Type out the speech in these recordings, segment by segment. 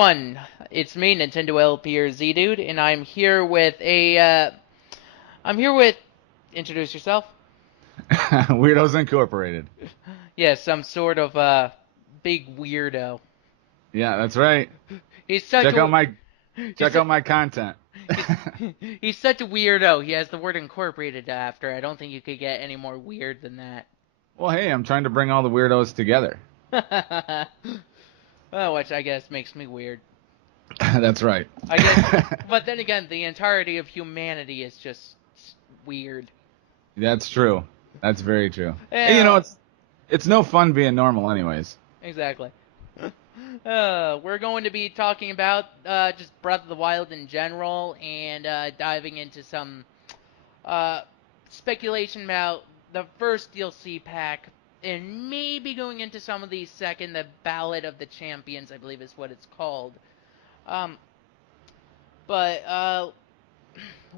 everyone, it's me, Nintendo LP or Z Dude, and I'm here with, introduce yourself. Weirdos Incorporated. Yeah, some sort of big weirdo. Yeah, that's right. He's such Check out a my he's check out my content. he's, he's such a weirdo. He has the word incorporated after. I don't think you could get any more weird than that. Well, hey, I'm trying to bring all the weirdos together. Well, which I guess makes me weird. That's right. I guess, but then again, the entirety of humanity is just weird. That's true. That's very true. And Yeah, it's no fun being normal anyways. exactly. We're going to be talking about just Breath of the Wild in general and diving into some uh, speculation about the first DLC pack and maybe going into some of the second, the Ballad of the Champions, I believe is what it's called. Um, but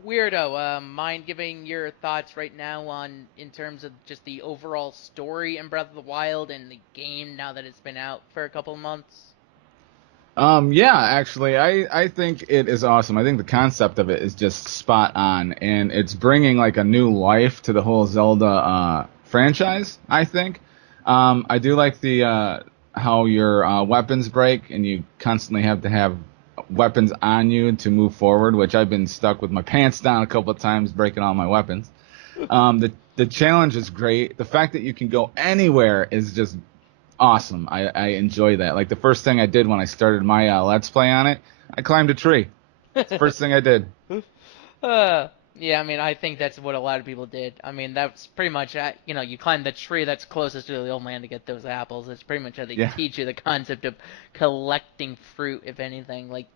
Weirdo, mind giving your thoughts right now on in terms of just the overall story in Breath of the Wild and the game now that it's been out for a couple of months? Yeah, actually, I think it is awesome. I think the concept of it is just spot on, and it's bringing like a new life to the whole Zelda franchise. I think. I do like the how your weapons break, and you constantly have to have weapons on you to move forward. Which I've been stuck with my pants down a couple of times, breaking all my weapons. The challenge is great. The fact that you can go anywhere is just awesome. I enjoy that. Like the first thing I did when I started my Let's Play on it, I climbed a tree. It's the first thing I did. Yeah, I mean, I think that's what a lot of people did. I mean, that's pretty much, you climb the tree that's closest to the old man to get those apples. That's pretty much how they Yeah. teach you the concept of collecting fruit, if anything. Like,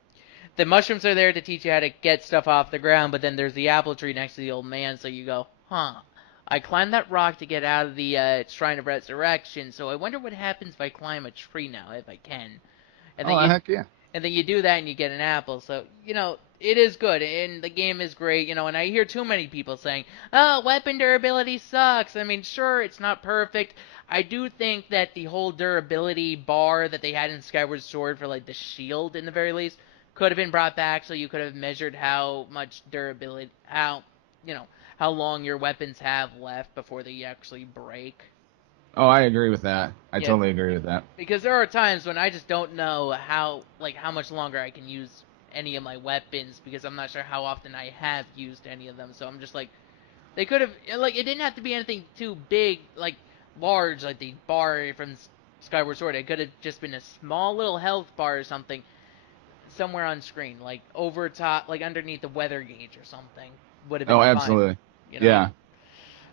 the mushrooms are there to teach you how to get stuff off the ground, but then there's the apple tree next to the old man, so you go, huh. I climbed that rock to get out of the Shrine of Resurrection, so I wonder what happens if I climb a tree now, if I can. And then Oh you heck yeah. and then you do that and you get an apple. So, it is good and the game is great, and I hear too many people saying, "Oh, weapon durability sucks." I mean, sure, it's not perfect. I do think that the whole durability bar that they had in Skyward Sword for like the shield in the very least could have been brought back so you could have measured how much durability you know, how long your weapons have left before they actually break. Oh, I agree with that. I Yeah, totally agree with that. because there are times when I just don't know how much longer I can use any of my weapons because I'm not sure how often I have used any of them. So I'm just like, they could have it didn't have to be anything too big, like large, like the bar from Skyward Sword. It could have just been a small little health bar or something somewhere on screen, like over top, like underneath the weather gauge or something. Would have been Oh, fine. absolutely. You know, Yeah.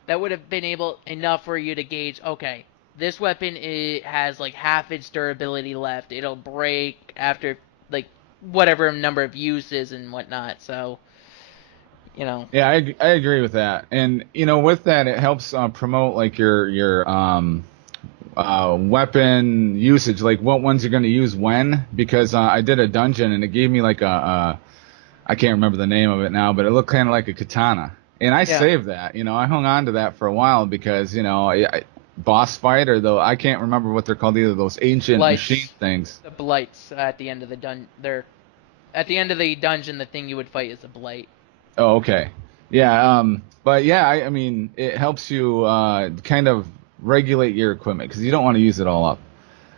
that would have been enough for you to gauge. Okay, this weapon has like half its durability left. It'll break after like whatever number of uses and whatnot. So you know, Yeah, I agree with that. And with that, it helps promote like your weapon usage, like what ones you're going to use when. Because I did a dungeon and it gave me like I can't remember the name of it now, but it looked kind of like a katana. And I yeah, saved that. I hung on to that for a while because boss fight or though I can't remember what they're called, either those ancient machine blights. things. The blights at the end of the they're at the end of the dungeon. The thing you would fight is a blight. Oh, okay. Yeah, but yeah, I mean, it helps you kind of regulate your equipment because you don't want to use it all up.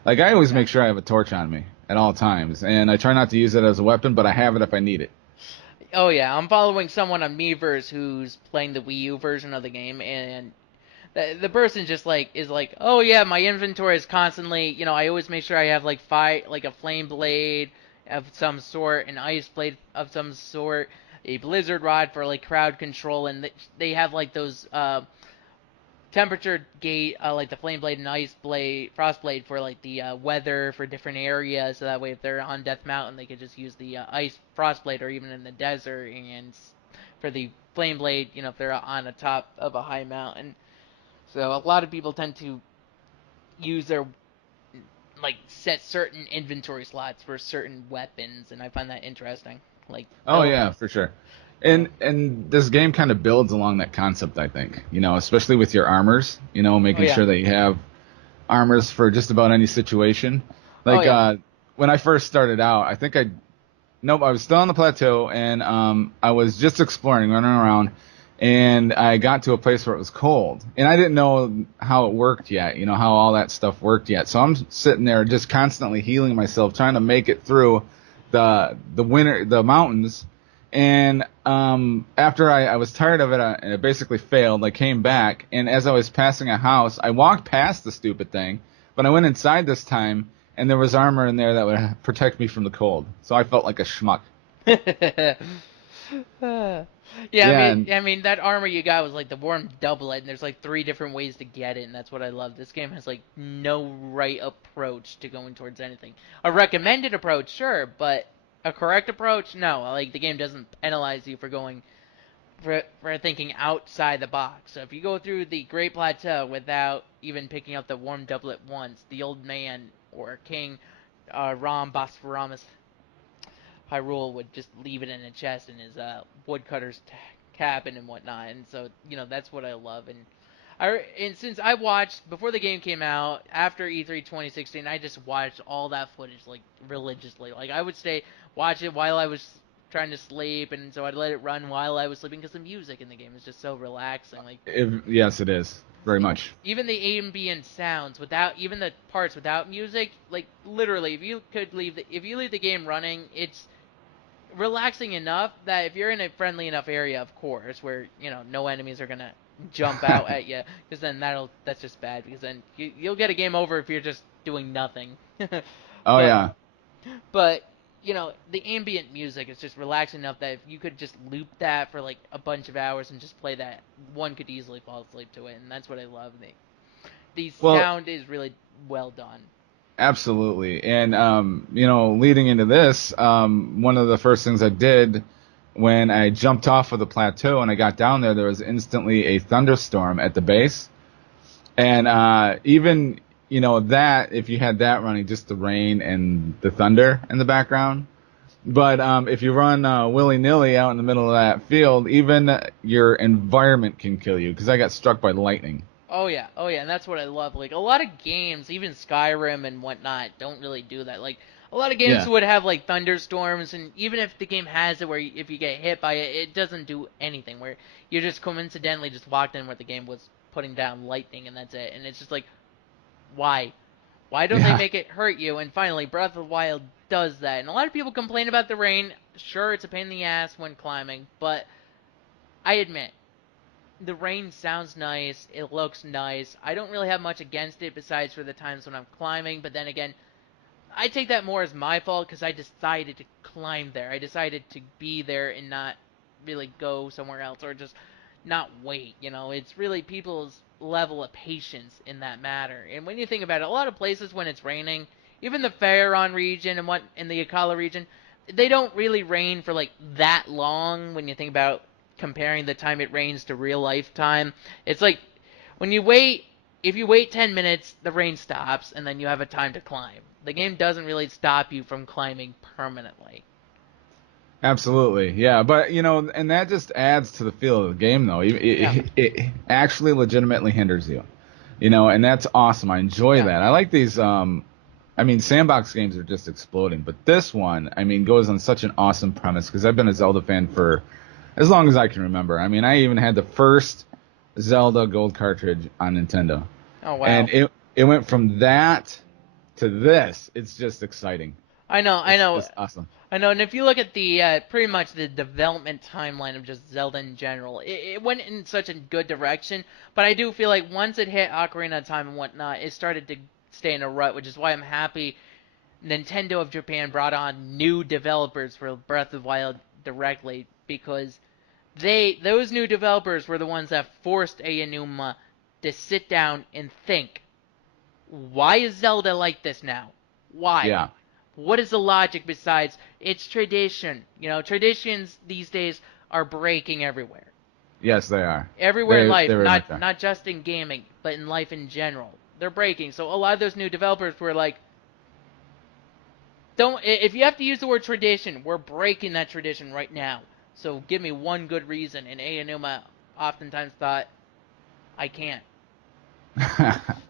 Like I always Yeah. make sure I have a torch on me at all times, and I try not to use it as a weapon, but I have it if I need it. Oh yeah, I'm following someone on Miiverse who's playing the Wii U version of the game, and the person just like is like, oh yeah, my inventory is constantly, I always make sure I have like like a flame blade of some sort, an ice blade of some sort, a blizzard rod for like crowd control, and they have like those temperature gate, like the flame blade and ice blade, frost blade for like the weather for different areas. So that way, if they're on Death Mountain, they could just use the ice frost blade, or even in the desert, and for the flame blade, if they're on the top of a high mountain. So a lot of people tend to use their like set certain inventory slots for certain weapons, and I find that interesting. Like, Oh yeah, for sure. yeah, And this game kind of builds along that concept, I think. Especially with your armors. oh Making yeah, sure that you have armors for just about any situation. oh Like yeah, when I first started out, I think nope, I was still on the plateau, and I was just exploring, running around, and I got to a place where it was cold, and I didn't know how it worked yet, how all that stuff worked yet. So I'm sitting there just constantly healing myself, trying to make it through the mountains. And after I was tired of it, and it basically failed. I came back, and as I was passing a house, I walked past the stupid thing, but I went inside this time, and there was armor in there that would protect me from the cold. So I felt like a schmuck. Yeah, Yeah, and I mean that armor you got was like the warm doublet, and there's like three different ways to get it, and that's what I love. This game has like no right approach to going towards anything. A recommended approach, sure, but a correct approach, no. Like the game doesn't penalize you for going for thinking outside the box. So if you go through the Great Plateau without even picking up the warm doublet once, the old man or King Ram Bosphorus Hyrule would just leave it in a chest in his woodcutter's cabin and whatnot. And so, that's what I love. And since I watched, before the game came out, after E3 2016, I just watched all that footage, like, religiously. Like, I would watch it while I was trying to sleep, and so I'd let it run while I was sleeping, because the music in the game is just so relaxing. Like, yes, it is very much. even the ambient sounds, even the parts without music, like, literally, if you leave the game running, it's relaxing enough that if you're in a friendly enough area, of course, where no enemies are gonna jump out at you, because then that's just bad, because then you'll get a game over if you're just doing nothing. Oh but yeah. but the ambient music is just relaxing enough that if you could just loop that for like a bunch of hours and just play that, one could easily fall asleep to it, and that's what I love. The Well, sound is really well done. absolutely. And leading into this, one of the first things I did when I jumped off of the plateau and I got down there was instantly a thunderstorm at the base. And even that, if you had that running, just the rain and the thunder in the background. But if you run willy-nilly out in the middle of that field, even your environment can kill you, because I got struck by lightning. Oh yeah, and that's what I love. Like, a lot of games, even Skyrim and whatnot, don't really do that. Like, a lot of games Yeah. would have like thunderstorms, and even if the game has it where if you get hit by it, it doesn't do anything. Where you just coincidentally just walked in where the game was putting down lightning, and that's it. And it's just like, why? Why don't they Yeah. make it hurt you? And finally, Breath of the Wild does that. And a lot of people complain about the rain. Sure, it's a pain in the ass when climbing, but I admit, the rain sounds nice, it looks nice. I don't really have much against it besides for the times when I'm climbing, but then again, I take that more as my fault because I decided to climb there. I decided to be there and not really go somewhere else, or just not wait. It's really people's level of patience in that matter. And when you think about it, a lot of places when it's raining, even the FARON region and in the Akala region, they don't really rain for like that long. When you think about comparing the time it rains to real life time, it's like when you wait. If you wait 10 minutes, the rain stops, and then you have a time to climb. The game doesn't really stop you from climbing permanently. Absolutely, yeah, but and that just adds to the feel of the game, though. Yeah, It actually legitimately hinders you, and that's awesome. I enjoy yeah, that. I like these. I mean, sandbox games are just exploding, but this one, I mean, goes on such an awesome premise, because I've been a Zelda fan for as long as I can remember. I mean, I even had the first Zelda Gold cartridge on Nintendo, oh and wow. it went from that to this. It's just exciting. I know, I It's know, just awesome. I know. And if you look at the pretty much the development timeline of just Zelda in general, it went in such a good direction. But I do feel like once it hit Ocarina of Time and whatnot, it started to stay in a rut, which is why I'm happy Nintendo of Japan brought on new developers for Breath of the Wild directly, because those new developers were the ones that forced Aonuma to sit down and think, why is Zelda like this now? Why? Yeah. What is the logic besides it's tradition? Traditions these days are breaking everywhere. Yes, they are. Everywhere in They life, very much not are. not just in gaming, but in life in general. They're breaking. So a lot of those new developers were like, don't if you have to use the word tradition, we're breaking that tradition right now. So give me one good reason. And Aonuma oftentimes thought, I can't.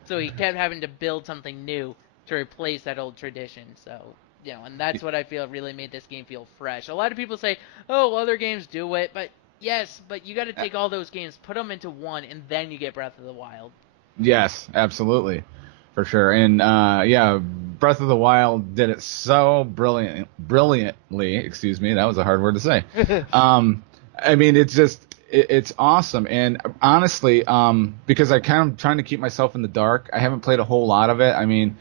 So he kept having to build something new to replace that old tradition. So And that's what I feel really made this game feel fresh. A lot of people say, "Oh, other games do it," but yes, but you got to take all those games, put them into one, and then you get Breath of the Wild. Yes, absolutely, for sure. And yeah, Breath of the Wild did it so brilliantly. Excuse me, that was a hard word to say. I mean, it's awesome. And honestly, because I kind of trying to keep myself in the dark, I haven't played a whole lot of it. I mean,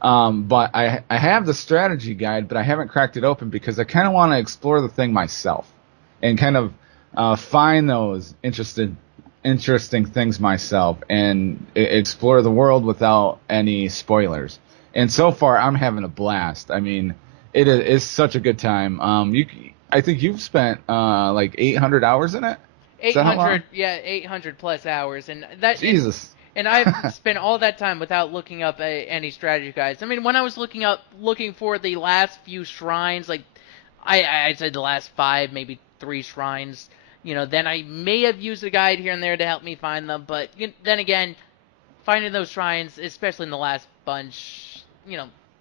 but I have the strategy guide, but I haven't cracked it open because I kind of want to explore the thing myself and kind of find those interesting things myself and explore the world without any spoilers. And so far, I'm having a blast. I mean, it's such a good time. I think you've spent like 800 hours in it. Is that how long? 800, yeah, 800 plus hours, and that Jesus. and I've spent all that time without looking up any strategy guides. I mean, when I was looking for the last few shrines, like I said the last 5, maybe 3 shrines, then I may have used a guide here and there to help me find them. But then again, finding those shrines, especially in the last bunch,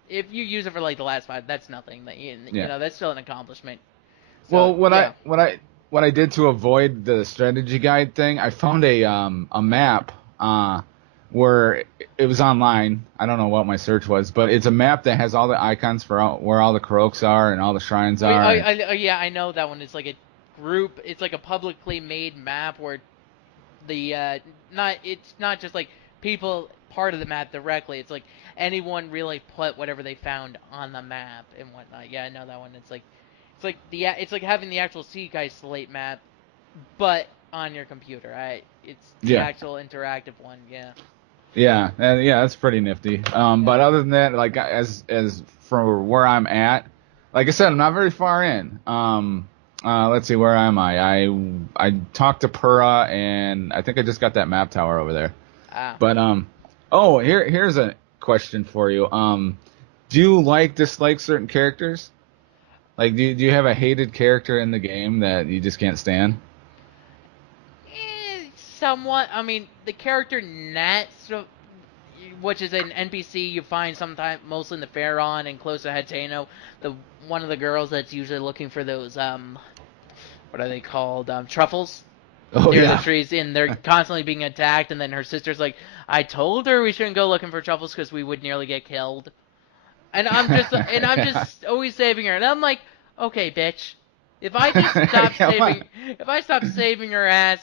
if you use it for like the last 5, that's nothing. That's still an accomplishment. So, Well, yeah. what I did to avoid the strategy guide thing, I found a map where it was online. I don't know what my search was, but it's a map that has all the icons for where all the Koroks are and all the shrines are. Yeah, I know that one. It's like a group. It's like a publicly made map where it's not just like people part of the map directly. It's like anyone really put whatever they found on the map and whatnot. Yeah, I know that one. It's like having the actual Seek Isolate map, but on your computer. It's the actual interactive one. Yeah. Yeah, that's pretty nifty. But other than that, like as for where I'm at, like I said, I'm not very far in. Let's see, where am I? I talked to Pura, and I think I just got that map tower over there. But here's a question for you. Do you dislike certain characters? Like, do you have a hated character in the game that you just can't stand? Somewhat. I mean, the character Nat, which is an NPC you find sometimes, mostly in the FARON and close to Hateno, one of the girls that's usually looking for those what are they called? Truffles. Oh, near yeah. the trees, and they're constantly being attacked. And then her sister's like, "I told her we shouldn't go looking for truffles because we would nearly get killed." And I'm just always saving her. And I'm like, okay, bitch, if I stopped saving her ass,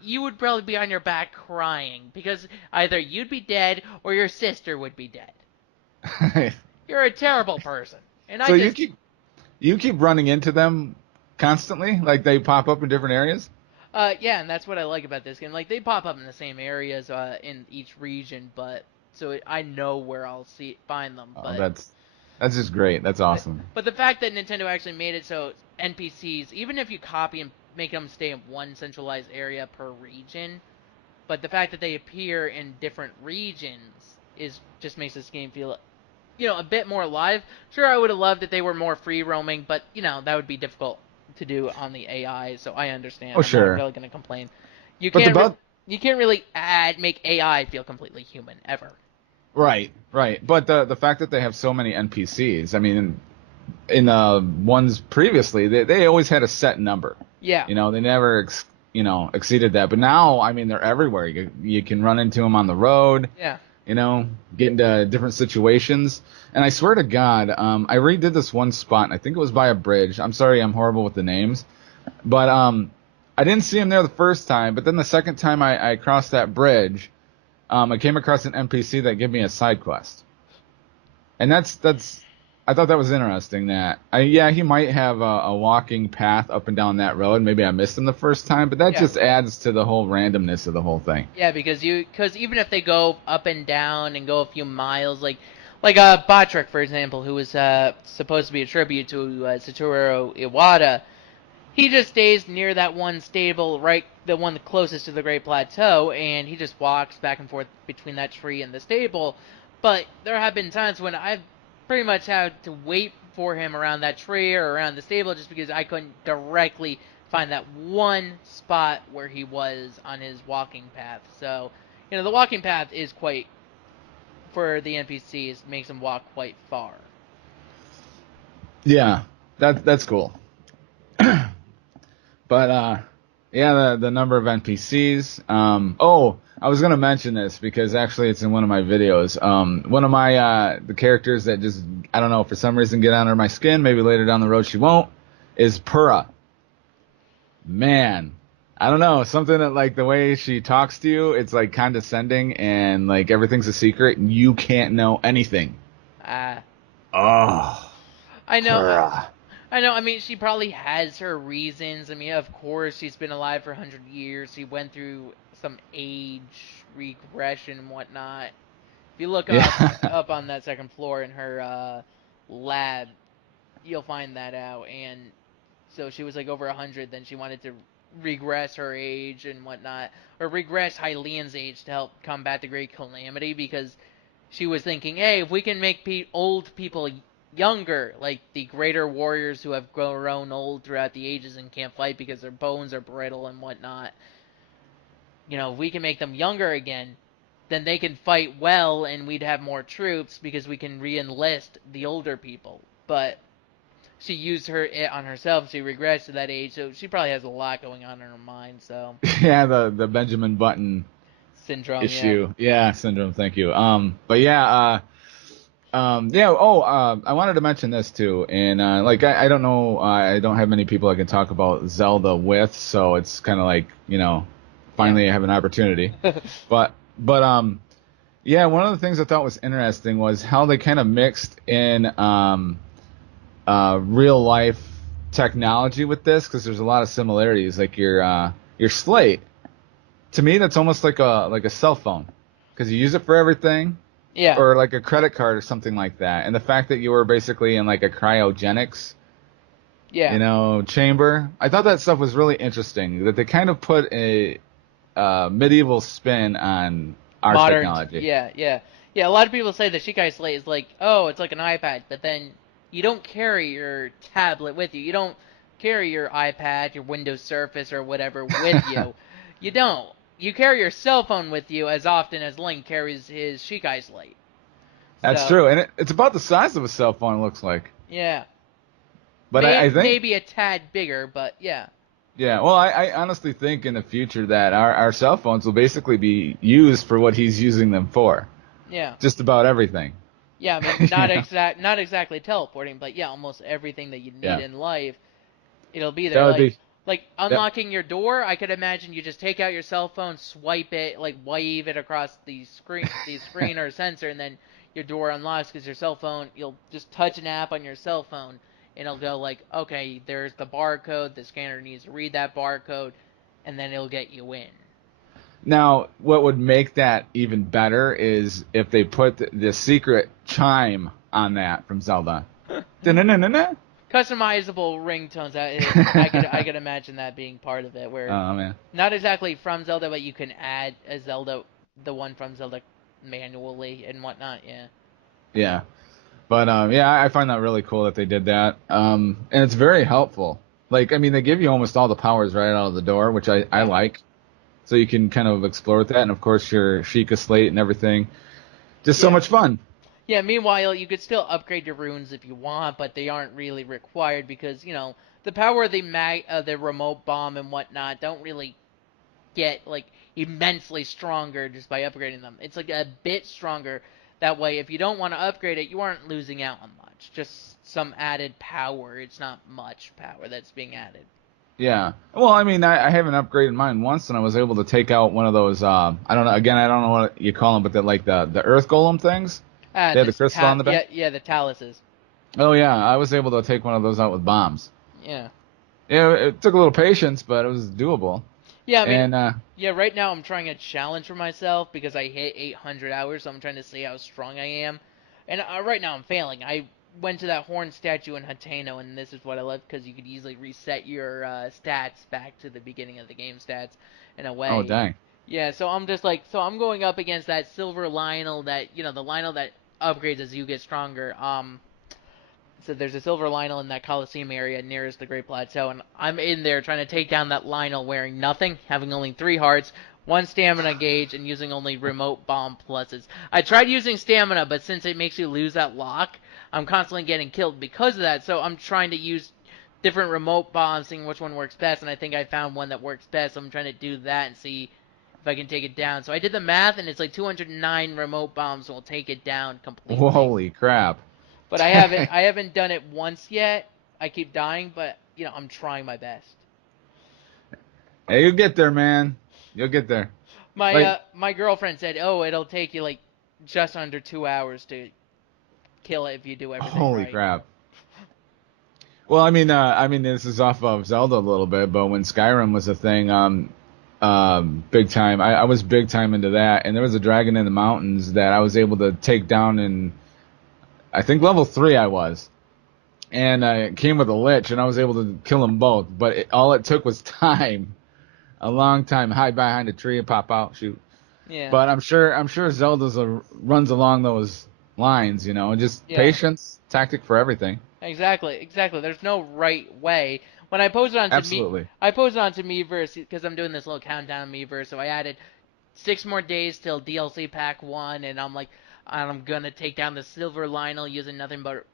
you would probably be on your back crying because either you'd be dead or your sister would be dead. You're a terrible person. And so you keep running into them constantly, like they pop up in different areas. Yeah, and that's what I like about this game. Like, they pop up in the same areas in each region, but I know where I'll find them. Oh, But that's just great. That's awesome. But the fact that Nintendo actually made it so NPCs, even if you copy and make them stay in one centralized area per region, but the fact that they appear in different regions just makes this game feel, a bit more alive. Sure, I would have loved if they were more free roaming, but that would be difficult to do on the AI, so I understand. Oh, sure. I'm not really going to complain. You can't really make AI feel completely human ever. Right. But the fact that they have so many NPCs, I mean, in ones previously, they always had a set number. Yeah. They never exceeded that. But now, I mean, they're everywhere. You can run into them on the road. Yeah. Get into different situations. And I swear to God, I redid this one spot, and I think it was by a bridge. I'm sorry, I'm horrible with the names. But I didn't see him there the first time, but then the second time I crossed that bridge, I came across an NPC that gave me a side quest. And I thought that was interesting that, he might have a walking path up and down that road. Maybe I missed him the first time, but that just adds to the whole randomness of the whole thing. Yeah, because even if they go up and down and go a few miles, like Botrick, for example, who was supposed to be a tribute to Satoru Iwata, he just stays near that one stable, right, the one closest to the Great Plateau, and he just walks back and forth between that tree and the stable. But there have been times when I've pretty much had to wait for him around that tree or around the stable just because I couldn't directly find that one spot where he was on his walking path. So, the walking path is quite, for the NPCs, makes them walk quite far. Yeah, that's cool. But yeah, the number of NPCs. Oh, I was gonna mention this because actually it's in one of my videos. One of my the characters that just I don't know for some reason get under my skin. Maybe later down the road she won't. Is Pura. Man, I don't know, something that like the way she talks to you, it's like condescending and like everything's a secret and you can't know anything. Ah, Oh, I know. Pura. I know. I mean, she probably has her reasons. I mean, of course, she's been alive for 100 years. She went through some age regression and whatnot. If you look Yeah. up on that second floor in her lab, you'll find that out. And so she was like over 100. Then she wanted to regress her age and whatnot, or regress Hylian's age to help combat the Great Calamity because she was thinking, hey, if we can make old people younger, like the greater warriors who have grown old throughout the ages and can't fight because their bones are brittle and whatnot, if we can make them younger again, then they can fight well and we'd have more troops because we can re-enlist the older people. But she used it on herself. She regressed to that age, so she probably has a lot going on in her mind. So Yeah, the Benjamin Button syndrome, yeah. issue. Yeah, syndrome. Thank you. But yeah, yeah. Oh, I wanted to mention this too, and like I don't know, I don't have many people I can talk about Zelda with, so it's kind of like Yeah. finally I have an opportunity. But yeah, one of the things I thought was interesting was how they kind of mixed in real life technology with this because there's a lot of similarities. Like your slate, to me, that's almost like a cell phone because you use it for everything, Yeah. or like a credit card or something like that. And the fact that you were basically in like a cryogenics, Yeah. chamber, I thought that stuff was really interesting. That they kind of put a medieval spin on our Modern. technology. Yeah, yeah. Yeah, a lot of people say the Shikai Slate is like, oh, it's like an iPad, but then you don't carry your tablet with you. You don't carry your iPad, your Windows Surface, or whatever with you. You don't. You carry your cell phone with you as often as Link carries his Shikai Slate. That's So, true, and it's about the size of a cell phone. It looks like, yeah. but I think. Maybe a tad bigger, but yeah. Yeah, well, I honestly think in the future that our cell phones will basically be used for what he's using them for. Yeah. Just about everything. Yeah, I mean, Yeah. not exactly teleporting, but yeah, almost everything that you need Yeah. in life, it'll be That there. would be. Like Yep. unlocking your door, I could imagine you just take out your cell phone, swipe it, like wave it across the screen or sensor, and then your door unlocks because your cell phone. You'll just touch an app on your cell phone, and it'll go like, okay, there's the barcode. The scanner needs to read that barcode, and then it'll get you in. Now, what would make that even better is if they put the secret chime on that from Zelda. Da-na-na-na-na. Customizable ringtones. I could imagine that being part of it, where Oh man. not exactly from Zelda, but you can add a Zelda, the one from Zelda, manually and whatnot. Yeah. Yeah. But yeah, I find that really cool that they did that. And it's very helpful. Like, I mean, they give you almost all the powers right out of the door, which I Yeah. like. So you can kind of explore with that, and of course your Sheikah slate and everything. Just so Yeah. much fun. Yeah. Meanwhile, you could still upgrade your runes if you want, but they aren't really required because the power of the remote bomb and whatnot don't really get like immensely stronger just by upgrading them. It's like a bit stronger. That way, if you don't want to upgrade it, you aren't losing out on much. Just some added power. It's not much power that's being added. Yeah. Well, I mean, I haven't upgraded mine once, and I was able to take out one of those. I don't know. Again, I don't know what you call them, but they're like the Earth Golem things. Ah, They had the crystal on the back. yeah, yeah, the Taluses. Oh yeah, I was able to take one of those out with bombs. Yeah. Yeah, it took a little patience, but it was doable. Yeah, I mean, And yeah, right now I'm trying a challenge for myself because I hit 800 hours, so I'm trying to see how strong I am. And right now I'm failing. I went to that horn statue in Hateno, and this is what I love because you could easily reset your stats back to the beginning of the game stats in a oh way. dang. Yeah, so I'm just like, so I'm going up against that silver Lionel that, the Lionel that upgrades as you get stronger. So there's a silver Lionel in that Coliseum area nearest the Great Plateau, and I'm in there trying to take down that Lionel wearing nothing, having only 3 hearts, 1 stamina gauge, and using only remote bomb pluses. I tried using stamina, but since it makes you lose that lock, I'm constantly getting killed because of that. So I'm trying to use different remote bombs, seeing which one works best, and I think I found one that works best. So I'm trying to do that and see if I can take it down. So I did the math, and it's like 209 remote bombs will take it down completely. Holy crap! But I haven't done it once yet. I keep dying, but I'm trying my best. Hey, you'll get there, man. You'll get there. Like, My girlfriend said, "Oh, it'll take you like just under 2 hours to kill it if you do everything holy right." crap. Well, I mean, this is off of Zelda a little bit, but when Skyrim was a thing, big time, I was big time into that, and there was a dragon in the mountains that I was able to take down in, I think level 3 I was, and it came with a lich, and I was able to kill them both, but all it took was time, a long time, hide behind a tree and pop out, shoot. Yeah. But I'm sure Zelda's runs along those lines, just Yeah. patience, tactic for everything. Exactly. There's no right way. When I posted onto Absolutely. I posted onto Miiverse because I'm doing this little countdown on Miiverse, so I added 6 more days till DLC Pack 1, and I'm gonna take down the Silver Lionel using nothing but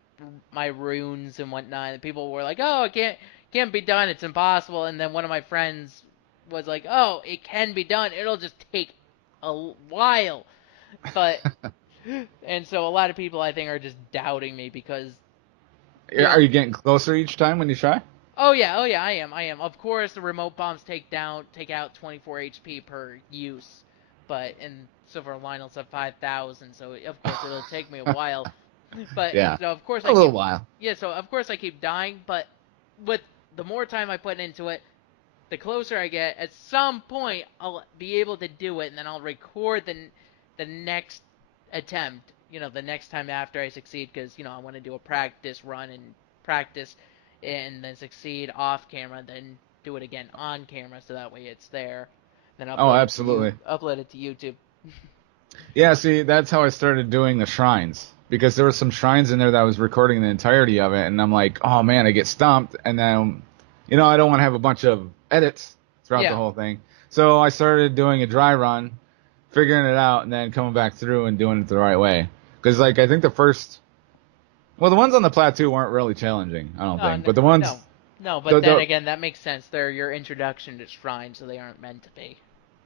my runes and whatnot. And people were like, "Oh, it can't be done. It's impossible." And then one of my friends was like, "Oh, it can be done. It'll just take a while." But and so a lot of people I think are just doubting me because Are you getting closer each time when you try? Oh yeah, I am. Of course, the remote bombs take out 24 HP per use, but in Silver Lionel's have 5,000, so of course it'll take me a while. But Yeah, so of course a little while. Yeah, so of course I keep dying, but with the more time I put into it, the closer I get. At some point, I'll be able to do it, and then I'll record the next attempt. The next time after I succeed, because I want to do a practice run and practice, and then succeed off camera, then do it again on camera, so that way it's there. Then Absolutely. Upload it to YouTube. Yeah, see, that's how I started doing the shrines. Because there were some shrines in there that I was recording the entirety of it, and I'm like, oh man, I get stumped, and then, I don't want to have a bunch of edits throughout the whole thing. So I started doing a dry run, figuring it out, and then coming back through and doing it the right way. Because, I think the ones on the plateau weren't really challenging, I don't think. But the ones... No, but then again, that makes sense. They're your introduction to shrines, so they aren't meant to be.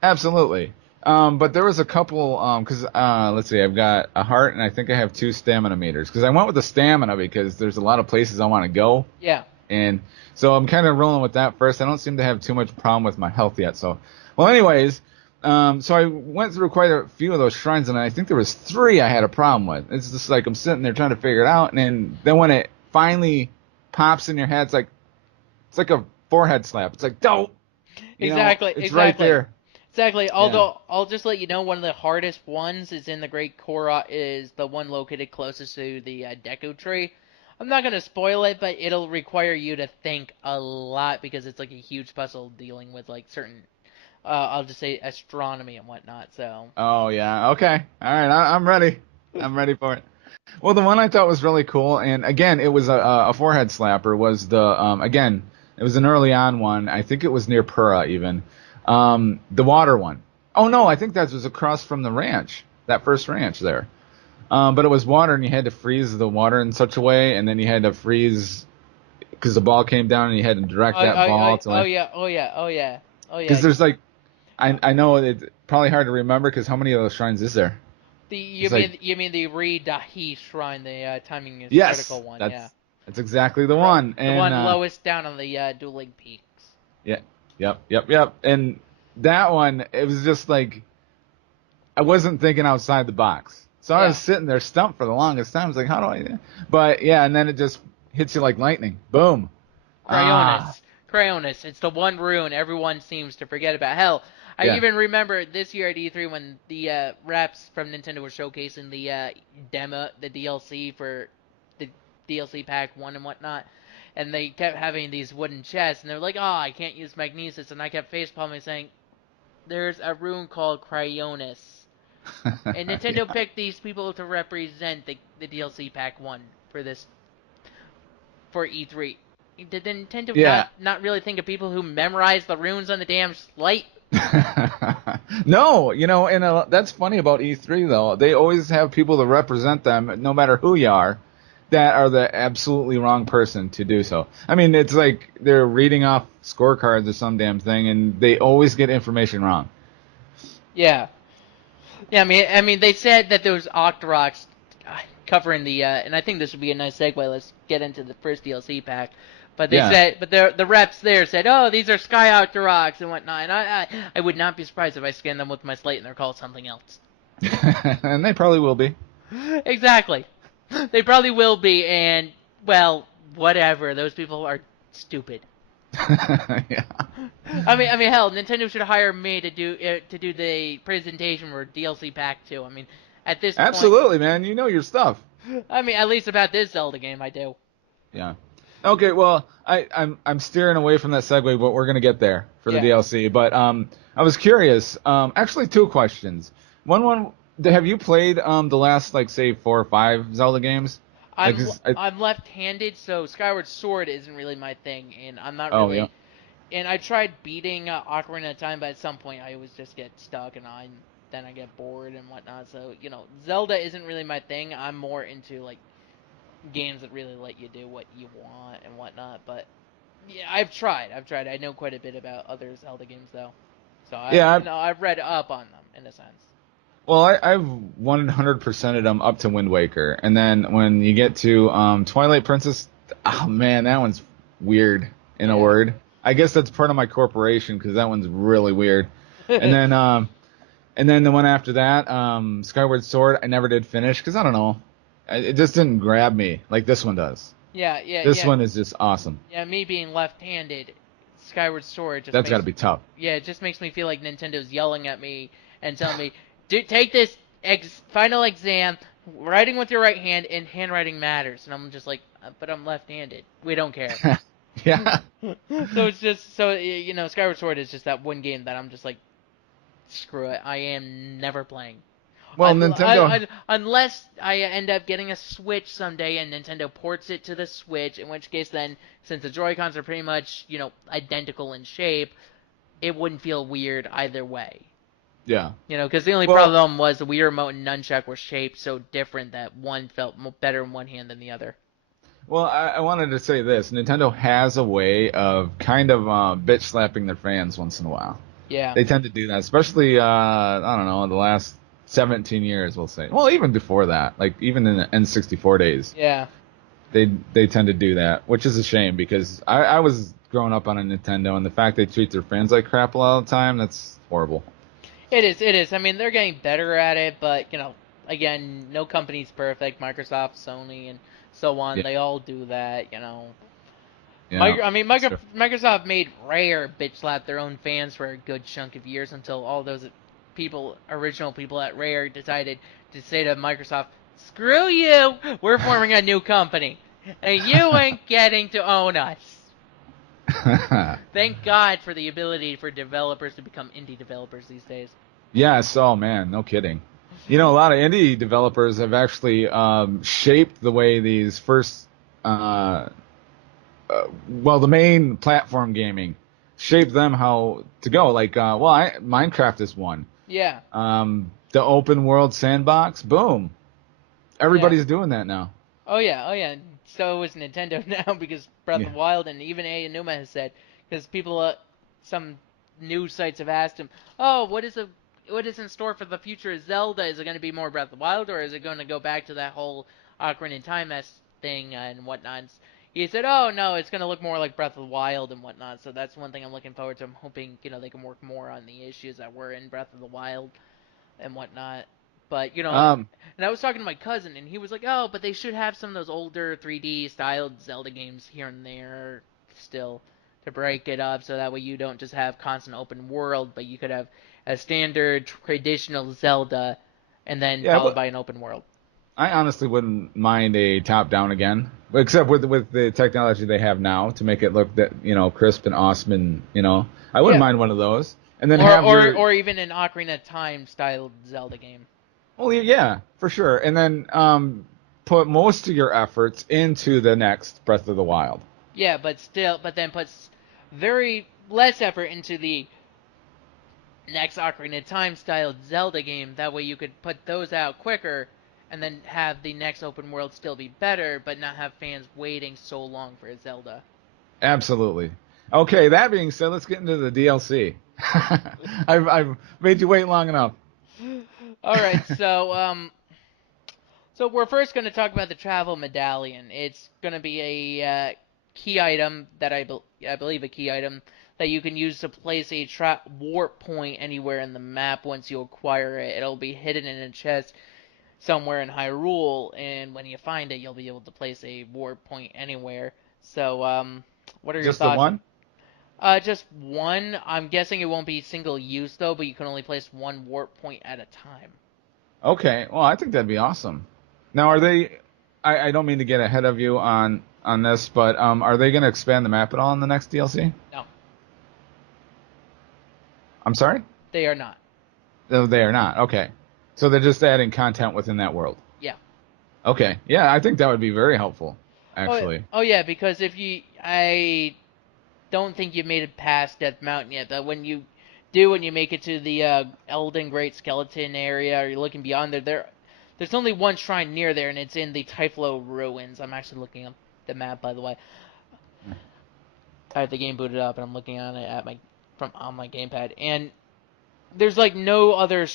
Absolutely. But there was a couple, because, let's see, I've got a heart, and I think I have 2 stamina meters. Because I went with the stamina because there's a lot of places I want to go. Yeah. And so I'm kind of rolling with that first. I don't seem to have too much problem with my health yet. So, well, anyways, so I went through quite a few of those shrines, and I think there was 3 I had a problem with. It's just like I'm sitting there trying to figure it out, and then when it finally pops in your head, it's like a forehead slap. It's like, don't. It's right there. Exactly. Although I'll just let you know, one of the hardest ones is in the Great Korra, is the one located closest to the Deku Tree. I'm not going to spoil it, but it'll require you to think a lot because it's like a huge puzzle dealing with like certain, I'll just say astronomy and whatnot. So. Oh yeah. Okay. All right. I'm ready. I'm ready for it. Well, the one I thought was really cool, and again, it was a forehead slapper. Was again, it was an early on one. I think it was near Pura even. The water one. Oh no, I think that was across from the ranch. That first ranch there. But it was water, and you had to freeze the water in such a way, and then you had to freeze because the ball came down, and you had to direct that ball to like. Oh yeah. Because there's like, I know it's probably hard to remember because how many of those shrines is there? You mean the Re-Dahi shrine, the timing is critical one? That's exactly the one. The one lowest down on the dueling peaks. Yeah. Yep. And that one, it was just like, I wasn't thinking outside the box. So I was sitting there stumped for the longest time. I was like, how do I do? But yeah, and then it just hits you like lightning. Boom. Cryonis. It's the one rune everyone seems to forget about. Hell, I even remember this year at E3 when the reps from Nintendo were showcasing the demo, the DLC for the DLC Pack 1 and whatnot. And they kept having these wooden chests, and they're like, oh, I can't use Magnesis. And I kept facepalming saying, there's a rune called Cryonis. And Nintendo picked these people to represent the DLC Pack 1 for E3. Did Nintendo not really think of people who memorize the runes on the damn slate? No, and that's funny about E3, though. They always have people to represent them, no matter who you are. that are the absolutely wrong person to do so. I mean, it's like they're reading off scorecards or some damn thing, and they always get information wrong. Yeah. Yeah, I mean, they said that those Octoroks covering the, and I think this would be a nice segue. Let's get into the first DLC pack. But they Yeah. said, but the reps there said, oh, these are Sky Octoroks and whatnot. And I would not be surprised if I scan them with my slate and they're called something else. And they probably will be. Exactly. They probably will be, and well, whatever. Those people are stupid. Yeah. I mean, hell, Nintendo should hire me to do the presentation for DLC Pack 2. I mean, at this Absolutely, man. You know your stuff. point, I mean, at least about this Zelda game, I do. Yeah. Okay, well, I'm steering away from that segue, but we're gonna get there for the Yeah. DLC. But I was curious. Actually, two questions. One, have you played the last like say 4 or 5 Zelda games? I'm Like, 'cause I'm left-handed, so Skyward Sword isn't really my thing, and I'm not Oh, really. yeah. And I tried beating Ocarina of Time, but at some point I always just get stuck, and then I get bored and whatnot. So Zelda isn't really my thing. I'm more into like games that really let you do what you want and whatnot. But yeah, I've tried. I know quite a bit about other Zelda games though, so Yeah. I've read up on them in a sense. Well, I've 100%ed them up to Wind Waker, and then when you get to Twilight Princess, oh man, that one's weird in a Yeah. word. I guess that's part of my corporation because that one's really weird. And then the one after that, Skyward Sword, I never did finish because I don't know, it just didn't grab me like this one does. Yeah. This one is just awesome. Yeah, me being left-handed, Skyward Sword just That's makes, got to be tough. yeah, it just makes me feel like Nintendo's yelling at me and telling me, take this final exam, writing with your right hand, and handwriting matters. And I'm just like, but I'm left-handed. We don't care. Yeah. So it's just, Skyward Sword is just that one game that I'm just like, screw it, I am never playing. Well, Nintendo. Unless I end up getting a Switch someday and Nintendo ports it to the Switch, in which case then, since the Joy-Cons are pretty much, identical in shape, it wouldn't feel weird either way. Yeah. Because the only Well- problem was the Wii Remote and Nunchuck were shaped so different that one felt better in one hand than the other. Well, I wanted to say this. Nintendo has a way of kind of bitch slapping their fans once in a while. Yeah. They tend to do that, especially, I don't know, the last 17 years, we'll say. Well, even before that, like even in the N64 days, Yeah. they tend to do that, which is a shame because I was growing up on a Nintendo, and the fact they treat their fans like crap a lot of the time, that's horrible. It is. I mean, they're getting better at it, but, again, no company's perfect. Microsoft, Sony, and so on, Yeah. they all do that, Yeah, Microsoft made Rare bitch slap their own fans for a good chunk of years until all those original people at Rare decided to say to Microsoft, screw you, we're forming a new company, and you ain't getting to own us. Thank God for the ability for developers to become indie developers these days. Yes, oh man, no kidding. A lot of indie developers have actually shaped the way these first, the main platform gaming, shaped them how to go. Like, Minecraft is one. Yeah. The open world sandbox, boom. Everybody's doing that now. Oh yeah. So is Nintendo now because Breath of the Wild, and even Aonuma has said, because people, some news sites have asked him, oh, what is in store for the future of Zelda? Is it going to be more Breath of the Wild, or is it going to go back to that whole Ocarina of Time thing and whatnot? He said, oh no, it's going to look more like Breath of the Wild and whatnot. So that's one thing I'm looking forward to. I'm hoping they can work more on the issues that were in Breath of the Wild and whatnot. But, and I was talking to my cousin, and he was like, oh, but they should have some of those older 3D-styled Zelda games here and there still to break it up, so that way you don't just have constant open world, but you could have a standard, traditional Zelda, and then followed by an open world. I honestly wouldn't mind a top-down again, except with the technology they have now to make it look crisp and awesome, and, I wouldn't mind one of those. And then or even an Ocarina of Time styled Zelda game. Well, yeah, for sure. And then put most of your efforts into the next Breath of the Wild. Yeah, but then puts very less effort into the next Ocarina of Time styled Zelda game. That way you could put those out quicker and then have the next open world still be better, but not have fans waiting so long for Zelda. Absolutely. Okay, that being said, let's get into the DLC. I've made you wait long enough. All right, so we're first going to talk about the travel medallion. It's going to be a key item that I believe a key item that you can use to place a warp point anywhere in the map once you acquire it. It'll be hidden in a chest somewhere in Hyrule, and when you find it, you'll be able to place a warp point anywhere. So, what are your Just the thoughts? one? Just one. I'm guessing it won't be single use though, but you can only place one warp point at a time. Okay, well, I think that'd be awesome. Now, are they? I don't mean to get ahead of you on this, but are they going to expand the map at all in the next DLC? No, I'm sorry? they are not. No, they are not. Okay, so they're just adding content within that world. Yeah. Okay, yeah, I think that would be very helpful, actually. Oh yeah, because I don't think you've made it past Death Mountain yet, but when you do, when you make it to the Elden Great Skeleton area, or you're looking beyond there's only one shrine near there, and it's in the Typhlo Ruins. I'm actually looking up the map, by the way. I have the game booted up, and I'm looking on it on my gamepad, and there's like no other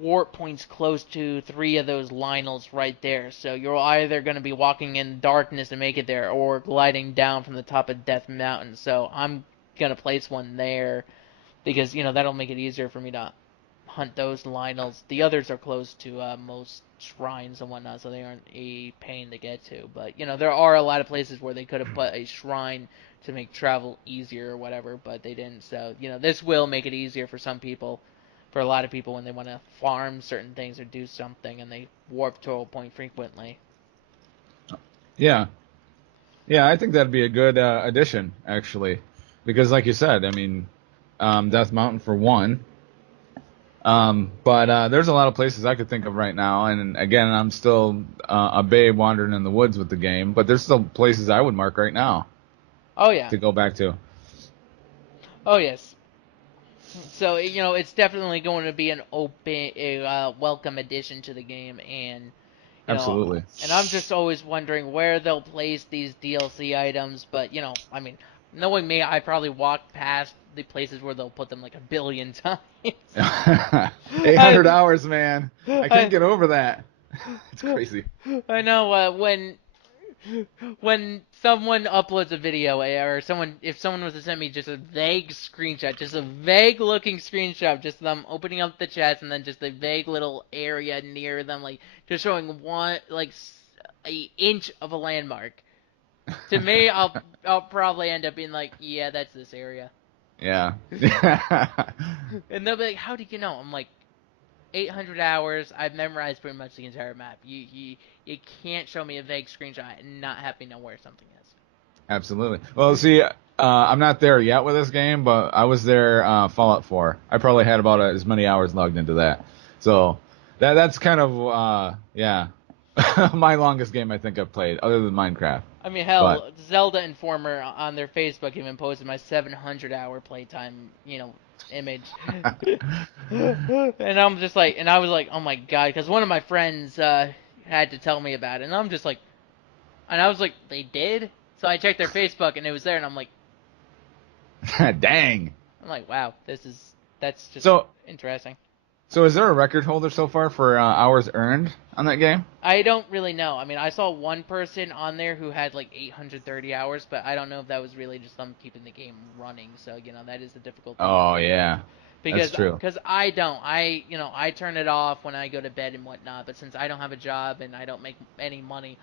warp points close to 3 of those Lionels right there. So you're either going to be walking in darkness to make it there, or gliding down from the top of Death Mountain. So I'm going to place one there because, that'll make it easier for me to hunt those Lionels. The others are close to most shrines and whatnot, so they aren't a pain to get to. But, there are a lot of places where they could have put a shrine to make travel easier or whatever, but they didn't. So, this will make it easier for some people. For a lot of people when they want to farm certain things or do something and they warp to a point frequently. Yeah. Yeah, I think that'd be a good addition, actually. Because like you said, I mean, Death Mountain for one. But there's a lot of places I could think of right now. And again, I'm still a babe wandering in the woods with the game. But there's still places I would mark right now. Oh, yeah. To go back to. Oh, yes. So, it's definitely going to be a welcome addition to the game, and Absolutely. And I'm just always wondering where they'll place these DLC items, but I mean, knowing me, I probably walk past the places where they'll put them like a billion times. 800 hours, man. I can't get over that. It's crazy. I know when someone uploads a video, or if someone was to send me just a vague screenshot, just a vague looking screenshot, just them opening up the chest and then just a vague little area near them, like just showing one, like an inch of a landmark. To me, I'll probably end up being like, yeah, that's this area. Yeah. And they'll be like, how did you know? I'm like, 800 hours. I've memorized pretty much the entire map. You can't show me a vague screenshot and not have me know where something is. Absolutely. Well, see, I'm not there yet with this game, but I was there Fallout 4. I probably had about as many hours logged into that. So that's kind of my longest game I think I've played, other than Minecraft. I mean, hell, Zelda Informer on their Facebook even posted my 700-hour playtime, image. And I'm just like, and I was like, oh my god, because one of my friends had to tell me about it, and I'm just like, and I was like, they did? So I checked their Facebook, and it was there, and I'm like, dang. I'm like, wow, that's just interesting. So is there a record holder so far for hours earned on that game? I don't really know. I mean, I saw one person on there who had like 830 hours, but I don't know if that was really just them keeping the game running. So, that is a difficult thing. Oh, yeah. That's true. Because I don't. I turn it off when I go to bed and whatnot, but since I don't have a job and I don't make any money,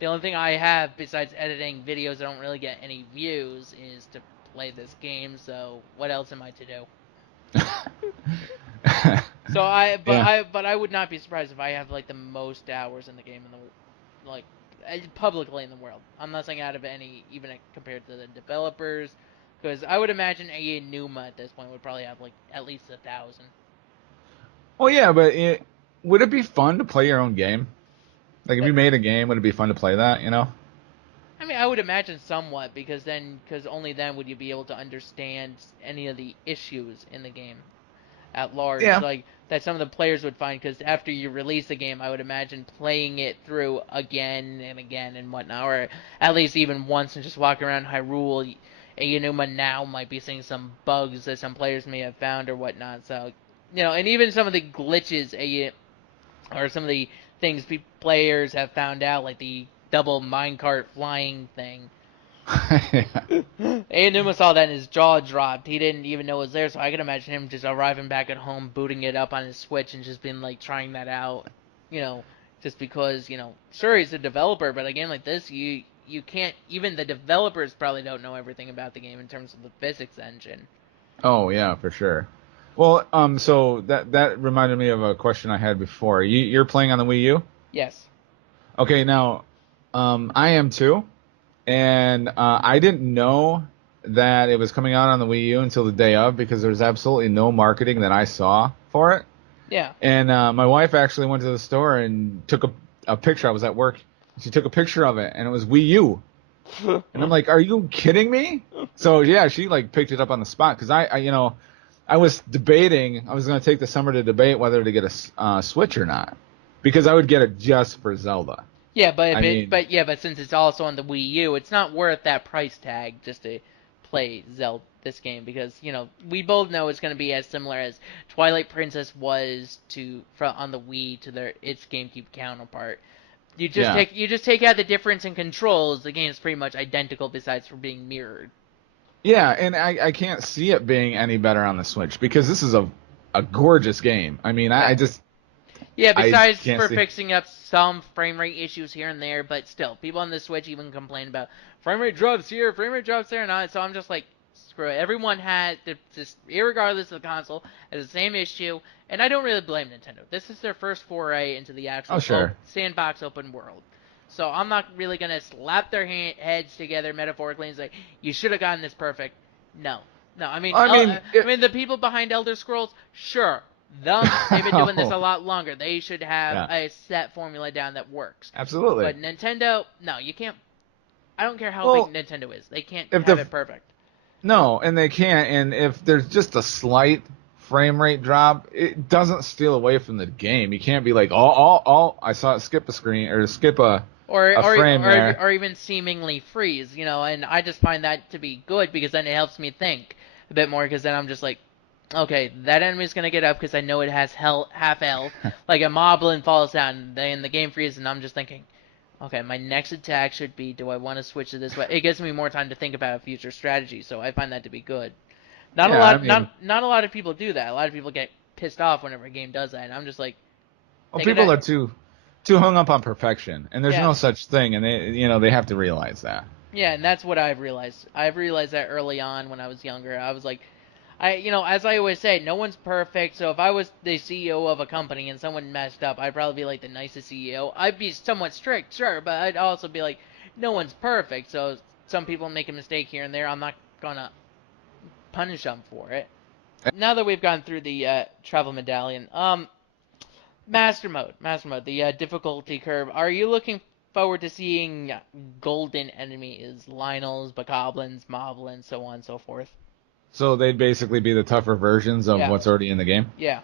the only thing I have besides editing videos that don't really get any views is to play this game, so what else am I to do? So but I would not be surprised if I have like the most hours in the game publicly in the world. I'm not saying out of any, even compared to the developers, because I would imagine a Numa at this point would probably have like at least 1,000. Well, yeah, but would it be fun to play your own game? Like if you made a game, would it be fun to play that? I mean, I would imagine somewhat, because only then would you be able to understand any of the issues in the game. at large, Yeah. like that some of the players would find, because after you release the game, I would imagine playing it through again and again and whatnot, or at least even once, and just walking around Hyrule, Aonuma now might be seeing some bugs that some players may have found or whatnot. So, and even some of the glitches, or some of the things players have found out, like the double minecart flying thing. Aonuma saw that and his jaw dropped. He didn't even know it was there, so I can imagine him just arriving back at home, booting it up on his Switch, and just being like trying that out. Just because, sure, he's a developer, but again, like this, you can't, even the developers probably don't know everything about the game in terms of the physics engine. Oh yeah, for sure. Well, so that reminded me of a question I had before. You're playing on the Wii U? Yes. Okay, now, I am too, and I didn't know that it was coming out on the Wii U until the day of, because there's absolutely no marketing that I saw for it. Yeah. And my wife actually went to the store and took a picture. I was at work. She took a picture of it, and it was Wii U. And I'm like, are you kidding me? So yeah, she like picked it up on the spot, because I was debating. I was going to take the summer to debate whether to get a Switch or not, because I would get it just for Zelda. Yeah, but since it's also on the Wii U, it's not worth that price tag just to play this game, because we both know it's going to be as similar as Twilight Princess was on the Wii to its GameCube counterpart. You just take out the difference in controls. The game is pretty much identical, besides for being mirrored. Yeah, and I can't see it being any better on the Switch, because this is a gorgeous game. I mean, I just... Yeah, besides for fixing up some frame rate issues here and there, but still, people on the Switch even complain about frame rate drops here, frame rate drops there, and so I'm just like, screw it. Everyone had, just irregardless of the console, has the same issue, and I don't really blame Nintendo. This is their first foray into the actual sandbox open world. So I'm not really going to slap their heads together metaphorically and say, you should have gotten this perfect. No. I mean, the people behind Elder Scrolls, sure. They've been doing this a lot longer. They should have a set formula down that works. Absolutely. But Nintendo, no, you can't. I don't care how big Nintendo is. They can't have it perfect. No, and they can't. And if there's just a slight frame rate drop, it doesn't steal away from the game. You can't be like, I saw it skip a screen or skip a frame there. Or even seemingly freeze, and I just find that to be good, because then it helps me think a bit more, because then I'm just like, okay, that enemy's going to get up because I know it has half health. Like a moblin falls down, and then the game freezes, and I'm just thinking, okay, my next attack should be, do I want to switch to this way? It gives me more time to think about a future strategy, so I find that to be good. Not a lot of people do that. A lot of people get pissed off whenever a game does that, and I'm just like... Well, people are too hung up on perfection, and there's no such thing, and they have to realize that. Yeah, and that's what I've realized. I've realized that early on when I was younger. I was like... as I always say, no one's perfect, so if I was the CEO of a company and someone messed up, I'd probably be like the nicest CEO. I'd be somewhat strict, sure, but I'd also be like, no one's perfect, so some people make a mistake here and there, I'm not gonna punish them for it. Now that we've gone through the travel medallion, Master Mode, the difficulty curve, are you looking forward to seeing golden enemies, Lionels, Bokoblins, Moblins, so on and so forth? So they'd basically be the tougher versions of what's already in the game? Yeah.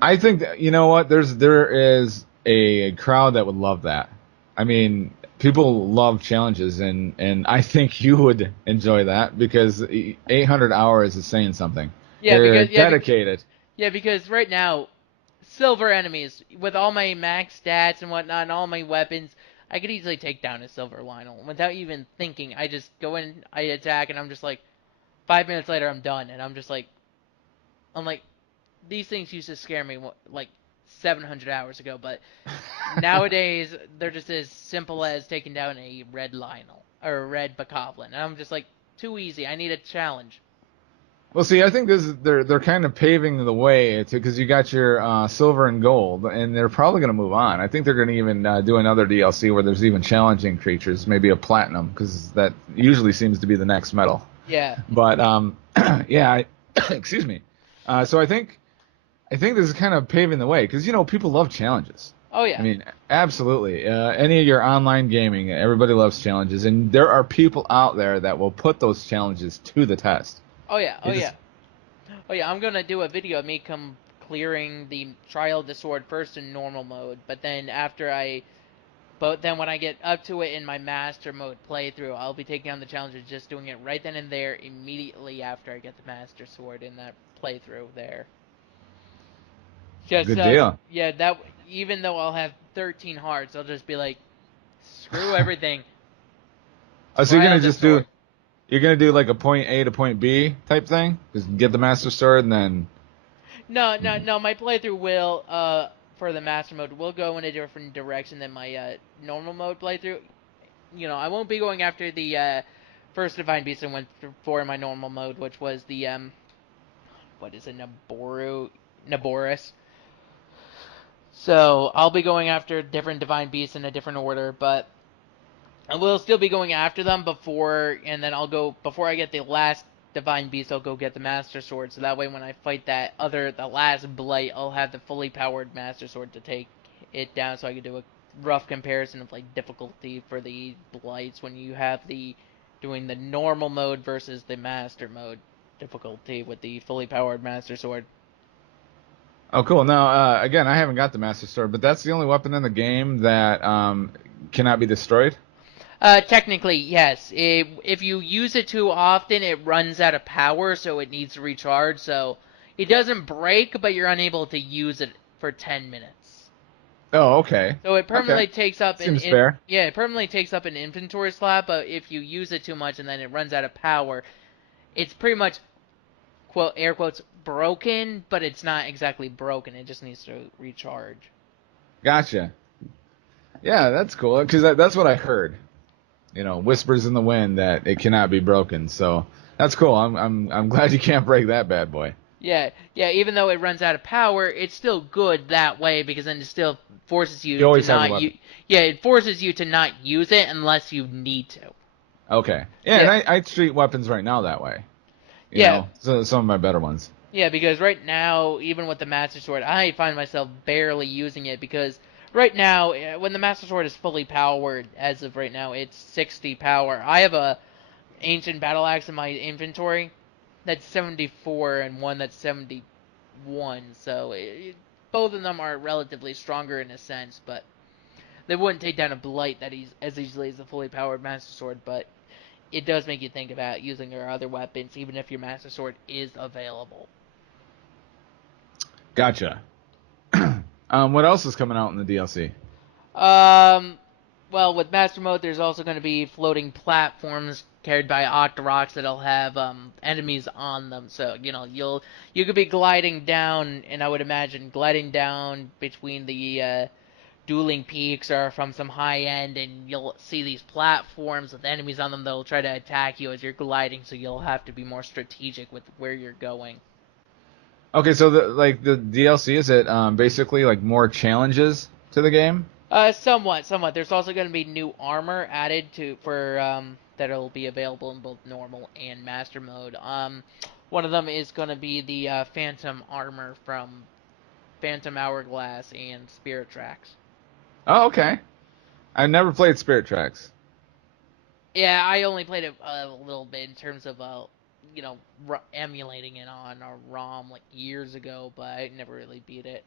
I think that, you know what, there is a crowd that would love that. I mean, people love challenges, and I think you would enjoy that, because 800 hours is saying something. Yeah, They're dedicated. Because right now, silver enemies, with all my max stats and whatnot, and all my weapons, I could easily take down a silver Lionel without even thinking. I just go in, I attack, and I'm just like, 5 minutes later, I'm done, and I'm like, these things used to scare me like 700 hours ago, but nowadays they're just as simple as taking down a red Lionel or a red Bokoblin, and I'm just like, too easy. I need a challenge. Well, see, I think they're kind of paving the way because you got your silver and gold, and they're probably going to move on. I think they're going to even do another DLC where there's even challenging creatures, maybe a platinum, because that usually seems to be the next medal. Yeah. But excuse me. So I think this is kind of paving the way, because people love challenges. Oh yeah. I mean, absolutely. Any of your online gaming, everybody loves challenges, and there are people out there that will put those challenges to the test. Oh yeah. Oh yeah, I'm gonna do a video of me clearing the Trial of the Sword first in normal mode, but then when I get up to it in my master mode playthrough, I'll be taking on the challenge of just doing it right then and there immediately after I get the master sword in that playthrough there. Just Good deal. yeah, that even though I'll have 13 hearts, I'll just be like, screw everything. Oh, so you're Trial gonna of the just do Sword. you're gonna do like a point A to point B type thing? Just get the master sword and then. No. My playthrough will, for the master mode, will go in a different direction than my normal mode playthrough. I won't be going after the first divine beast I went for in my normal mode, which was the what is it, Naboris. So I'll be going after different divine beasts in a different order, but I will still be going after them and then before I get the last divine beast, I'll go get the master sword. So that way, when I fight the last blight, I'll have the fully powered master sword to take it down. So I can do a rough comparison of like difficulty for the blights when you have doing the normal mode versus the master mode difficulty with the fully powered master sword. Oh, cool. Now, again, I haven't got the master sword, but that's the only weapon in the game that cannot be destroyed. Technically, yes. If you use it too often, it runs out of power, so it needs to recharge. So it doesn't break, but you're unable to use it for 10 minutes. Oh, okay. So it permanently Okay. takes up Seems fair. it permanently takes up an inventory slot. But if you use it too much and then it runs out of power, it's pretty much quote air quotes broken, but it's not exactly broken. It just needs to recharge. Gotcha. Yeah, that's cool because that's what I heard. Whispers in the wind that it cannot be broken. So that's cool. I'm glad you can't break that bad boy. Yeah. Even though it runs out of power, it's still good that way because then it still forces you You to always have a not weapon. it forces you to not use it unless you need to. Okay. Yeah, Yeah. and I treat weapons right now that way. Yeah. So some of my better ones. Yeah, because right now, even with the Master Sword, I find myself barely using it because right now, when the Master Sword is fully powered, as of right now, it's 60 power. I have a ancient battle axe in my inventory that's 74 and one that's 71, so both of them are relatively stronger in a sense, but they wouldn't take down a blight as easily as a fully powered Master Sword, but it does make you think about using your other weapons, even if your Master Sword is available. Gotcha. What else is coming out in the DLC? Well, with Master Mode, there's also going to be floating platforms carried by Octoroks that'll have enemies on them. So you could be gliding down, and I would imagine gliding down between the dueling peaks or from some high end, and you'll see these platforms with enemies on them that'll try to attack you as you're gliding. So you'll have to be more strategic with where you're going. Okay, so the DLC is it basically like more challenges to the game? Somewhat. There's also going to be new armor added for that'll be available in both normal and master mode. One of them is going to be the Phantom armor from Phantom Hourglass and Spirit Tracks. Oh, okay. I never played Spirit Tracks. Yeah, I only played it a little bit in terms of emulating it on a ROM like years ago, but I never really beat it.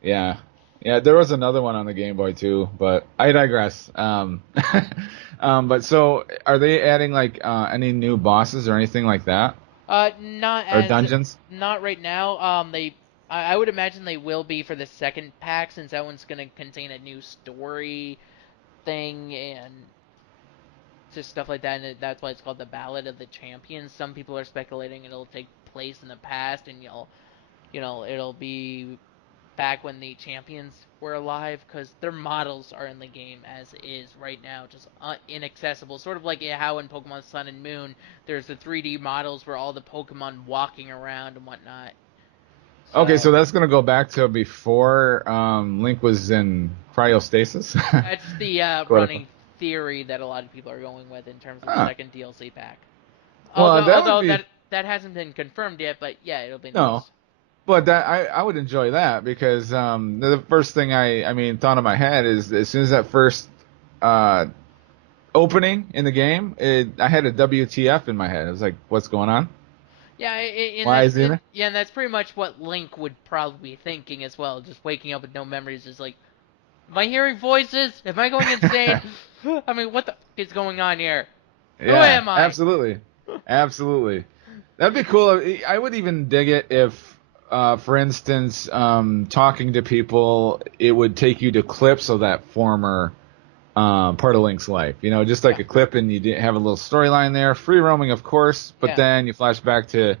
Yeah. Yeah, there was another one on the Game Boy too, but I digress. But so are they adding like any new bosses or anything like that? Not Or as dungeons? not right now. I would imagine they will be for the second pack since that one's gonna contain a new story thing and just stuff like that, and that's why it's called the Ballad of the Champions. Some people are speculating it'll take place in the past, and it'll be back when the champions were alive, because their models are in the game as is right now, just inaccessible. Sort of like how in Pokemon Sun and Moon, there's the 3D models where all the Pokemon walking around and whatnot. Okay, so that's gonna go back to before Link was in cryostasis. That's the running theory that a lot of people are going with in terms of the second DLC pack. Well, that hasn't been confirmed yet, but yeah, it'll be nice. No. But I would enjoy that because the first thing I thought in my head is as soon as that first opening in the game, I had a WTF in my head. I was like, what's going on? Yeah, Why, Xena? yeah, and that's pretty much what Link would probably be thinking as well. Just waking up with no memories, is like, am I hearing voices? Am I going insane? I mean, what the f is going on here? Who Yeah, am I? absolutely. Absolutely. That'd be cool. I would even dig it if, for instance, talking to people, it would take you to clips of that former part of Link's life. You know, just like Yeah, a clip, and you didn't have a little storyline there. Free roaming, of course, but yeah, then you flash back to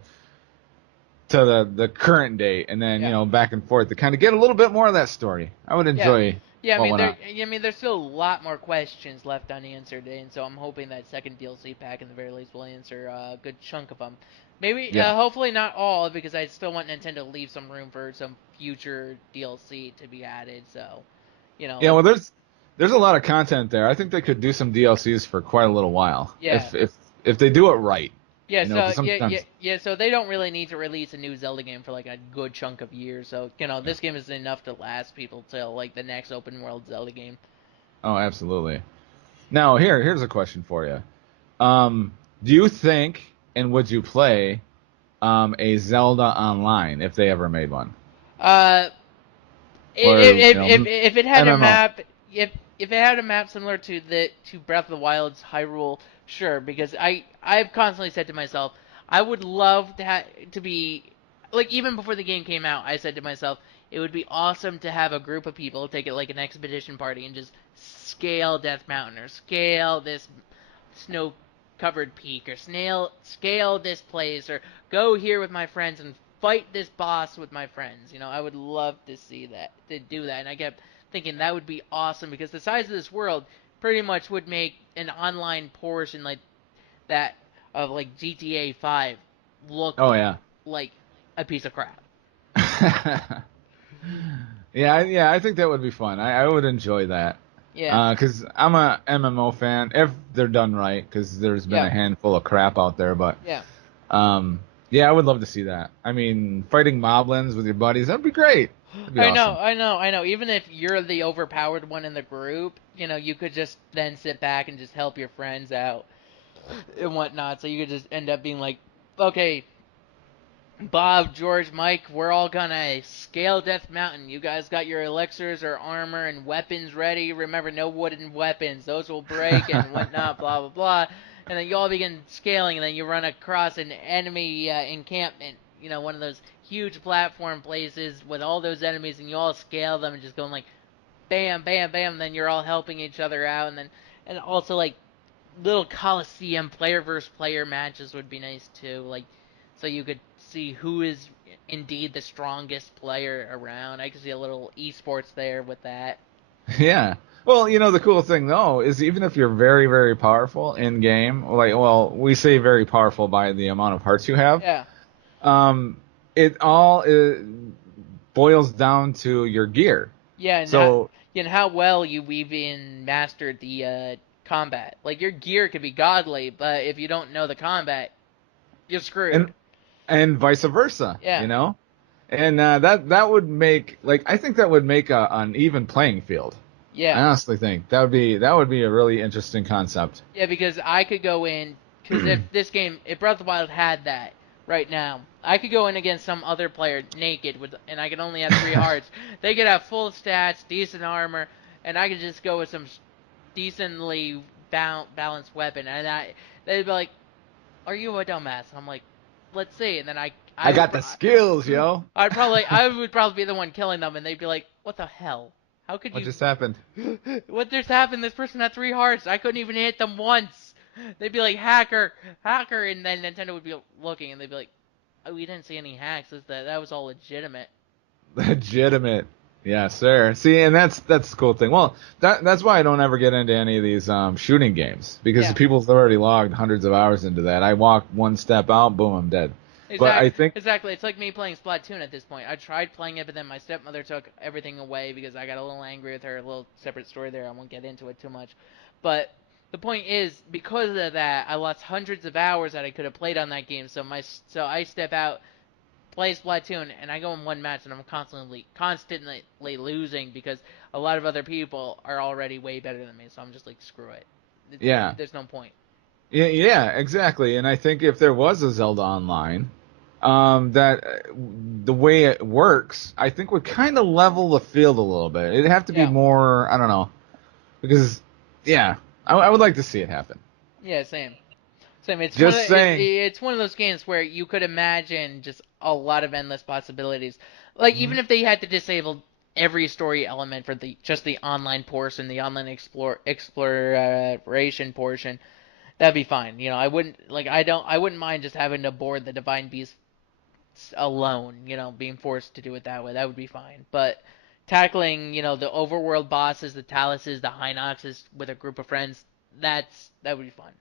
the current date, and then yeah. back and forth to kind of get a little bit more of that story. I would Yeah, enjoy yeah. what went on. I mean, there's still a lot more questions left unanswered, and so I'm hoping that second DLC pack, in the very least, will answer a good chunk of them. Maybe, Yeah. hopefully not all, because I still want Nintendo to leave some room for some future DLC to be added. So, Yeah, like, well, there's a lot of content there. I think they could do some DLCs for quite a little while yeah. if they do it right. Yeah, Because so sometimes so they don't really need to release a new Zelda game for like a good chunk of years. So this game is enough to last people till like the next open world Zelda game. oh, absolutely. Now here's a question for you. Do you think and would you play a Zelda Online if they ever made one, Uh, or if it had a MMO? map, if it had a map similar to Breath of the Wild's Hyrule, sure. Because I've constantly said to myself, I would love to be like, even before the game came out, I said to myself, it would be awesome to have a group of people take it like an expedition party and just scale Death Mountain, or scale this snow-covered peak, or scale this place, or go here with my friends and fight this boss with my friends. I would love to see that, to do that. And I kept thinking that would be awesome, because the size of this world pretty much would make an online portion like that of like GTA 5 look Oh yeah. like a piece of crap. Yeah, I think that would be fun. I would enjoy that. Yeah. Because I'm a MMO fan if they're done right. Because there's been Yeah. a handful of crap out there, but Yeah. yeah, I would love to see that. I mean, fighting moblins with your buddies, that'd be great. That'd be awesome. I know. Even if you're the overpowered one in the group, you could just then sit back and just help your friends out and whatnot. So you could just end up being like, okay, Bob, George, Mike, we're all gonna scale Death Mountain. You guys got your elixirs or armor and weapons ready. Remember, no wooden weapons. Those will break and whatnot, blah, blah, blah. And then you all begin scaling, and then you run across an enemy encampment. One of those huge platform places with all those enemies, and you all scale them and just going like, bam, bam, bam. And then you're all helping each other out. And also, like, little Coliseum player versus player matches would be nice, too. Like, so you could see who is indeed the strongest player around. I could see a little esports there with that. Yeah. Well, the cool thing though is even if you're very, very powerful in game, like, well, we say very powerful by the amount of hearts you have. Yeah. It all boils down to your gear. Yeah, and how well you've even mastered the combat. Like, your gear could be godly, but if you don't know the combat, you're screwed. And vice versa. Yeah. And that would make, like, I think that would make an even playing field. Yeah. I honestly think that would be a really interesting concept. Yeah, because I could go in, because if Breath of the Wild had that right now, I could go in against some other player naked and I could only have 3 hearts. They could have full stats, decent armor, and I could just go with some decently balanced weapon, and they'd be like, "Are you a dumbass?" And I'm like, "Let's see." And then I got the skills, yo. I would probably be the one killing them, and they'd be like, "What the hell? How could you?" What just happened? What just happened? This person had 3 hearts. I couldn't even hit them once. They'd be like, hacker, and then Nintendo would be looking, and they'd be like, "Oh, we didn't see any hacks. That was all legitimate." Legitimate. Yeah, sir. See, and that's the cool thing. Well, that's why I don't ever get into any of these shooting games, because the people's already logged hundreds of hours into that. I walk one step out, boom, I'm dead. But I think exactly, it's like me playing Splatoon at this point. I tried playing it, but then my stepmother took everything away because I got a little angry with her. A little separate story there. I won't get into it too much, but the point is, because of that, I lost hundreds of hours that I could have played on that game. So I step out, play Splatoon, and I go in one match, and I'm constantly losing because a lot of other people are already way better than me. So I'm just like, screw it. Yeah. There's no point. Yeah, exactly. And I think if there was a Zelda Online, that the way it works, I think would kind of level the field a little bit. It'd have to be Yeah. more, I don't know, because yeah, I would like to see it happen. Yeah, same. Same. It's one of Just saying. it's one of those games where you could imagine just a lot of endless possibilities. Like Mhm. even if they had to disable every story element for the just the online portion, the online exploration portion, that'd be fine. I wouldn't mind just having to board the Divine Beast alone. Being forced to do it that way, that would be fine. But tackling the overworld bosses, the Taluses, the Hinoxes with a group of friends, that would be fun.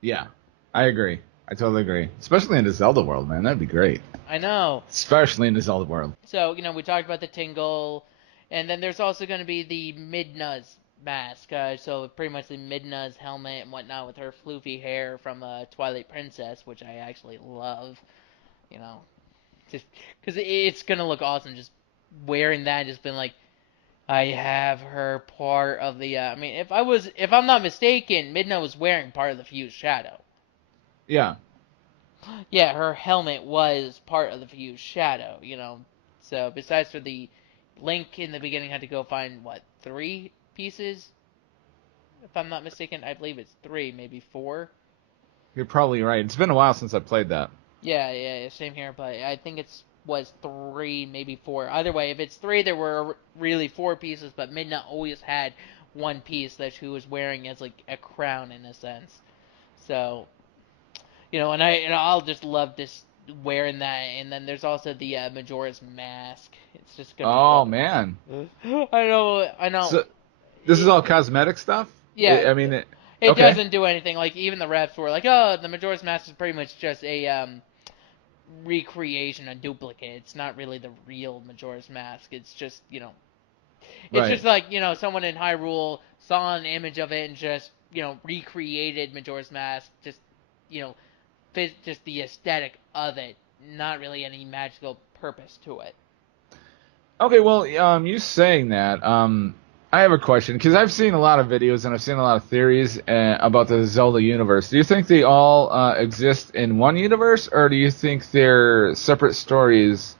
Yeah, I agree. I totally agree. Especially in the Zelda world, man. That'd be great. I know. Especially in the Zelda world. So, we talked about the Tingle, and then there's also going to be the Midna's mask. So, pretty much the Midna's helmet and whatnot with her floofy hair from Twilight Princess, which I actually love. You know, just because it's going to look awesome just wearing that, just being like, I have her part of the. I mean, if I'm not mistaken, Midna was wearing part of the Fused Shadow. Yeah. Yeah, her helmet was part of the Fused Shadow. So besides for the Link in the beginning had to go find what, 3 pieces? If I'm not mistaken, I believe it's 3, maybe 4. You're probably right. It's been a while since I played that. Yeah, same here, but I think was 3, maybe 4. Either way, if it's 3, there were really 4 pieces, but Midna always had one piece that she was wearing as like a crown in a sense. So and I'll just love this wearing that. And then there's also the Majora's Mask. It's just gonna be Oh love. man. I know. So this is all cosmetic stuff? Yeah, I mean, it okay. doesn't do anything. Like even the reps were like, oh, the Majora's Mask is pretty much just a recreation, a duplicate. It's not really the real Majora's Mask. It's just it's Right. just like someone in Hyrule saw an image of it and just recreated Majora's Mask. Just you know just the aesthetic of it, not really any magical purpose to it. Okay, well, you saying that, I have a question because I've seen a lot of videos and I've seen a lot of theories about the Zelda universe. Do you think they all exist in one universe, or do you think they're separate stories,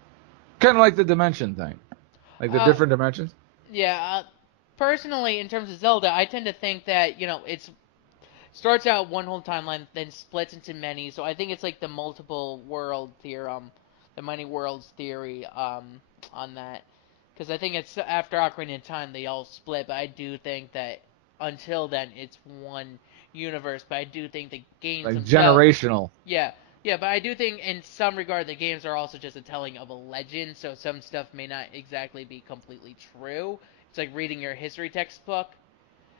kind of like the dimension thing, like the Uh, different dimensions? yeah. Personally, in terms of Zelda, I tend to think that it's starts out one whole timeline, then splits into many. So I think it's like the multiple world theorem, the many worlds theory on that. Because I think it's after Ocarina of Time they all split, but I do think that until then it's one universe. But I do think the games Like themselves, generational. yeah, yeah. But I do think in some regard the games are also just a telling of a legend. So some stuff may not exactly be completely true. It's like reading your history textbook.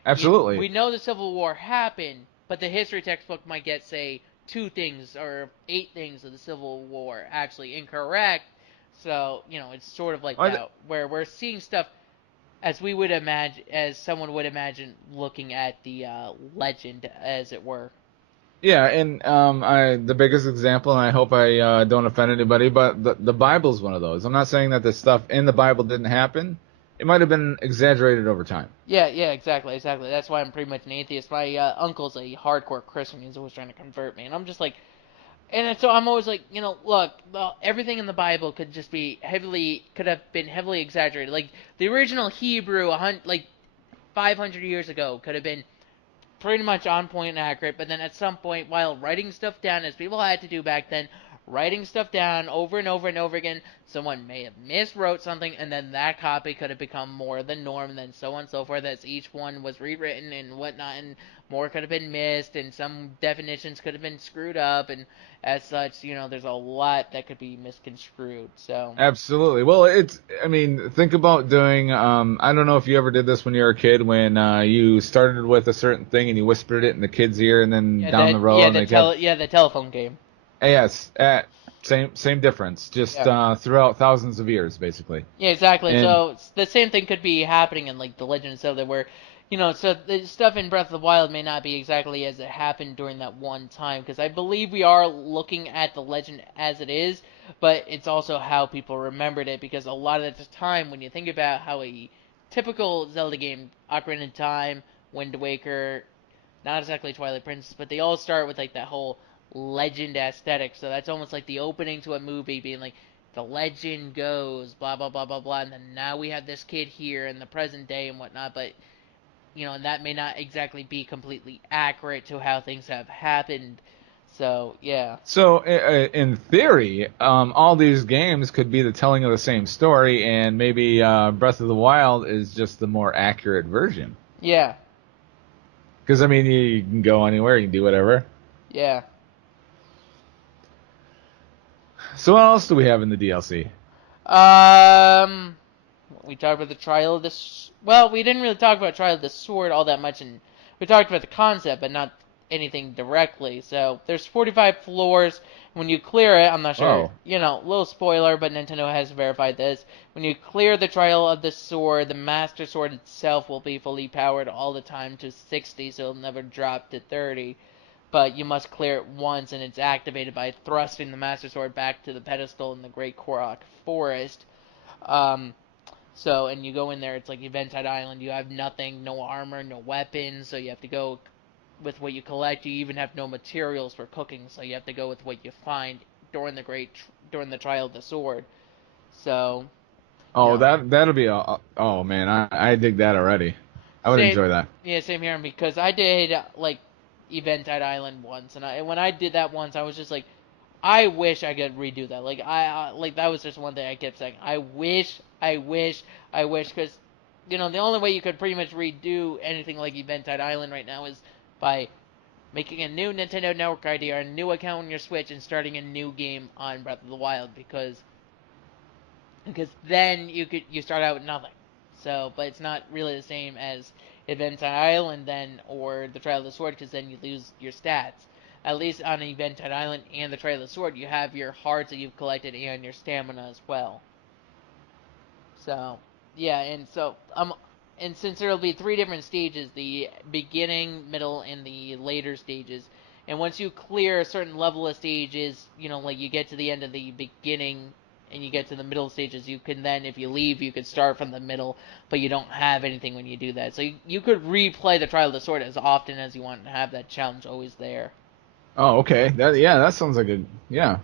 We Absolutely. know the Civil War happened, but the history textbook might get, say, 2 things or 8 things of the Civil War actually incorrect. So, it's sort of like I, that, where we're seeing stuff as we would imagine, as someone would imagine looking at the legend, as it were. yeah, and the biggest example, and I hope I don't offend anybody, but the Bible's one of those. I'm not saying that the stuff in the Bible didn't happen. It might have been exaggerated over time. Yeah, exactly. That's why I'm pretty much an atheist. My uncle's a hardcore Christian. He's always trying to convert me, and I'm just like, and so I'm always like, look, everything in the Bible could have been heavily exaggerated. Like the original Hebrew, like 500 years ago, could have been pretty much on point and accurate. But then at some point, while writing stuff down, as people had to do back then, writing stuff down over and over and over again, someone may have miswrote something, and then that copy could have become more the norm, and then so on and so forth, as each one was rewritten and whatnot, and more could have been missed, and some definitions could have been screwed up, and as such, there's a lot that could be misconstrued. So, Absolutely. Well, I mean, think about doing, I don't know if you ever did this when you were a kid, when you started with a certain thing and you whispered it in the kid's ear, and then down the road, they kept, the telephone game. yes, same difference, just Yeah. throughout thousands of years, basically. Yeah, exactly. And So the same thing could be happening in like the Legend of Zelda, where, so the stuff in Breath of the Wild may not be exactly as it happened during that one time, because I believe we are looking at the legend as it is, but it's also how people remembered it, because a lot of the time when you think about how a typical Zelda game, Ocarina of Time, Wind Waker, not exactly Twilight Princess, but they all start with like that whole legend aesthetic. So that's almost like the opening to a movie being like, the legend goes, blah, blah, blah, blah, blah, and then now we have this kid here in the present day and whatnot, but, and that may not exactly be completely accurate to how things have happened. So, yeah. So, in theory, all these games could be the telling of the same story, and maybe Breath of the Wild is just the more accurate version. Yeah. Because, I mean, you can go anywhere, you can do whatever. Yeah. So what else do we have in the DLC? We talked about the Trial of the... Well, we didn't really talk about Trial of the Sword all that much, and we talked about the concept, but not anything directly. So, there's 45 floors. When you clear it, I'm not sure, little spoiler, but Nintendo has verified this. When you clear the Trial of the Sword, the Master Sword itself will be fully powered all the time to 60, so it'll never drop to 30. But you must clear it once, and it's activated by thrusting the Master Sword back to the pedestal in the Great Korok Forest. And you go in there, it's like Eventide Island. You have nothing, no armor, no weapons, so you have to go with what you collect. You even have no materials for cooking, so you have to go with what you find during the Trial of the Sword. So. Oh, that'll be oh man, I dig that already. I would enjoy that. Yeah, same here, because I did Eventide Island once, and when I did that once, I was just like, I wish I could redo that. That was just one thing I kept saying. I wish, because the only way you could pretty much redo anything like Eventide Island right now is by making a new Nintendo Network ID or a new account on your Switch and starting a new game on Breath of the Wild, because then you start out with nothing. So, but it's not really the same as Eventide Island then, or the Trial of the Sword, because then you lose your stats. At least on Eventide Island and the Trial of the Sword, you have your hearts that you've collected and your stamina as well. So, yeah, and since there will be 3 different stages, the beginning, middle, and the later stages, and once you clear a certain level of stages, you get to the end of the beginning and you get to the middle stages, you can then, if you leave, you could start from the middle, but you don't have anything when you do that. So you could replay the Trial of the Sword as often as you want and have that challenge always there. Oh, okay. That sounds like yeah.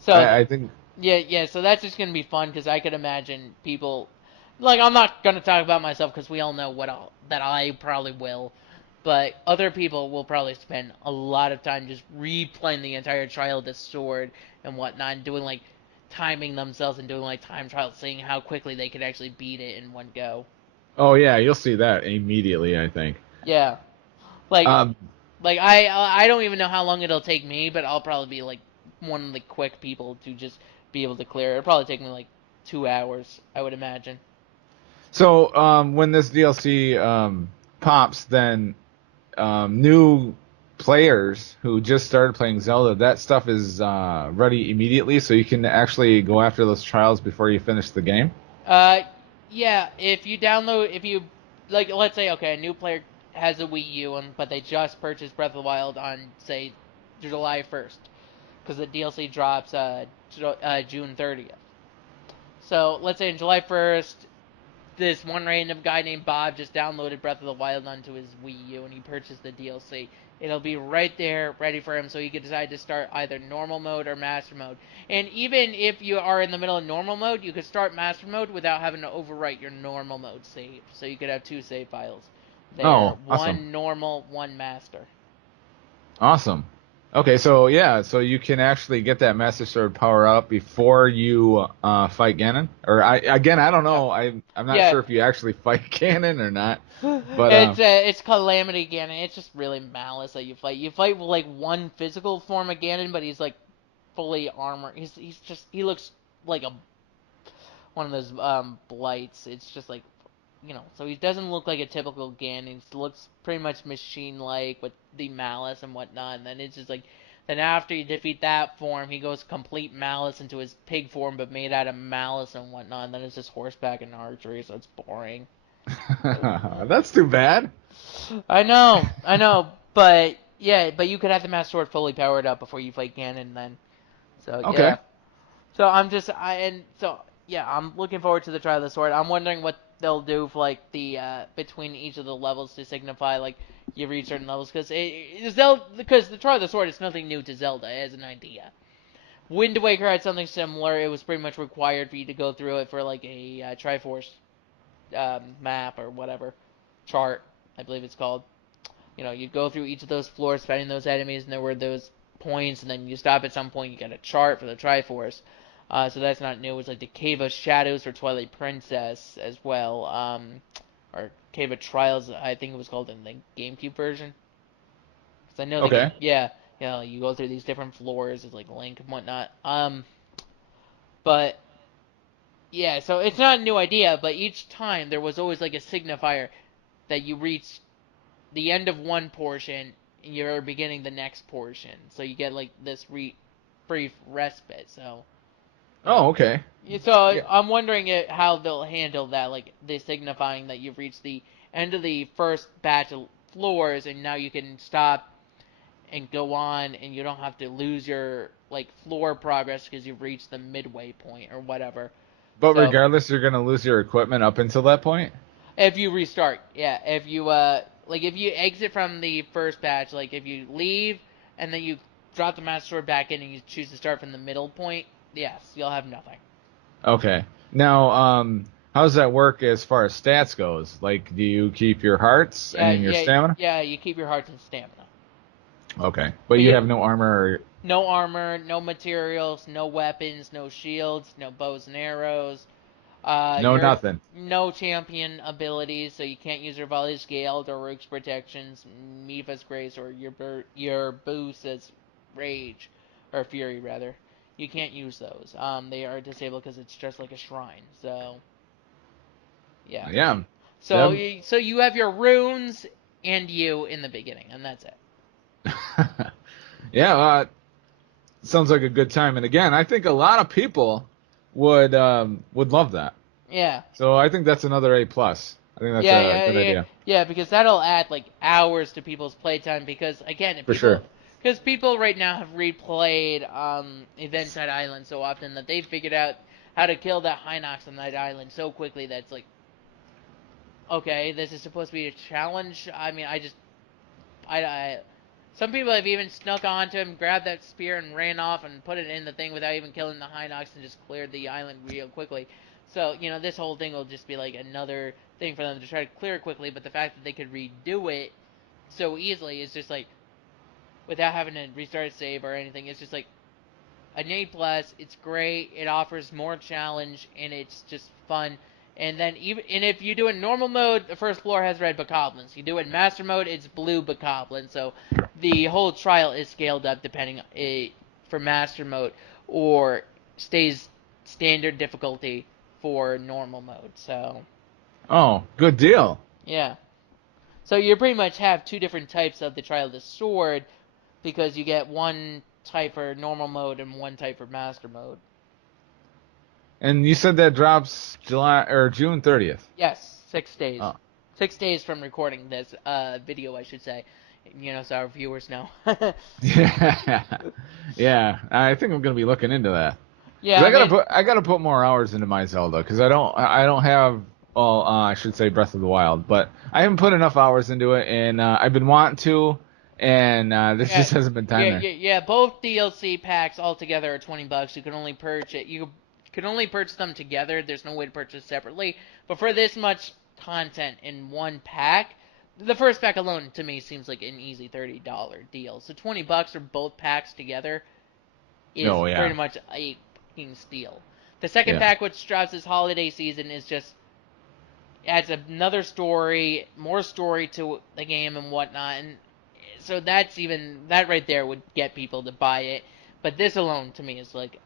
So I think. Yeah. So that's just gonna be fun, because I could imagine people, I'm not gonna talk about myself because we all know that I probably will, but other people will probably spend a lot of time just replaying the entire Trial of the Sword and whatnot, and doing timing themselves and doing time trials, seeing how quickly they could actually beat it in one go. Oh yeah, you'll see that immediately, I think. Yeah. I don't even know how long it'll take me, but I'll probably be one of the quick people to just be able to clear it. It'll probably take me 2 hours, I would imagine. So when this DLC pops, then new players who just started playing Zelda, that stuff is ready immediately, so you can actually go after those trials before you finish the game? Yeah, if you let's say, okay, a new player has a Wii U, but they just purchased Breath of the Wild on, say, July 1st, because the DLC drops June 30th. So, let's say on July 1st, this one random guy named Bob just downloaded Breath of the Wild onto his Wii U, and he purchased the DLC. It'll be right there, ready for him, so he can decide to start either normal mode or master mode. And even if you are in the middle of normal mode, you could start master mode without having to overwrite your normal mode save. So you could have 2 save files. Oh, awesome. One normal, one master. Awesome. Okay, so you can actually get that Master Sword power up before you fight Ganon. Or I don't know. I'm not sure if you actually fight Ganon or not. But it's Calamity Ganon. It's just really Malice that you fight. You fight with one physical form of Ganon, but he's fully armored. He looks like one of those blights. It's just so he doesn't look like a typical Ganon. He looks pretty much machine-like with the malice and whatnot. And then it's just then after you defeat that form, he goes complete malice into his pig form, but made out of malice and whatnot. And then it's just horseback and archery, so it's boring. That's too bad. I know, but you could have the Master Sword fully powered up before you fight Ganon then. So okay. Yeah. So yeah, I'm looking forward to the Trial of the Sword. I'm wondering what they'll do for like the between each of the levels to signify like you reach certain levels because because the Trial of the Sword is nothing new to Zelda as an idea. Wind Waker had something similar. It was pretty much required for you to go through it for like a Triforce map or whatever chart, I believe it's called. You know, you go through each of those floors, fighting those enemies, and there were those points, and then you stop at some point. You get a chart for the Triforce. So that's not new. It was like the Cave of Shadows for Twilight Princess as well, or Cave of Trials, I think it was called in the GameCube version. Because I know the Okay. yeah, you know, you go through these different floors, it's like Link and whatnot. But yeah, so it's not a new idea, but each time there was always like a signifier that you reached the end of one portion and you're beginning the next portion. So you get like this brief respite. So Oh, okay. so Yeah. I'm wondering how they'll handle that, like they signifying that you've reached the end of the first batch of floors and now you can stop and go on and you don't have to lose your like floor progress because you've reached the midway point or whatever. But So regardless, you're gonna lose your equipment up until that point. if you restart, yeah. If you like if you exit from the first batch, like if you leave and then you drop the Master Sword back in and you choose to start from the middle point, yes, you'll have nothing. Okay. Now, how does that work as far as stats goes? Like, do you keep your hearts Yeah, and your yeah, stamina? yeah. You keep your hearts and stamina. Okay. But But you yeah, have no armor. no armor, no materials, no weapons, no shields, no bows and arrows. No Your nothing. no champion abilities, so you can't use your Volley's Gale or Rook's Protections, Mifa's Grace, or your Boost's Rage, or Fury rather. You can't use those. They are disabled because it's just like a shrine. So yeah. Yeah. So Them. so you have your runes and you in the beginning, and that's it. Yeah. Sounds like a good time. And again, I think a lot of people would love that. Yeah. So I think that's another A plus. I think that's Yeah, a yeah, good yeah, idea yeah. Because that'll add like hours to people's playtime. Because again, if for sure. people right now have replayed Eventide Island so often that they've figured out how to kill that Hinox on that island so quickly that it's like, okay, this is supposed to be a challenge. I mean, I some people have even snuck onto him, grabbed that spear, and ran off and put it in the thing without even killing the Hinox and just cleared the island real quickly. So, you know, this whole thing will just be like another thing for them to try to clear quickly, but the fact that they could redo it so easily is just like, without having to restart a save or anything, it's just like an A+, it's great, it offers more challenge, and it's just fun. And then if you do it in normal mode, the first floor has red bokoblins. You do it in master mode, it's blue bokoblins. So the whole trial is scaled up depending for master mode or stays standard difficulty for normal mode. So Oh, good deal. yeah. So you pretty much have two different types of the Trial of the Sword because you get one type for normal mode and one type for master mode. And you said that drops July or June 30th. Yes, 6 days. Oh. 6 days from recording this video, I should say. You know, so our viewers know. Yeah. Yeah. I think I'm gonna be looking into that. Yeah, 'Cause I mean, I gotta put more hours into my Zelda because I don't have well I should say Breath of the Wild, but I haven't put enough hours into it, and I've been wanting to, and there yeah, just hasn't been time there. yeah. Both DLC packs altogether are $20. You can only purchase them together. There's no way to purchase separately. But for this much content in one pack, the first pack alone to me seems like an easy $30 deal. So $20 for both packs together is Oh yeah. pretty much a fucking steal. The second Yeah. pack, which drops this holiday season, is just adds another story, more story to the game and whatnot, and so that right there would get people to buy it. But this alone to me is like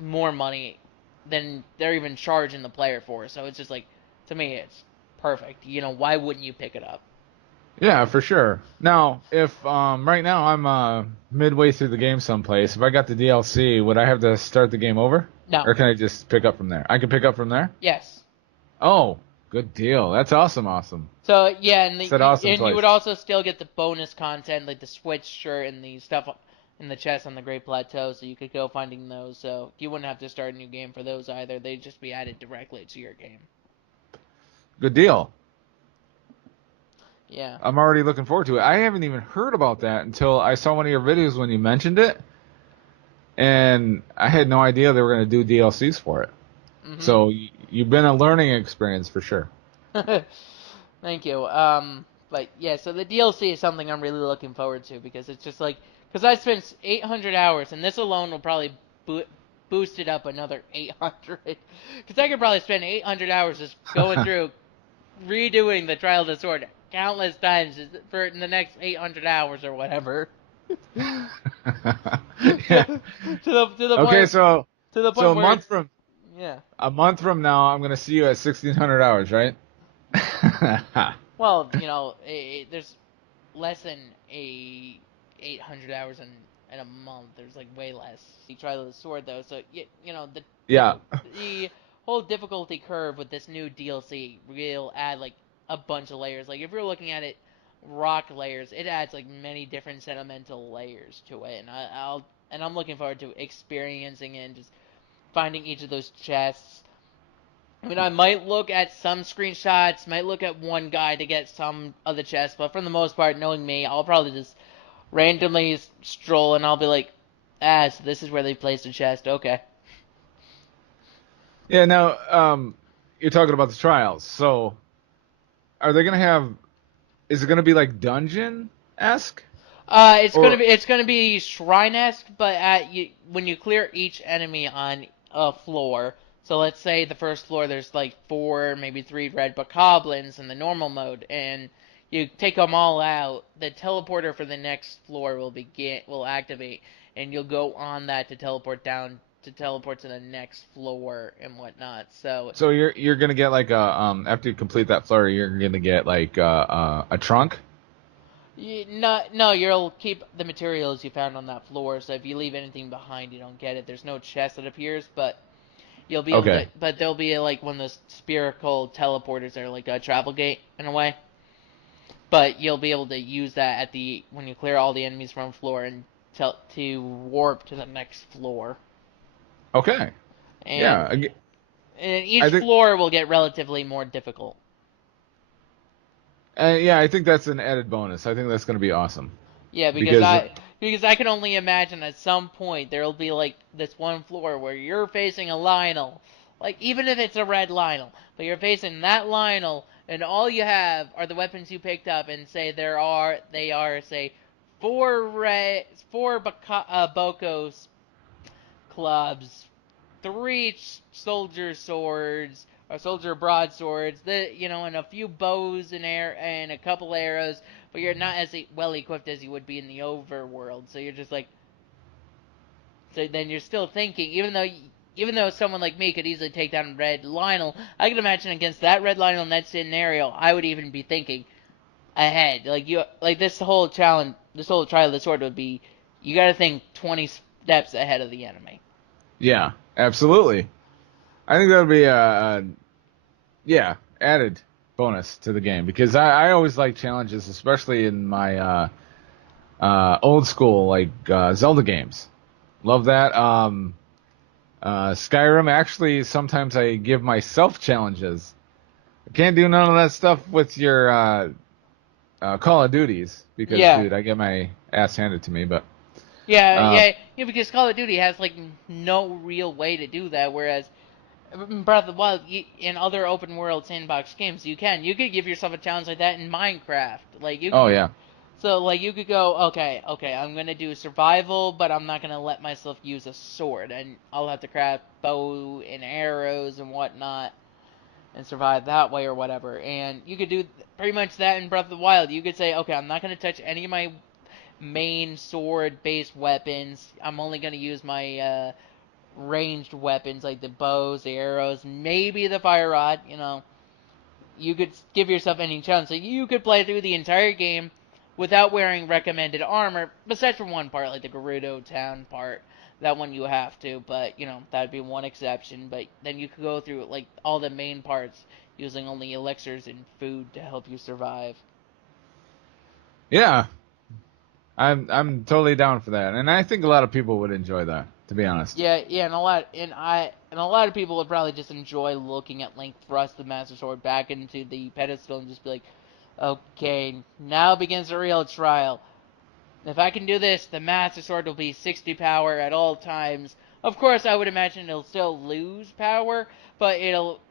more money than they're even charging the player for. So it's just like, to me, it's perfect. You know, why wouldn't you pick it up? Yeah, for sure. Now, if right now I'm midway through the game someplace, if I got the DLC, would I have to start the game over? No. Or can I just pick up from there? I can pick up from there? Yes. Oh, good deal. That's awesome. So yeah, It's an awesome and you place. would also still get the bonus content like the Switch shirt and the stuff in the chests on the Great Plateau, so you could go finding those. So you wouldn't have to start a new game for those either. They'd just be added directly to your game. Good deal. Yeah. I'm already looking forward to it. I haven't even heard about that until I saw one of your videos when you mentioned it, and I had no idea they were going to do DLCs for it. So you've been a learning experience for sure. Thank you. But yeah, so the DLC is something I'm really looking forward to because it's just like, because I spent 800 hours, and this alone will probably boost it up another 800. Because I could probably spend 800 hours just going through, redoing the Trial of the Sword countless times for the next 800 hours or whatever. Yeah. To the Okay, point, so to the so point where yeah. a month from now, I'm gonna see you at 1,600 hours, right? Well, there's less than 800 hours in a month. There's like way less. You try the sword though, so the Yeah. the whole difficulty curve with this new DLC will add like a bunch of layers. Like if you're looking at it, rock layers, it adds like many different sentimental layers to it, and I'm looking forward to experiencing it and just finding each of those chests. I mean, I might look at some screenshots, might look at one guy to get some of the chests, but for the most part, knowing me, I'll probably just randomly stroll and I'll be like, so this is where they placed a chest, okay. Yeah. Now, you're talking about the trials. So, are they gonna have? Is it gonna be like dungeon-esque? Or It's gonna be Shrine-esque, but when you clear each enemy on a floor, so let's say the first floor there's like 4, maybe 3 red bokoblins in the normal mode, and you take them all out, the teleporter for the next floor will activate, and you'll go on that to teleport to the next floor and whatnot. So so you're gonna get like after you complete that flurry, you're gonna get like a trunk. no, you'll keep the materials you found on that floor. So if you leave anything behind, you don't get it. There's no chest that appears, but you'll be able to. Okay. But there'll be like one of those spherical teleporters that are like a travel gate in a way. But you'll be able to use that when you clear all the enemies from a floor and to warp to the next floor. Okay. And Yeah. each I think. floor will get relatively more difficult. Yeah, I think that's an added bonus. I think that's gonna be awesome. Yeah, Because because I can only imagine at some point there'll be like this one floor where you're facing a Lionel, like even if it's a red Lionel, but you're facing that Lionel, and all you have are the weapons you picked up, and say they are say 4 Bokos clubs, 3 soldier swords or soldier broadswords, and a few bows and a couple arrows, but you're not as well equipped as you would be in the overworld. So you're just like, so then you're still thinking, even though someone like me could easily take down Red Lionel, I can imagine against that Red Lionel in that scenario, I would even be thinking ahead. Like this whole challenge, this whole trial of the sword would be, you got to think 20 steps ahead of the enemy. yeah, absolutely. I think that would be added bonus to the game because I always like challenges, especially in my old school like Zelda games. Love that. Skyrim, actually, sometimes I give myself challenges. I can't do none of that stuff with your Call of Duties because, Yeah. dude, I get my ass handed to me. But uh, Yeah, because Call of Duty has like no real way to do that, whereas Breath of the Wild in other open world sandbox games, you could give yourself a challenge like that in Minecraft. Like you oh could, yeah, so like you could go, okay, I'm gonna do survival, but I'm not gonna let myself use a sword, and I'll have to craft bow and arrows and whatnot, and survive that way or whatever. And you could do pretty much that in Breath of the Wild. You could say, okay, I'm not gonna touch any of my main sword-based weapons. I'm only gonna use my ranged weapons like the bows, the arrows, maybe the fire rod. You could give yourself any challenge. So you could play through the entire game without wearing recommended armor, besides for one part, like the Gerudo Town part. That one you have to, but that'd be one exception. But then you could go through like all the main parts using only elixirs and food to help you survive. yeah. I'm totally down for that, and I think a lot of people would enjoy that, to be honest. Yeah, and a lot of people would probably just enjoy looking at Link thrust the Master Sword back into the pedestal and just be like, okay, now begins the real trial. If I can do this, the Master Sword will be 60 power at all times. Of course, I would imagine it'll still lose power, but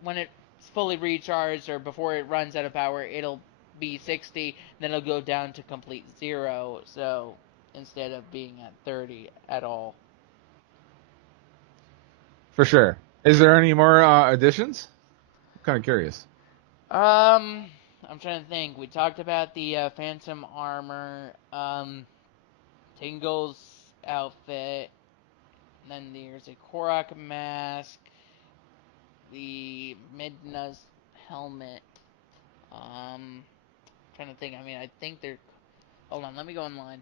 when it's fully recharged or before it runs out of power, it'll be 60, then it'll go down to complete 0, so instead of being at 30 at all. For sure. Is there any more additions? I'm kind of curious. I'm trying to think. We talked about the Phantom Armor, Tingle's outfit, and then there's a Korok mask, the Midna's helmet. Trying to think. I mean, I think they're. Hold on, let me go online.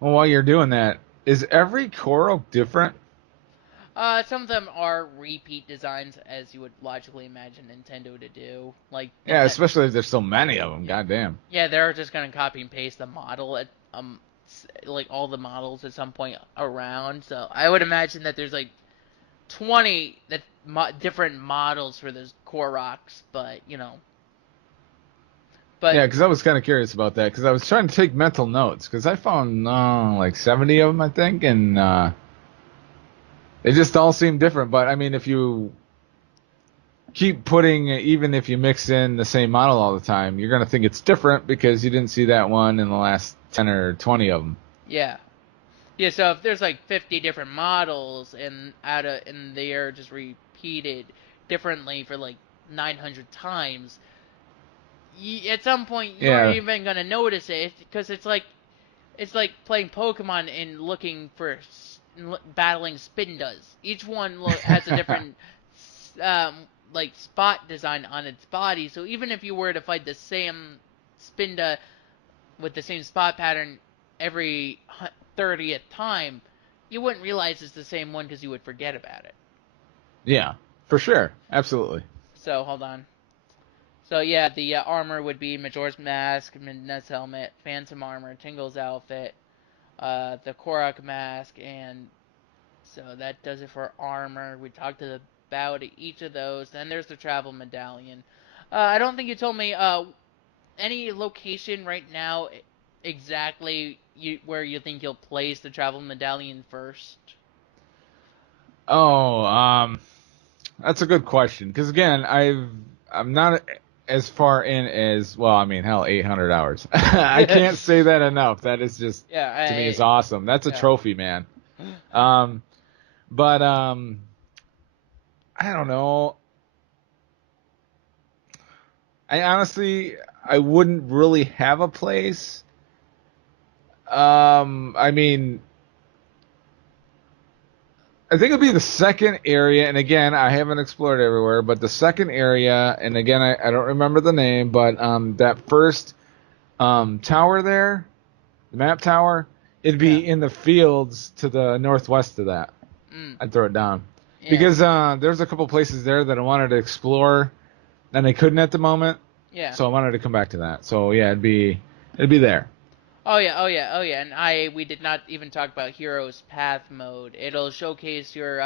Well, while you're doing that, is every Korok different? Some of them are repeat designs, as you would logically imagine Nintendo to do. Like, Yeah, especially if there's so many of them. Goddamn. yeah, they're just gonna copy and paste the model at like all the models at some point around. So I would imagine that there's like 20 different models for those Koroks, but you know. But Yeah, because I was kind of curious about that, because I was trying to take mental notes, because I found like 70 of them, I think, and they just all seem different. But I mean, if you keep putting, even if you mix in the same model all the time, you're gonna think it's different because you didn't see that one in the last 10 or 20 of them. yeah, yeah. So if there's like 50 different models and they are just repeated differently for like 900 times, at some point you aren't even gonna notice it, because it's like playing Pokemon and looking for battling Spindas. Each one has a different like spot design on its body. So even if you were to fight the same Spinda with the same spot pattern every 30th time, you wouldn't realize it's the same one because you would forget about it. Yeah, for sure, absolutely. So hold on. So yeah, the armor would be Majora's Mask, Midna's helmet, Phantom armor, Tingle's outfit, the Korok mask, and so that does it for armor. We talked about each of those. Then there's the travel medallion. I don't think you told me any location right now exactly where you think you'll place the travel medallion first. Oh, that's a good question. Because again, I'm not as far in as, well, I mean, hell, 800 hours. I can't say that enough. That is just, to me, is awesome. That's a trophy, man. But I don't know. I wouldn't really have a place. I mean, I think it'd be the second area, and again, I haven't explored everywhere, but the second area, and again, I don't remember the name, but that first tower there, the map tower, it'd be in the fields to the northwest of that. I'd throw it down. Yeah. Because there's a couple places there that I wanted to explore, and I couldn't at the moment. Yeah. So I wanted to come back to that. So yeah, it'd be there. Oh yeah. And we did not even talk about Heroes Path mode. It'll showcase your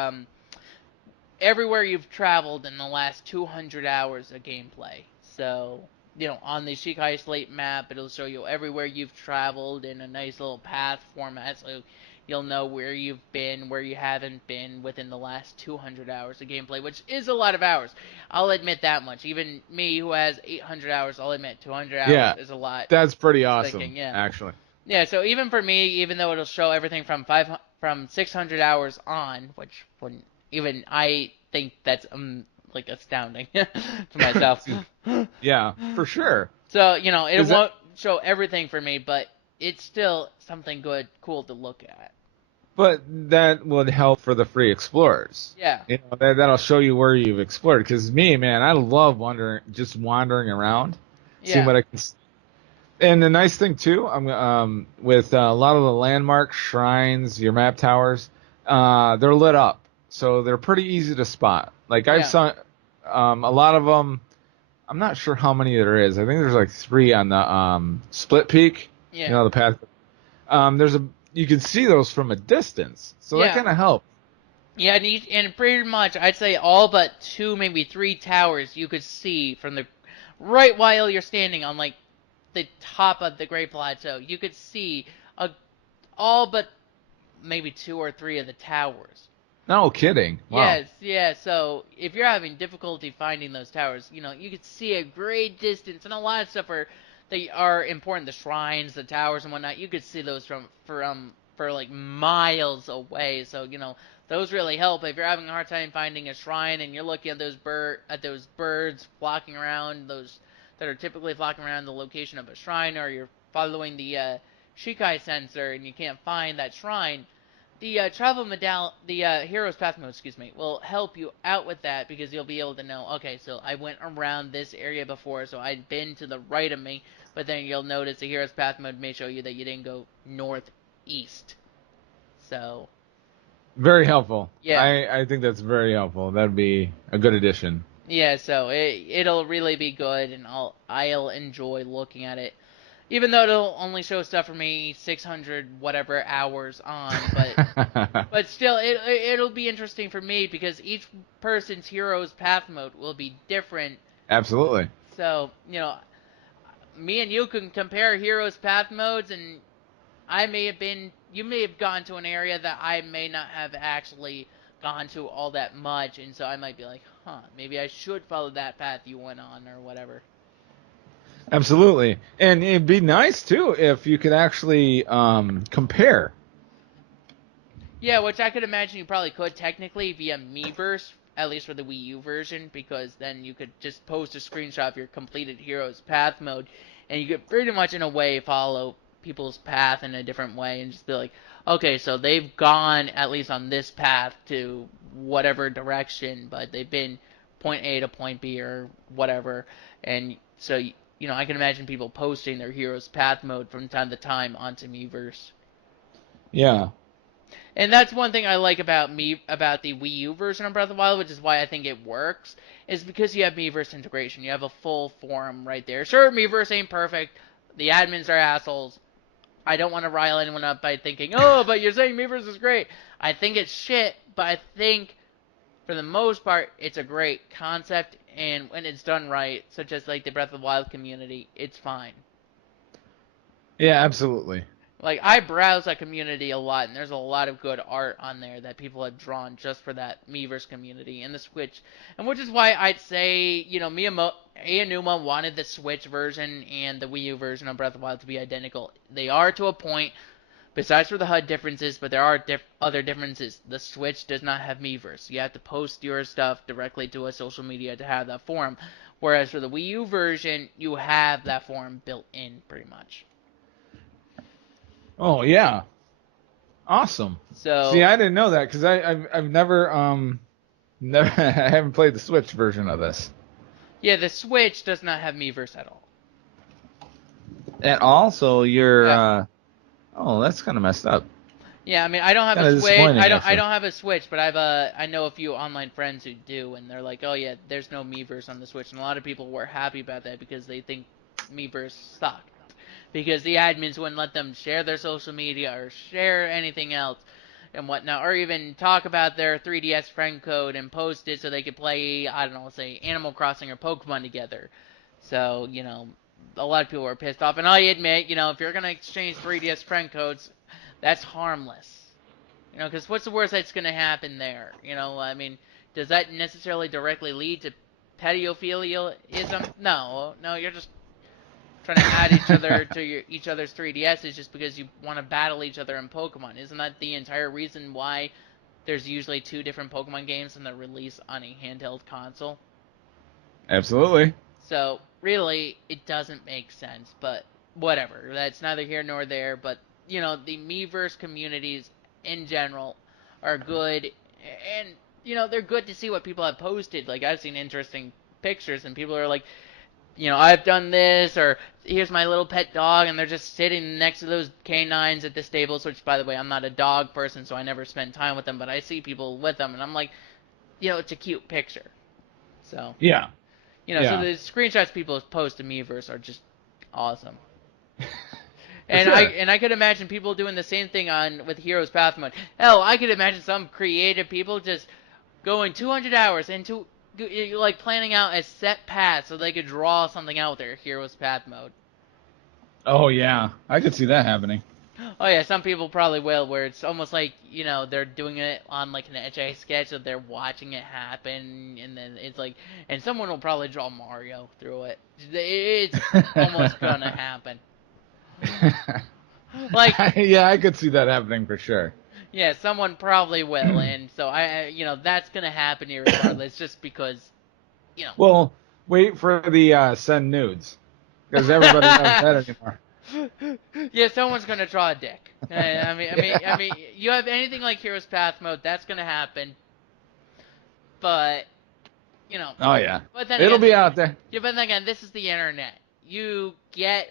everywhere you've traveled in the last 200 hours of gameplay. So, you know, on the Sheik Isolate map, it'll show you everywhere you've traveled in a nice little path format, so you'll know where you've been, where you haven't been within the last 200 hours of gameplay, which is a lot of hours. I'll admit that much. Even me, who has 800 hours, I'll admit 200 hours is a lot. That's pretty awesome, actually. Yeah, so even for me, even though it'll show everything from 600 hours on, which even I think that's like astounding to myself. Yeah, for sure. So, you know, it won't show everything for me, but it's still something cool to look at. But that would help for the free explorers. Yeah. You know, that'll show you where you've explored. Because me, man, I love wandering around, seeing what I can see. And the nice thing too, with a lot of the landmarks, shrines, your map towers, they're lit up, so they're pretty easy to spot. Like I've saw a lot of them. I'm not sure how many there is. I think there's like 3 on the split peak. You Yeah. know, the path. You can see those from a distance, so that Yeah. kind of helps. Yeah, and pretty much, I'd say all but two, maybe three towers you could see from the right while you're standing on like the top of the Great Plateau. You could see a, all but maybe two or three of the towers. No kidding. Wow. Yes, yeah. So if you're having difficulty finding those towers, you could see a great distance, and a lot of stuff are they are important. The shrines, the towers, and whatnot. You could see those for like miles away. So those really help. If you're having a hard time finding a shrine, and you're looking at those birds flocking around, those that are typically flocking around the location of a shrine, or you're following the Shikai sensor and you can't find that shrine, the Hero's Path mode, excuse me, will help you out with that because you'll be able to know, okay, so I went around this area before, so I'd been to the right of me, but then you'll notice the Hero's Path mode may show you that you didn't go northeast. So, Very helpful. yeah. I think that's very helpful. That'd be a good addition. Yeah, so it'll really be good, and I'll enjoy looking at it. Even though it'll only show stuff for me 600 whatever hours on, but still, it'll be interesting for me because each person's hero's path mode will be different. Absolutely. So me and you can compare heroes path modes, and you may have gone to an area that I may not have actually gone to all that much, and so I might be like, huh, maybe I should follow that path you went on or whatever. Absolutely. And it'd be nice too if you could actually compare. Yeah, which I could imagine you probably could technically via Miiverse, at least for the Wii U version, because then you could just post a screenshot of your completed hero's path mode, and you could pretty much in a way follow people's path in a different way and just be like, okay, so they've gone at least on this path to whatever direction, but they've been point A to point B or whatever, and so I can imagine people posting their hero's path mode from time to time onto Miiverse. Yeah. And that's one thing I like about the Wii U version of Breath of the Wild, which is why I think it works, is because you have Miiverse integration. You have a full forum right there. Sure, Miiverse ain't perfect. The admins are assholes. I don't want to rile anyone up by thinking, oh, but you're saying Miiverse is great. I think it's shit, but I think for the most part, it's a great concept, and when it's done right, such as like the Breath of the Wild community, it's fine. Yeah, absolutely. Like, I browse that community a lot, and there's a lot of good art on there that people have drawn just for that Miiverse community and the Switch. And which is why I'd say, Aonuma wanted the Switch version and the Wii U version of Breath of the Wild to be identical. They are to a point, besides for the HUD differences, but there are other differences. The Switch does not have Miiverse. You have to post your stuff directly to a social media to have that forum. Whereas for the Wii U version, you have that forum built in, pretty much. Oh yeah. Awesome. See, So, I didn't know that because I've never I haven't played the Switch version of this yeah, the Switch does not have Miiverse at all. at all. So you're Yeah. oh, that's kind of messed up. Yeah, I mean, I don't have Kinda a Switch. disappointing, I actually. don't have a Switch, but I know a few online friends who do, and they're like, oh yeah, there's no Miiverse on the Switch, and a lot of people were happy about that because they think Miiverse sucked because the admins wouldn't let them share their social media or share anything else and whatnot, or even talk about their 3DS friend code and post it so they could play, I don't know, say Animal Crossing or Pokemon together. So a lot of people were pissed off, and I admit, if you're gonna exchange 3DS friend codes, that's harmless. Because what's the worst that's going to happen there? I mean, does that necessarily directly lead to pedophiliaism? No, you're just trying to add each other to each other's 3DSs just because you want to battle each other in Pokemon. Isn't that the entire reason why there's usually two different Pokemon games and they're released on a handheld console? Absolutely. So, really, it doesn't make sense, but whatever. That's neither here nor there, but, the Miiverse communities in general are good, and, they're good to see what people have posted. Like, I've seen interesting pictures, and people are like, I've done this, or here's my little pet dog, and they're just sitting next to those canines at the stables, which, by the way, I'm not a dog person, so I never spend time with them, but I see people with them, and I'm like, it's a cute picture. So, Yeah. so the screenshots people post to Miiverse are just awesome. For And sure. I could imagine people doing the same thing with Heroes Path mode. Hell, I could imagine some creative people just going 200 hours into like planning out a set path so they could draw something out with their Heroes Path mode. Oh yeah, I could see that happening. Oh yeah, some people probably will, where it's almost like, they're doing it on like an etch sketch, so they're watching it happen, and then it's like, and someone will probably draw Mario through it. It's almost gonna happen. Like, Yeah, I could see that happening for sure. yeah, someone probably will, and so that's gonna happen regardless, just because, you know. Well, wait for the send nudes, because everybody does that anymore. Yeah, someone's gonna draw a dick. I mean, you have anything like Heroes Path mode, that's gonna happen. But, Oh yeah, but then it'll again, be out there. yeah, but then again, this is the internet.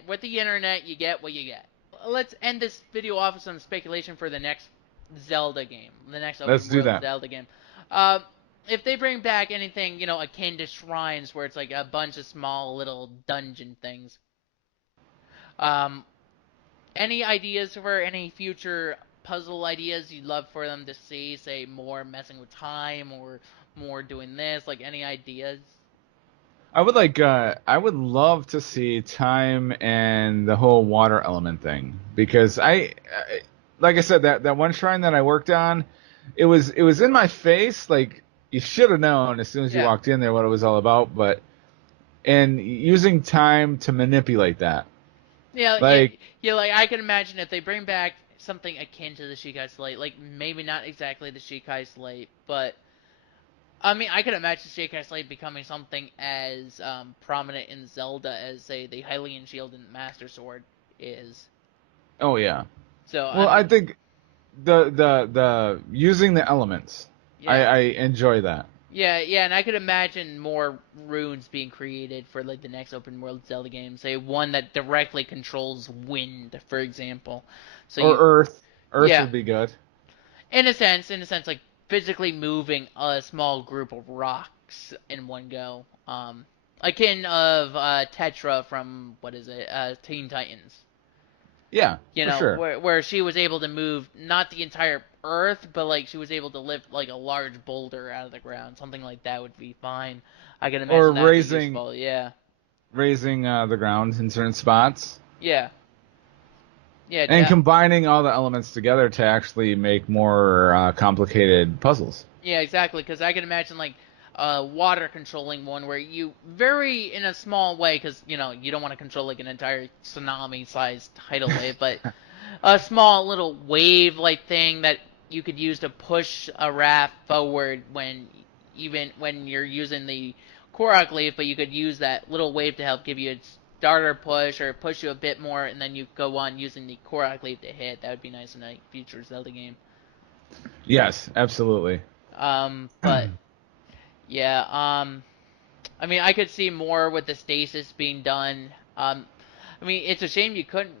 With the internet, you get what you get. Let's end this video off with some speculation for the next Zelda game, the next Let's open do world that. Zelda game. If they bring back anything, akin to shrines, where it's like a bunch of small little dungeon things. Um, any ideas for any future puzzle ideas you'd love for them to see? Say more messing with time or more doing this. Like any ideas? I would love to see time and the whole water element thing, because like I said, that one shrine that I worked on, it was in my face. Like, you should have known as soon as you Yeah. walked in there what it was all about. But and using time to manipulate that, Yeah, like, like I can imagine if they bring back something akin to the Shikai Slate, like maybe not exactly the Shikai Slate, but I mean I could imagine Shikai Slate becoming something as prominent in Zelda as say the Hylian Shield and Master Sword is. oh yeah. So I Well, I mean, think the using the elements, yeah, I enjoy that. yeah, and I could imagine more runes being created for like the next open world Zelda game. Say one that directly controls wind, for example. So Or you, Earth. Earth yeah, would be good. in a sense, like physically moving a small group of rocks in one go. Akin of Tetra from what is it, Teen Titans. Yeah, for sure. Where she was able to move not the entire Earth, but like she was able to lift like a large boulder out of the ground. Something like that would be fine. I can Or imagine that would be raising useful. Yeah, the ground in certain spots. yeah, yeah. And combining all the elements together to actually make more complicated puzzles. Yeah, exactly. Because I can imagine like water controlling one where you very in a small way, because you don't want to control like an entire tsunami-sized tidal wave, but a small little wave-like thing that you could use to push a raft forward even when you're using the Korok leaf, but you could use that little wave to help give you a starter push or push you a bit more, and then you go on using the Korok leaf to hit. That would be nice in a future Zelda game. Yes, absolutely. But yeah, I mean, I could see more with the stasis being done. I mean, it's a shame you couldn't.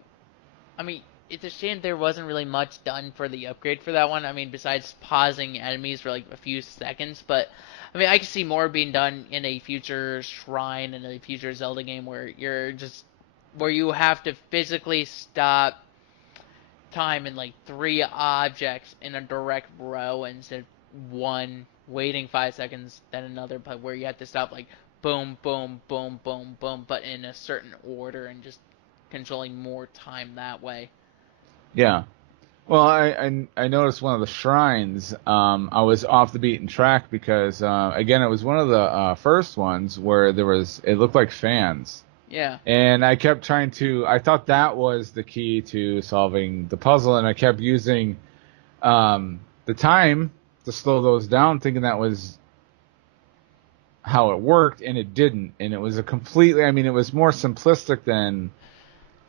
I mean, it's a shame there wasn't really much done for the upgrade for that one. I mean, besides pausing enemies for like a few seconds, but I mean, I could see more being done in a future shrine in a future Zelda game where you have to physically stop time in like 3 objects in a direct row instead of one, waiting 5 seconds, then another, but where you have to stop like boom, boom, boom, boom, boom, but in a certain order and just controlling more time that way. Yeah. Well, I noticed one of the shrines. I was off the beaten track because again, it was one of the first ones where it looked like fans. Yeah. And I kept trying to. I thought that was the key to solving the puzzle, and I kept using the time to slow those down, thinking that was how it worked, and it didn't. And it was it was more simplistic than,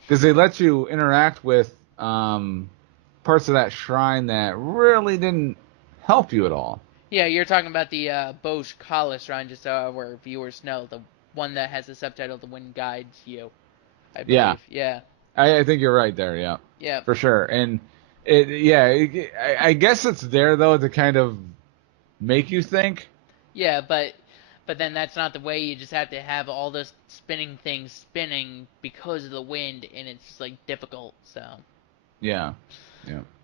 because they let you interact with parts of that shrine that really didn't help you at all. Yeah, you're talking about the Bosch Kala shrine, just so our viewers know, the one that has the subtitle "The Wind Guides You," I believe. Yeah. I think you're right there. Yeah. Yeah. For sure. And I guess it's there though to kind of make you think. Yeah, but But then that's not the way. You just have to have all those spinning things spinning because of the wind, and it's just like difficult. So Yeah.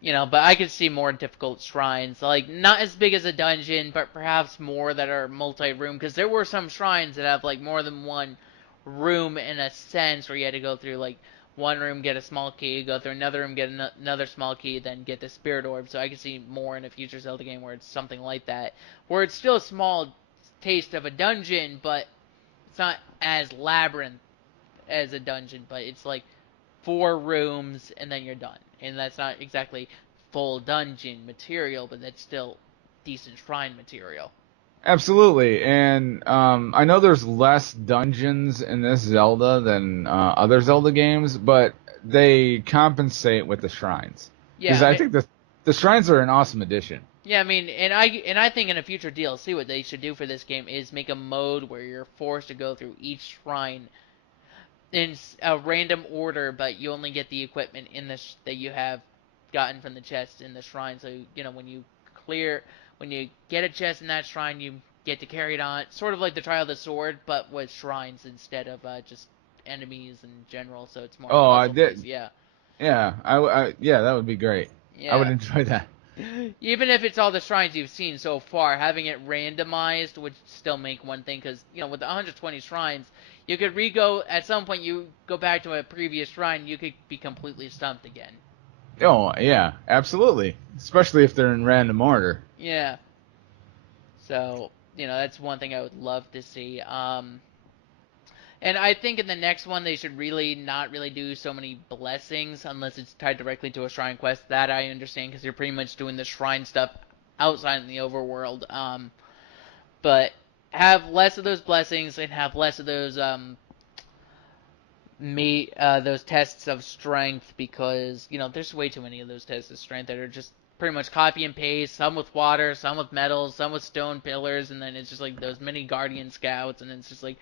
Yeah. but I could see more difficult shrines, like not as big as a dungeon, but perhaps more that are multi-room. Because there were some shrines that have like more than one room in a sense, where you had to go through like one room, get a small key, go through another room, get another small key, then get the spirit orb. So I could see more in a future Zelda game where it's something like that, where it's still a small taste of a dungeon, but it's not as labyrinth as a dungeon, but it's like 4 rooms and then you're done. And that's not exactly full dungeon material, but that's still decent shrine material. Absolutely, and I know there's less dungeons in this Zelda than other Zelda games, but they compensate with the shrines Yeah, because I I mean, think the shrines are an awesome addition. yeah, I mean, and I think in a future DLC, what they should do for this game is make a mode where you're forced to go through each shrine in a random order, but you only get the equipment in this that you have gotten from the chest in the shrine. So when you get a chest in that shrine, you get to carry it on, sort of like the Trial of the Sword, but with shrines instead of just enemies in general. So it's more Oh, I puzzle based. did. Yeah, Yeah, yeah, that would be great. I would yeah. enjoy that. Even if it's all the shrines you've seen so far, having it randomized would still make one thing, because with 120 shrines, you could re-go at some point. You go back to a previous shrine, you could be completely stumped again. Oh, yeah, absolutely. Especially if they're in random order. Yeah. So that's one thing I would love to see. And I think in the next one they should really not really do so many blessings unless it's tied directly to a shrine quest. That I understand, because you're pretty much doing the shrine stuff outside in the overworld. But have less of those blessings and have less of those tests of strength, because there's way too many of those tests of strength that are just pretty much copy and paste. Some with water, some with metals, some with stone pillars, and then it's just like those mini guardian scouts, and it's just like,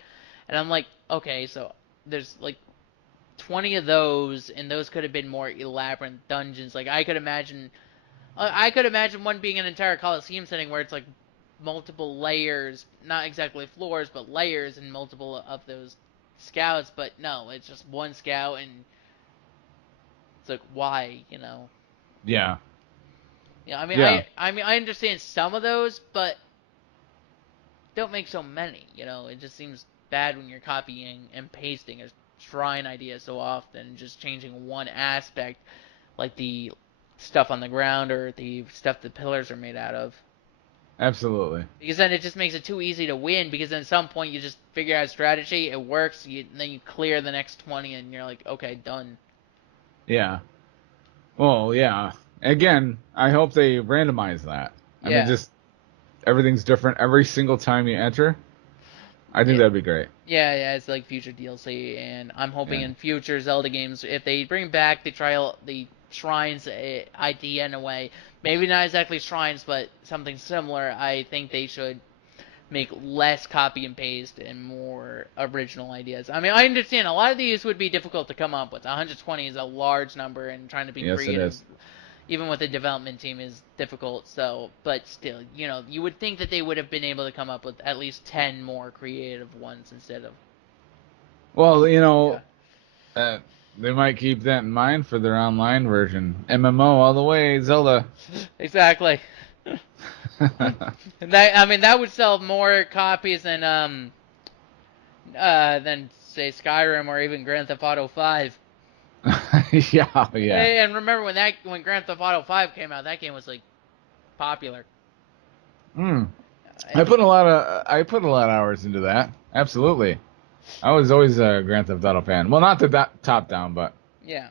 and I'm like, okay, so there's like 20 of those, and those could have been more elaborate dungeons. Like I could imagine one being an entire Coliseum setting where it's like multiple layers, not exactly floors, but layers in multiple of those scouts. But no, it's just one scout, and it's like, why? Yeah, I mean, yeah. I understand some of those, but don't make so many. It just seems bad when you're copying and pasting a shrine idea so often, just changing one aspect, like the stuff on the ground or the stuff the pillars are made out of. Absolutely. Because then it just makes it too easy to win, because then at some point you just figure out a strategy, it works, and then you clear the next 20, and you're like, okay, done. Yeah. Well, yeah. Again, I hope they randomize that. I mean, Yeah. just everything's different every single time you enter. I think Yeah. that'd be great. Yeah, it's like future DLC, and I'm hoping Yeah. in future Zelda games, if they bring back the shrines idea in a way, maybe not exactly shrines, but something similar, I think they should make less copy and paste and more original ideas. I mean, I understand a lot of these would be difficult to come up with. 120 is a large number, and trying to be Yes, it creative, is. even with the development team, is difficult. So, but still, you would think that they would have been able to come up with at least 10 more creative ones instead of. Well, Yeah. they might keep that in mind for their online version. MMO all the way, Zelda. Exactly. That would sell more copies than say Skyrim or even Grand Theft Auto 5. Yeah, yeah. And remember when Grand Theft Auto 5 came out, that game was like popular. Hmm. I put a lot of hours into that. Absolutely. I was always a Grand Theft Auto fan. Well, not the top down, but Yeah.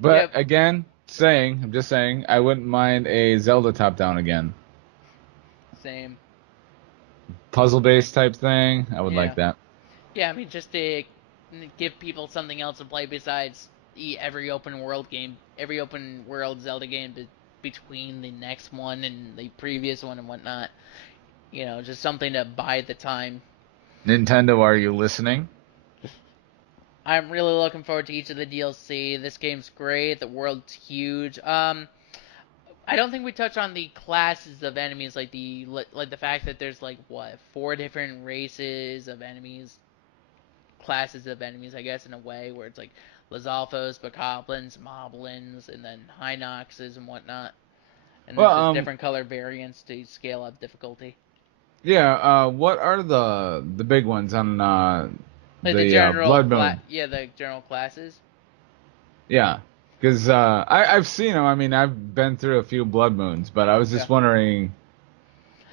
but Yep. again, I'm just saying, I wouldn't mind a Zelda top down again. Same. Puzzle based type thing. I would Yeah. like that. Yeah. I mean, just to give people something else to play besides every open world Zelda game between the next one and the previous one and whatnot. Just something to buy the time. Nintendo, are you listening? I'm really looking forward to each of the DLC. This game's great. The world's huge. I don't think we touch on the classes of enemies, like the fact that there's like what 4 different races of enemies, classes of enemies, I guess, in a way, where it's like Lizalfos, Bokoblins, Moblins, and then Hinoxes and whatnot. And Well, there's just different color variants to scale up difficulty. yeah. What are the big ones on Like the the Blood Moon? yeah, the general classes. Yeah, because I've seen them. I mean, I've been through a few Blood Moons, but I was Yeah. just wondering,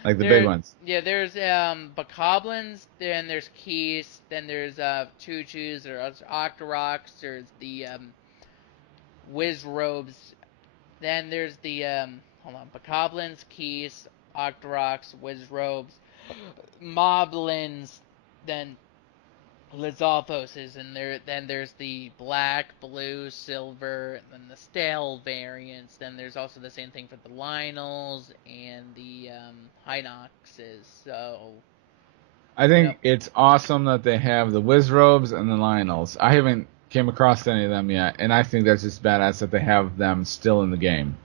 like the big There, ones. yeah, there's Bokoblins, then there's Keys, then there's Choo-Choos, there's Octoroks, there's the Wizrobes, then there's the hold on, Bokoblins, Keys, Octoroks, Wizrobes, Moblins, then Lizalfoses, and then there's the black, blue, silver, and then the stale variants. Then there's also the same thing for the Lionels and the Hinoxes. So, I you know, think it's awesome that they have the Wizrobes and the Lionels. I haven't came across any of them yet, and I think that's just badass that they have them still in the game.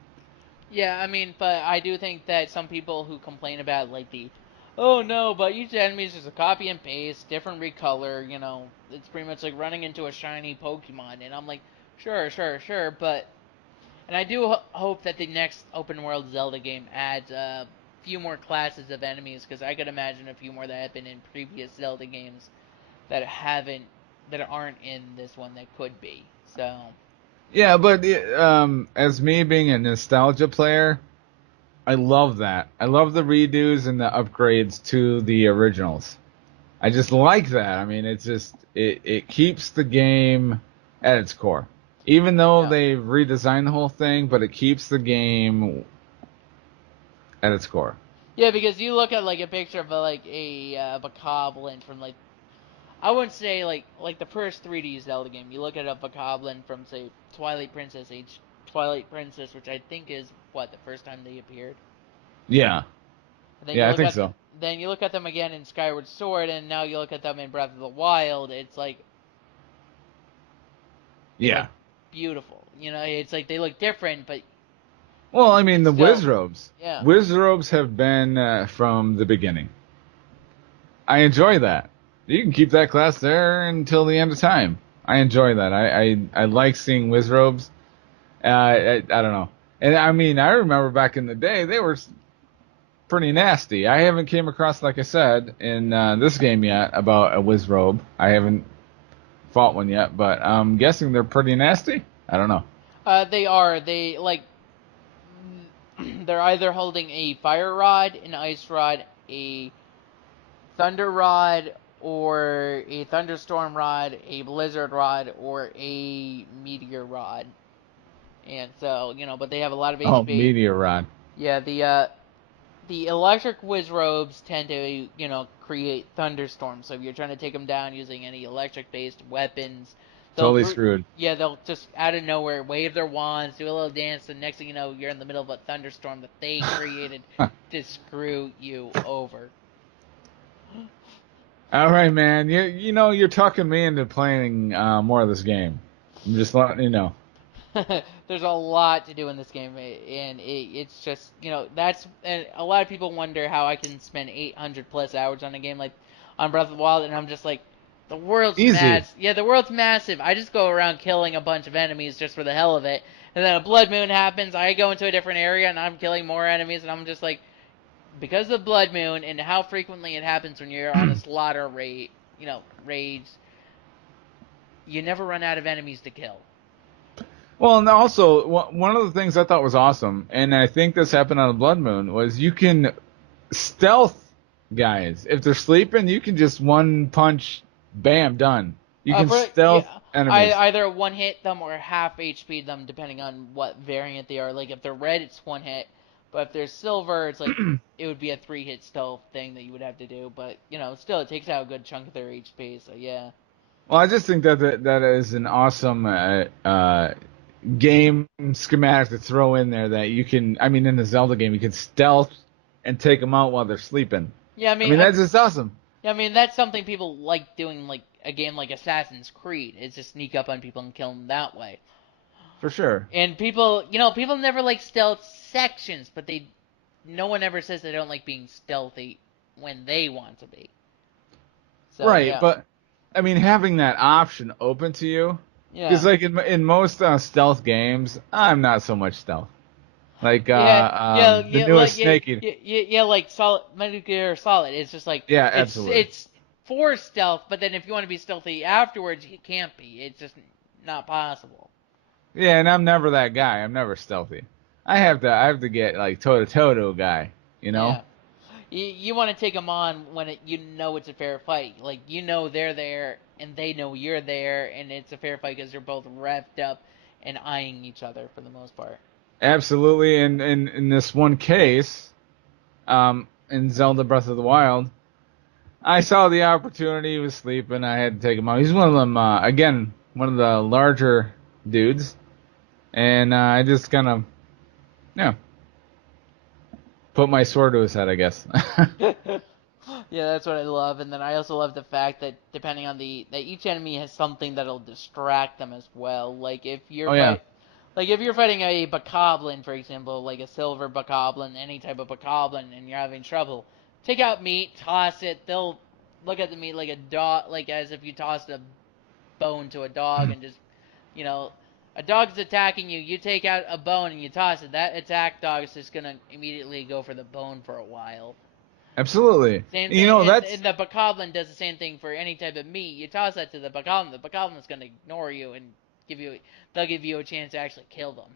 yeah, I mean, but I do think that some people who complain about like the, oh no, but each enemy is just a copy and paste, different recolor. It's pretty much like running into a shiny Pokemon, and I'm like, sure, sure, sure, but and I do hope that the next open world Zelda game adds a few more classes of enemies, because I could imagine a few more that have been in previous Zelda games that aren't in this one that could be. So Yeah, but as me being a nostalgia player, I love that. I love the redos and the upgrades to the originals. I just like that. I mean, it's just it keeps the game at its core. Even though yeah, they redesigned the whole thing, but it keeps the game at its core. yeah, because you look at like a picture of like a Bokoblin from like I wouldn't say like the first 3D Zelda game. You look at a Bokoblin from say Twilight Princess, which I think is what the first time they appeared. Yeah. And then you Yeah, I look think at so. then you look at them again in Skyward Sword, and now you look at them in Breath of the Wild. It's like they look Yeah. beautiful. It's like they look different, but Well, I mean, it's the still Wizrobes. yeah. Wizrobes have been from the beginning. I enjoy that. You can keep that class there until the end of time. I enjoy that. I like seeing Wizrobes. I don't know. And I mean, I remember back in the day, they were pretty nasty. I haven't came across, like I said, in this game yet about a Wizrobe. I haven't fought one yet, but I'm guessing they're pretty nasty. I don't know. They are. They like they're either holding a fire rod, an ice rod, a thunder rod, or a thunderstorm rod, a blizzard rod, or a meteor rod. And so, but they have a lot of Oh, HP. Meteor Rod. Yeah, the electric Wizrobes tend to, create thunderstorms. So if you're trying to take them down using any electric-based weapons, Totally screwed. yeah, they'll just out of nowhere wave their wands, do a little dance, and next thing you know, you're in the middle of a thunderstorm that they created to screw you over. All right, man. You're talking me into playing more of this game. I'm just letting you know. There's a lot to do in this game, and it's just, and a lot of people wonder how I can spend 800 plus hours on a game like on Breath of the Wild, and I'm just like, the world's Easy. massive. Yeah, the world's massive. I just go around killing a bunch of enemies just for the hell of it, and then a blood moon happens. I go into a different area, and I'm killing more enemies, and I'm just like, because of the blood moon and how frequently it happens when you're on a slaughter rate, raids, you never run out of enemies to kill. Well, and also one of the things I thought was awesome, and I think this happened on the Blood Moon, was you can stealth guys. If they're sleeping, you can just one punch, bam, done. You can stealth enemies. Either one hit them or half HP them, depending on what variant they are. Like if they're red, it's one hit, but if they're silver, it's like it would be a 3-hit stealth thing that you would have to do. But still, it takes out a good chunk of their HP. So yeah. Well, I just think that is an awesome game schematic to throw in there that you can. I mean, in the Zelda game, you can stealth and take them out while they're sleeping. Yeah, I mean that's just awesome. Yeah, I mean that's something people like doing, like a game like Assassin's Creed. Is just sneak up on people and kill them that way. For sure. And people never like stealth sections, but no one ever says they don't like being stealthy when they want to be. So Right, yeah, but I mean, having that option open to you, because yeah, like in most stealth games, I'm not so much stealth. Like yeah, yeah, the yeah, newest like Snake. yeah, like Solid, Metal Gear Solid. It's just like Yeah, it's absolutely. it's for stealth, but then if you want to be stealthy afterwards, you can't be. It's just not possible. Yeah, and I'm never that guy. I'm never stealthy. I have to get like toe to toe to a guy, you know? Yeah. You want to take them on when you know it's a fair fight. Like, you know they're there, and they know you're there, and it's a fair fight because they're both revved up and eyeing each other for the most part. Absolutely. And in this one case, in Zelda Breath of the Wild, I saw the opportunity. He was sleeping. I had to take him out. He's one of them. Again, one of the larger dudes, and I just kind of, yeah, put my sword to his head, I guess. Yeah, that's what I love, and then I also love the fact that depending on that each enemy has something that'll distract them as well. Oh yeah. Like if you're fighting a bokoblin, for example, like a silver bokoblin, any type of bokoblin, and you're having trouble, take out meat, toss it. They'll look at the meat like a dog, like as if you tossed a bone to a dog, and just you know, a dog's attacking you. You take out a bone and you toss it. That attack dog is just gonna immediately go for the bone for a while. Absolutely. Same You thing, know, and that's the bokoblin does the same thing for any type of meat. You toss that to the bokoblin. The bokoblin is gonna ignore you and they'll give you a chance to actually kill them.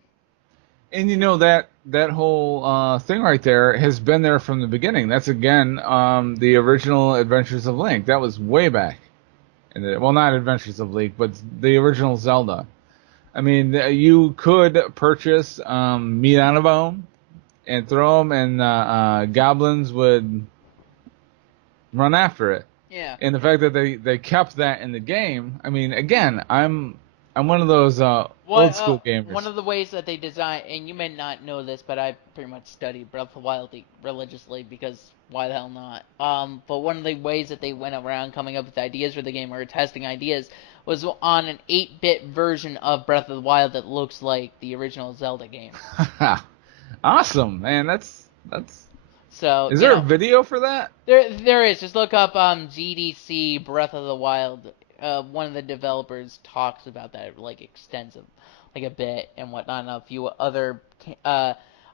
and you know that whole thing right there has been there from the beginning. That's again the original Adventures of Link. That was way back. Well, not Adventures of Link, but the original Zelda. I mean, you could purchase meat on a bone and throw them, and goblins would run after it. Yeah. And the fact that they kept that in the game, I mean, again, I'm one of those old school One gamers. of the ways that they design, and you may not know this, but I pretty much studied Breath of the Wild religiously because why the hell not? But one of the ways that they went around coming up with ideas for the game or testing ideas was on an 8-bit version of Breath of the Wild that looks like the original Zelda game. Awesome, man. That's. So Is there a video for that? there is. Just look up GDC Breath of the Wild. One of the developers talks about that like extensive, like a bit and whatnot, and a few other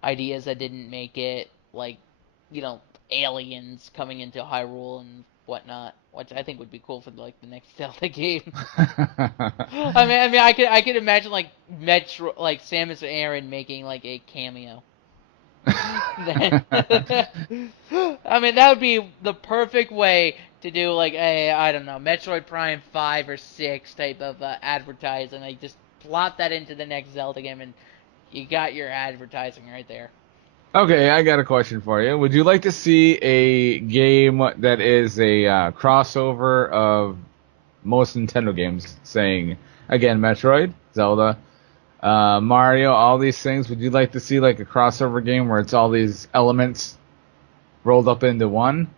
ideas that didn't make it, like aliens coming into Hyrule and whatnot, which I think would be cool for like the next Zelda game. I could imagine like Metro, like Samus Aran making like a cameo. I mean, that would be the perfect way to do like a, I don't know, Metroid Prime 5 or 6 type of advertising. Like just plot that into the next Zelda game, and you got your advertising right there. Okay, I got a question for you. Would you like to see a game that is a crossover of most Nintendo games, saying again Metroid, Zelda, Mario, all these things? Would you like to see like a crossover game where it's all these elements rolled up into one?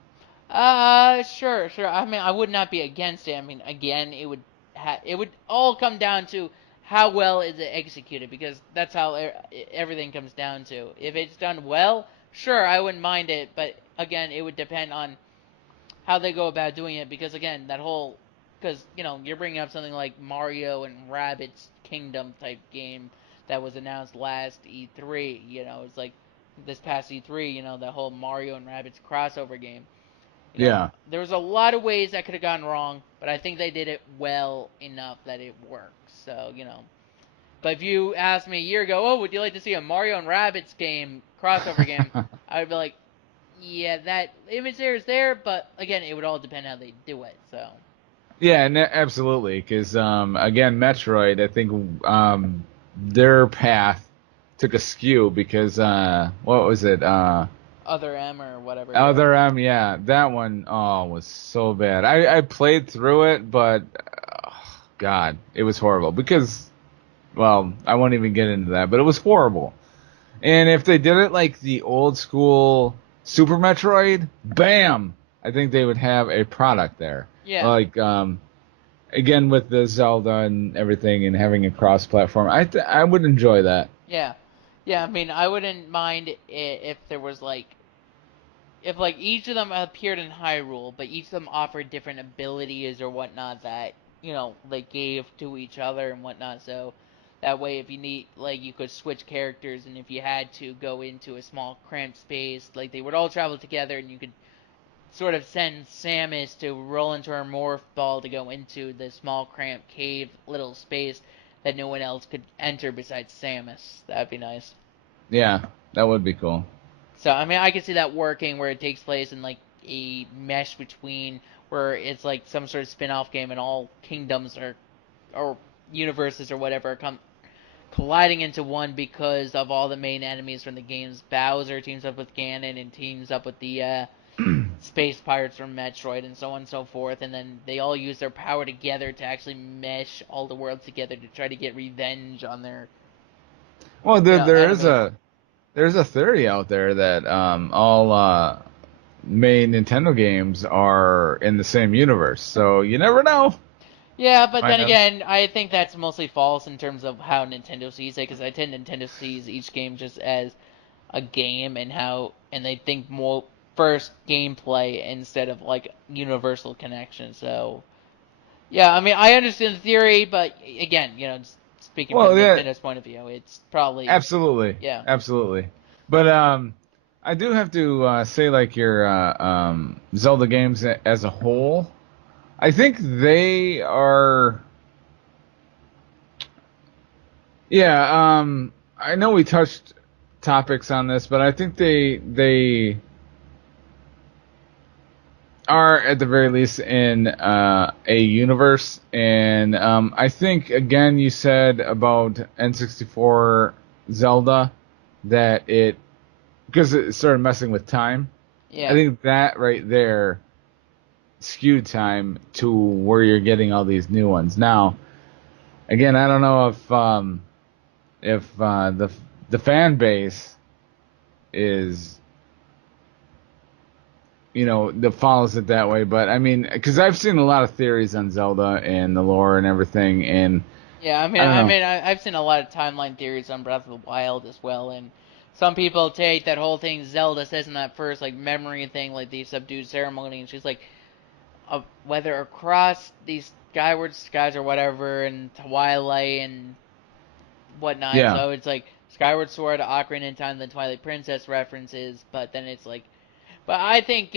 Sure. I mean, I would not be against it. I mean, again, it would all come down to how well is it executed, because that's how everything comes down to. If it's done well, sure, I wouldn't mind it, but again, it would depend on how they go about doing it, because again, because you're bringing up something like Mario and Rabbids Kingdom type game that was announced last E3. It's like this past E3. The whole Mario and Rabbids crossover game. Yeah. There was a lot of ways that could have gone wrong, but I think they did it well enough that it works. So, But if you asked me a year ago, oh, would you like to see a Mario and Rabbids game, crossover game? I would be like, yeah, that image there is there, but again, it would all depend how they do it, so. Yeah, absolutely. Because again, Metroid, I think their path took a skew because what was it? Other M or whatever. Other M, yeah, that one was so bad. I played through it, but God, it was horrible because, well, I won't even get into that, but it was horrible. And if they did it like the old school Super Metroid, bam, I think they would have a product there. Yeah. Like again with the Zelda and everything and having a cross-platform, I would enjoy that. Yeah, yeah. I mean, I wouldn't mind if there was like if like each of them appeared in Hyrule, but each of them offered different abilities or whatnot that they gave to each other and whatnot. So that way, if you need like you could switch characters, and if you had to go into a small cramped space, like they would all travel together, and you could sort of send Samus to roll into her morph ball to go into the small cramped cave little space that no one else could enter besides Samus. That'd be nice. Yeah, that would be cool. So I mean, I can see that working where it takes place in like a mesh between where it's like some sort of spin-off game and all kingdoms or universes or whatever come colliding into one because of all the main enemies from the games. Bowser teams up with Ganon and teams up with the space pirates from Metroid and so on and so forth, and then they all use their power together to actually mesh all the worlds together to try to get revenge on their Well, there is enemies. a theory out there that all main Nintendo games are in the same universe, so you never know. Yeah, but Might then have. again, I think that's mostly false in terms of how Nintendo sees it, because I think Nintendo sees each game just as a game and they think more first gameplay instead of like universal connection. So yeah, I mean I understand the theory, but again, just speaking from Well, yeah, Nintendo's point of view, it's probably absolutely, yeah. absolutely. But I do have to say, like your Zelda games as a whole, I think they are. Yeah, I know we touched topics on this, but I think they are at the very least in a universe, and I think again you said about N64 Zelda that it because it started messing with time. I Yeah. think that right there skewed time to where you're getting all these new ones. Now, again, I don't know if the fan base is that follows it that way. But I mean, because I've seen a lot of theories on Zelda and the lore and everything, and Yeah, I mean, I don't know. I've seen a lot of timeline theories on Breath of the Wild as well, and some people take that whole thing Zelda says in that first like memory thing, like the subdued ceremony, and she's like, whether across these skyward skies or whatever, and Twilight and whatnot. Yeah, So it's like Skyward Sword, Ocarina of Time, the Twilight Princess references, but then it's like, but I think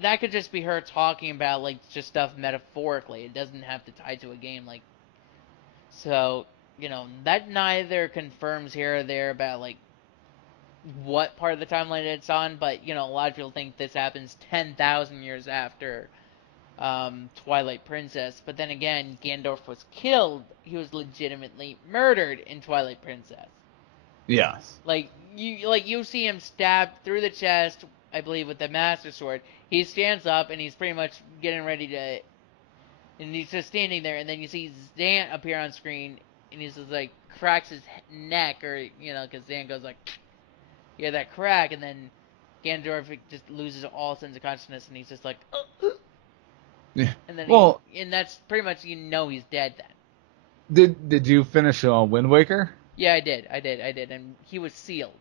that could just be her talking about like just stuff metaphorically. It doesn't have to tie to a game like so. That neither confirms here or there about like what part of the timeline it's on, but a lot of people think this happens 10,000 years after Twilight Princess. But then again, Gandalf was killed. He was legitimately murdered in Twilight Princess. yes, Like you see him stabbed through the chest, I believe, with the Master Sword. He stands up and he's pretty much getting ready to, and he's just standing there. And then you see Zan appear on screen, and he's just like cracks his neck, or because Zan goes like, yeah, that crack, and then Gandalf just loses all sense of consciousness, and he's just like, yeah. and then Well, and that's pretty much he's dead then. did you finish Wind Waker? Yeah, I did, and he was sealed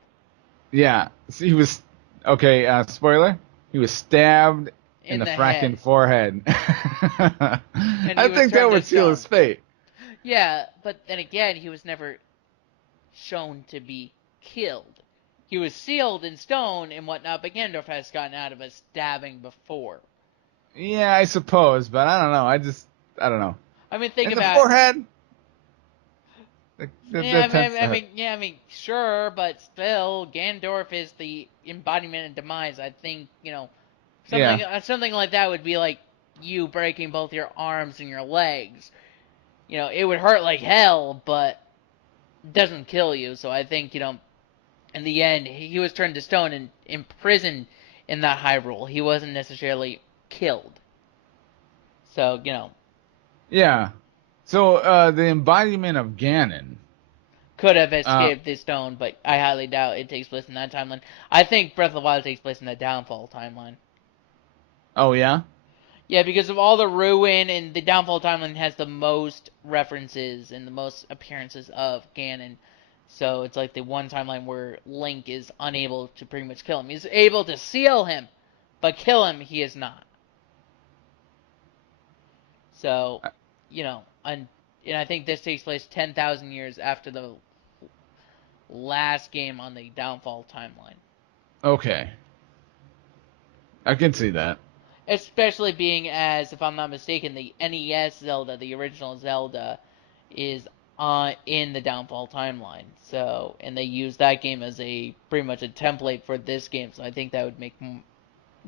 Yeah, so he was okay. Spoiler: he was stabbed in in the the fracking head, forehead. and he I was think that turned to would seal stone. his fate. Yeah, but then again, he was never shown to be killed. He was sealed in stone and whatnot, but Gandalf has gotten out of a stabbing before. Yeah, I suppose, but I don't know. I don't know. I mean, think In the about. forehead, Yeah, that tends to hurt. I mean, sure, but still, Gandalf is the embodiment of demise. I think Yeah, something like that would be like you breaking both your arms and your legs. It would hurt like hell, but it doesn't kill you. So I think in the end, he was turned to stone and imprisoned in that Hyrule. He wasn't necessarily killed. So yeah. So the embodiment of Ganon. could have Uh, escaped the stone, but I highly doubt it takes place in that timeline. I think Breath of the Wild takes place in the Downfall timeline. oh yeah. Yeah, because of all the ruin, and the Downfall timeline has the most references and the most appearances of Ganon. So it's like the one timeline where Link is unable to pretty much kill him. He's able to seal him, but kill him he is not. So, and I think this takes place 10,000 years after the last game on the Downfall timeline. Okay. I can see that. Especially being as, if I'm not mistaken, the NES Zelda, the original Zelda, is in the Downfall timeline. So, and they use that game as pretty much a template for this game. So I think that would make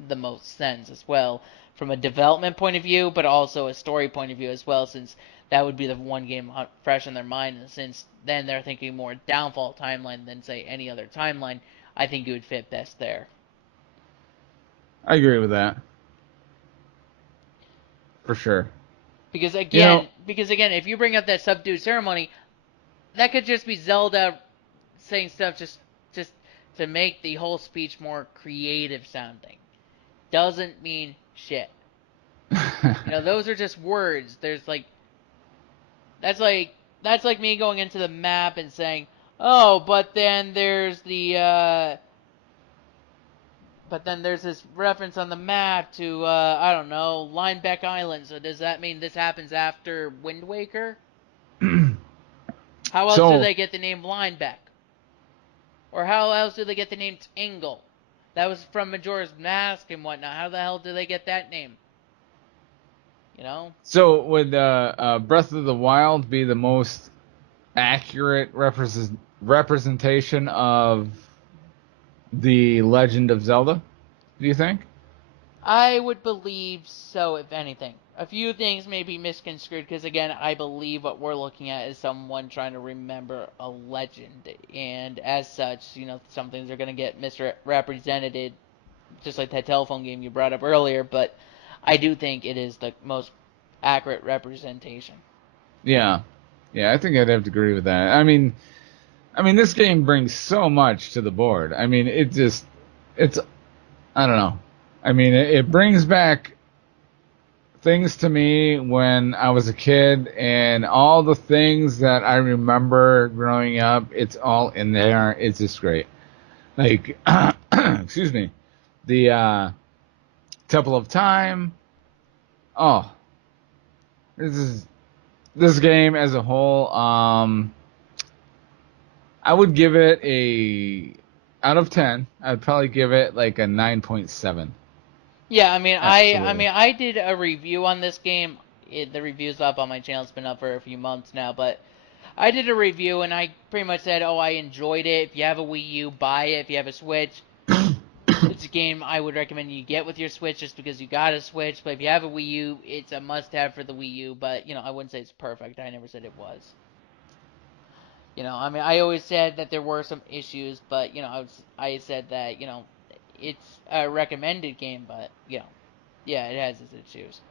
the most sense as well from a development point of view, but also a story point of view as well, since that would be the one game fresh in their mind. And since then they're thinking more Downfall timeline than say any other timeline, I think it would fit best there. I agree with that. For sure. Because again, if you bring up that subdue ceremony, that could just be Zelda saying stuff just to make the whole speech more creative sounding. Doesn't mean shit. Those are just words. There's like that's like me going into the map and saying, "Oh, but then there's this reference on the map to, I don't know, Lineback Island. So does that mean this happens after Wind Waker? How else do they get the name Lineback? Or how else do they get the name Tingle? That was from Majora's Mask and whatnot. How the hell do they get that name? So would Breath of the Wild be the most accurate representation of the Legend of Zelda, do you think? I would believe so, if anything. A few things may be misconstrued, because again, I believe what we're looking at is someone trying to remember a legend, and as such, some things are going to get misrepresented, just like that telephone game you brought up earlier, but I do think it is the most accurate representation. Yeah, I think I'd have to agree with that. I mean, this game brings so much to the board. I mean, it's, I don't know. I mean, it brings back things to me when I was a kid, and all the things that I remember growing up, it's all in there. It's just great. Like, excuse me, the Temple of Time. Oh, this game as a whole. I would give it out of 10. I'd probably give it like a 9.7. Yeah, I mean, Absolutely. I did a review on this game. The review's up on my channel. It's been up for a few months now, but I did a review and I pretty much said, I enjoyed it. If you have a Wii U, buy it. If you have a Switch, it's a game I would recommend you get with your Switch just because you got a Switch. But if you have a Wii U, it's a must-have for the Wii U. But I wouldn't say it's perfect. I never said it was. I mean, I always said that there were some issues, but I said that it's a recommended game, but yeah, it has its issues.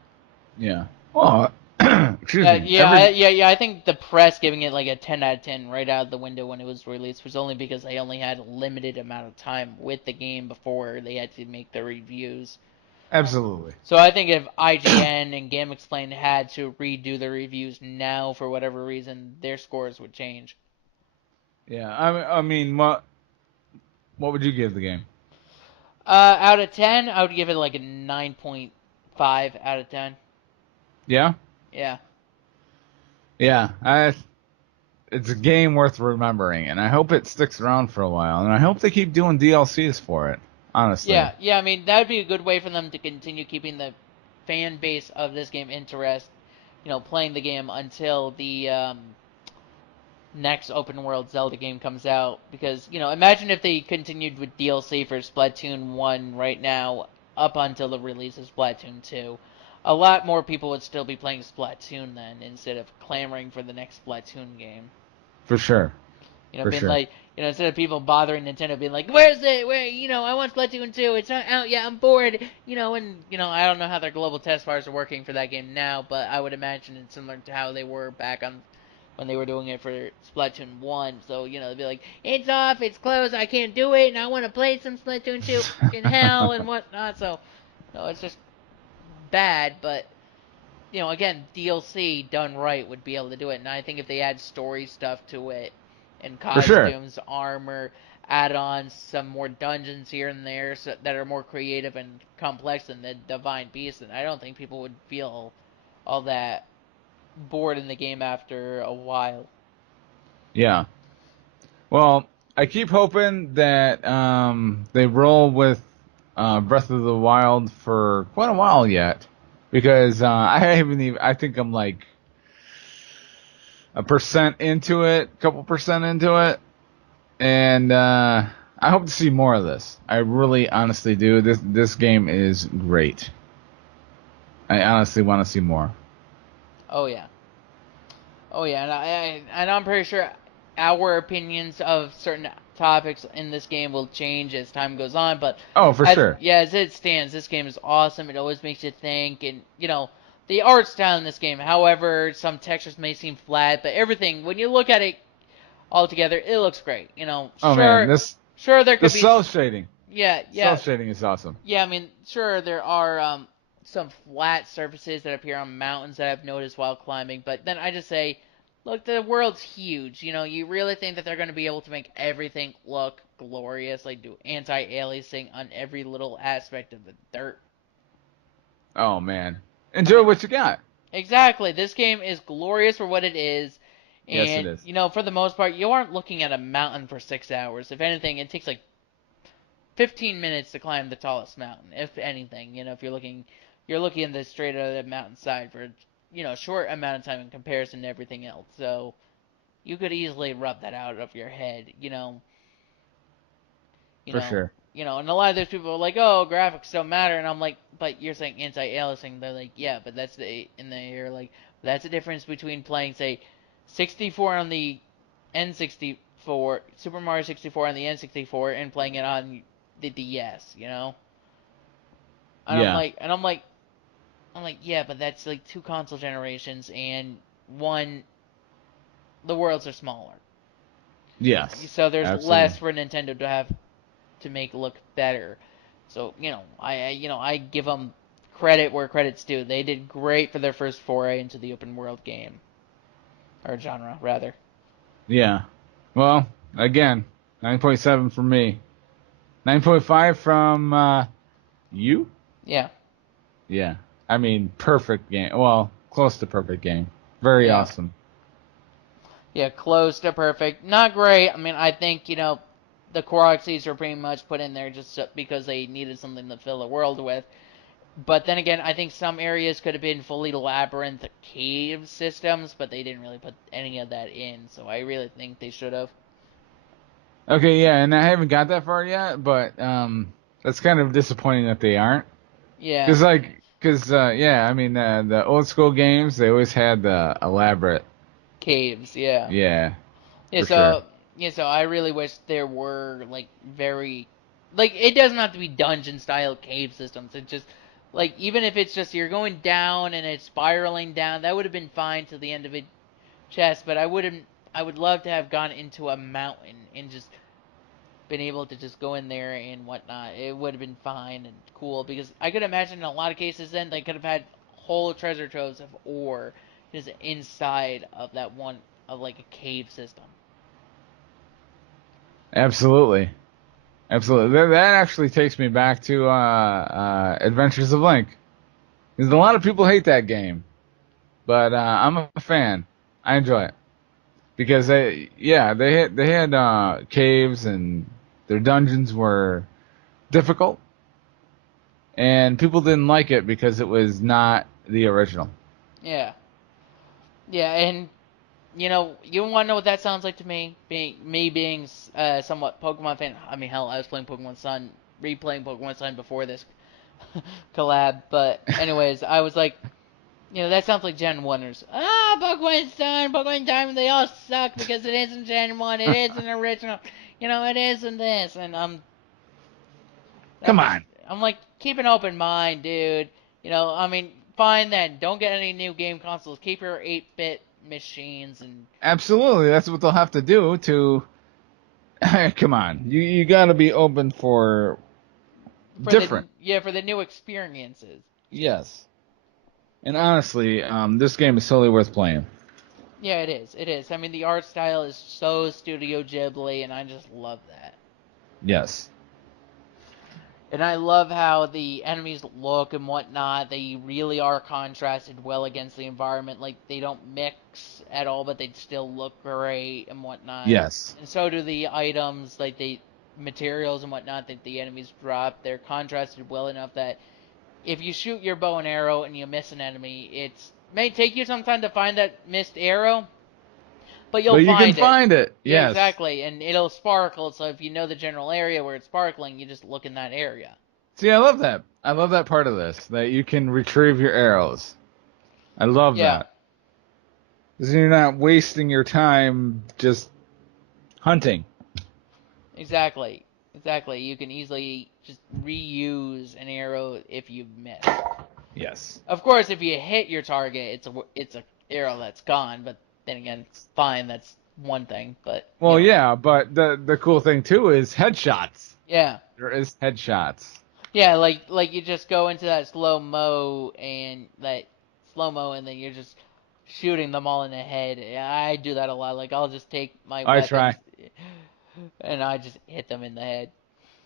Yeah. Oh, excuse me. Yeah. I think the press giving it like a 10 out of 10 right out of the window when it was released was only because they only had a limited amount of time with the game before they had to make the reviews. Absolutely. So I think if IGN and GameXplain had to redo the reviews now for whatever reason, their scores would change. Yeah, I mean, what would you give the game? Out of 10, I would give it like a 9.5 out of 10. Yeah? Yeah. Yeah, it's a game worth remembering, and I hope it sticks around for a while, and I hope they keep doing DLCs for it, honestly. Yeah, I mean, that would be a good way for them to continue keeping the fan base of this game interested, playing the game until the next open world Zelda game comes out, because imagine if they continued with DLC for Splatoon 1 right now up until the release of Splatoon 2. A lot more people would still be playing Splatoon then instead of clamoring for the next Splatoon game. For sure. Like, instead of people bothering Nintendo being like, where's it? I want Splatoon 2. It's not out yet. I'm bored. And I don't know how their global test bars are working for that game now, but I would imagine it's similar to how they were back on when they were doing it for Splatoon 1. So, they'd be like, it's off, it's closed, I can't do it, and I want to play some Splatoon 2 in hell and whatnot. So, it's just, bad, but again, DLC done right would be able to do it. And I think if they add story stuff to it, and For sure. costumes, armor, add on some more dungeons here and there that are more creative and complex than the Divine Beast, then I don't think people would feel all that bored in the game after a while. Yeah. Well, I keep hoping that they roll with Breath of the Wild for quite a while yet, because I haven't even. I think I'm like a percent into it, couple percent into it, and I hope to see more of this. I really, honestly do. This game is great. I honestly want to see more. Oh yeah, oh yeah, and I'm pretty sure our opinions of certain topics in this game will change as time goes on. But Oh, for sure. as it stands, this game is awesome. It always makes you think, and the art style in this game. However, some textures may seem flat, but everything when you look at it all together, it looks great. Oh man, Sure there the could be cell shading. yeah, Cell yeah, shading is awesome. yeah. I mean, sure there are some flat surfaces that appear on mountains that I've noticed while climbing, but then I just say, look, the world's huge. You really think that they're going to be able to make everything look glorious, like do anti-aliasing on every little aspect of the dirt? Oh man, I enjoy mean, what you got. exactly. This game is glorious for what it is. Yes, it And, is. for the most part, you aren't looking at a mountain for 6 hours. If anything, it takes like 15 minutes to climb the tallest mountain. If anything, if you're looking at the straight out of the mountainside for, a short amount of time in comparison to everything else. So, you could easily rub that out of your head, For sure. And a lot of those people are like, oh, graphics don't matter. And I'm like, but you're saying anti-aliasing. They're like, yeah, but you're like, that's the difference between playing, say, 64 on the N64, Super Mario 64 on the N64, and playing it on the DS, And Yeah. I'm like, yeah, but that's like 2 console generations, and one, the worlds are smaller, Yes. so there's Absolutely. less for Nintendo to have to make look better. So I give them credit where credit's due. They did great for their first foray into the open world game, or genre rather. Yeah. Well, again, 9.7 from me. 9.5 from you? Yeah, Yeah. I mean, perfect game. Well, close to perfect game. Very yeah, awesome. yeah. Close to perfect. Not great. I mean, I think the Quaxies were pretty much put in there just because they needed something to fill the world with. But then again, I think some areas could have been fully labyrinth cave systems, but they didn't really put any of that in. So I really think they should have. Okay, yeah, and I haven't got that far yet, but that's kind of disappointing that they aren't. Yeah, Yeah, I mean, the old school games, they always had the elaborate. caves. Yeah, Yeah, yeah. for sure. So I really wish there were like very, like it doesn't have to be dungeon style cave systems. It just like even if it's just you're going down and it's spiraling down, that would have been fine to the end of a chest. But I wouldn't. I would love to have gone into a mountain and just been able to just go in there and whatnot. It would have been fine and cool because I could imagine in a lot of cases then they could have had whole treasure troves of ore just inside of that one of like a cave system. Absolutely. Absolutely. That actually takes me back to Adventures of Link. Because a lot of people hate that game, but I'm a fan. I enjoy it because they had caves and their dungeons were difficult, and people didn't like it because it was not the original. Yeah, yeah, and you want to know what that sounds like to me? Being somewhat Pokemon fan. I mean, hell, I was playing Pokemon Sun, replaying Pokemon Sun before this collab. But anyways, I was like, that sounds like Gen 1ers. Ah, Pokemon Sun, Pokemon Diamond, they all suck because it isn't Gen 1, it isn't original, it isn't this, and Come on. I'm like, keep an open mind, dude. I mean, fine then, don't get any new game consoles, keep your 8-bit machines, and Absolutely, that's what they'll have to do to. Come on, you got to be open for different. for the new experiences. Yes. And honestly, this game is totally worth playing. Yeah, it is. It is. I mean, the art style is so Studio Ghibli, and I just love that. Yes. And I love how the enemies look and whatnot. They really are contrasted well against the environment. Like, they don't mix at all, but they still look great and whatnot. Yes. And so do the items, like the materials and whatnot that the enemies drop. They're contrasted well enough that if you shoot your bow and arrow and you miss an enemy, it may take you some time to find that missed arrow, but But you'll you can find it. find it. Yeah, Yes. exactly. And it'll sparkle, so if you know the general area where it's sparkling, you just look in that area. See, I love that. I love that part of this, that you can retrieve your arrows. I love Yeah, that. Because you're not wasting your time just hunting. exactly. Exactly. You can easily just reuse an arrow if you miss. Yes. Of course, if you hit your target, it's a arrow that's gone, but then again, it's fine. That's one thing, but Well, yeah, but the cool thing too is headshots. yeah. There is headshots. Yeah, like you just go into that slow mo, and then you're just shooting them all in the head. I do that a lot. Like I'll just take my I weapons try. and I just hit them in the head.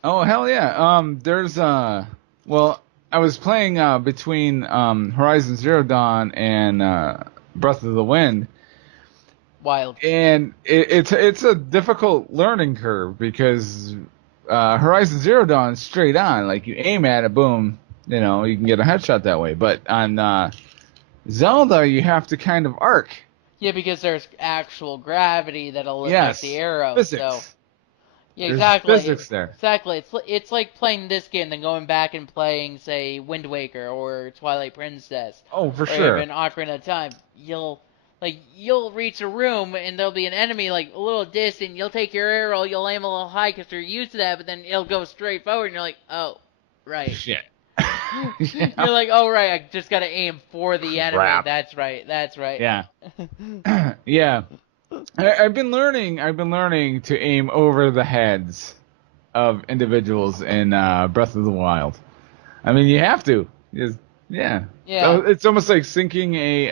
Oh hell yeah. There's well, I was playing between Horizon Zero Dawn and Breath of the Wind, Wild. and it's a difficult learning curve because Horizon Zero Dawn is straight on, like you aim at it, boom, you know, you can get a headshot that way. But on Zelda, you have to kind of arc. Yeah, because there's actual gravity that'll affect the Yes, arrow. So physics. yeah, There's exactly. physics there. Exactly. It's like playing this game, then going back and playing, say, Wind Waker or Twilight Princess, Oh, for or sure. even Ocarina of Time. You'll reach a room and there'll be an enemy like a little distant. You'll take your arrow, you'll aim a little high because you're used to that, but then it'll go straight forward, and you're like, oh, right. Shit. You're like, oh right, I just gotta aim for the enemy. Crap. That's right. That's right. Yeah. Yeah. I've been learning. I've been learning to aim over the heads of individuals in Breath of the Wild. I mean, you have to. Yeah. Yeah. It's almost like sinking a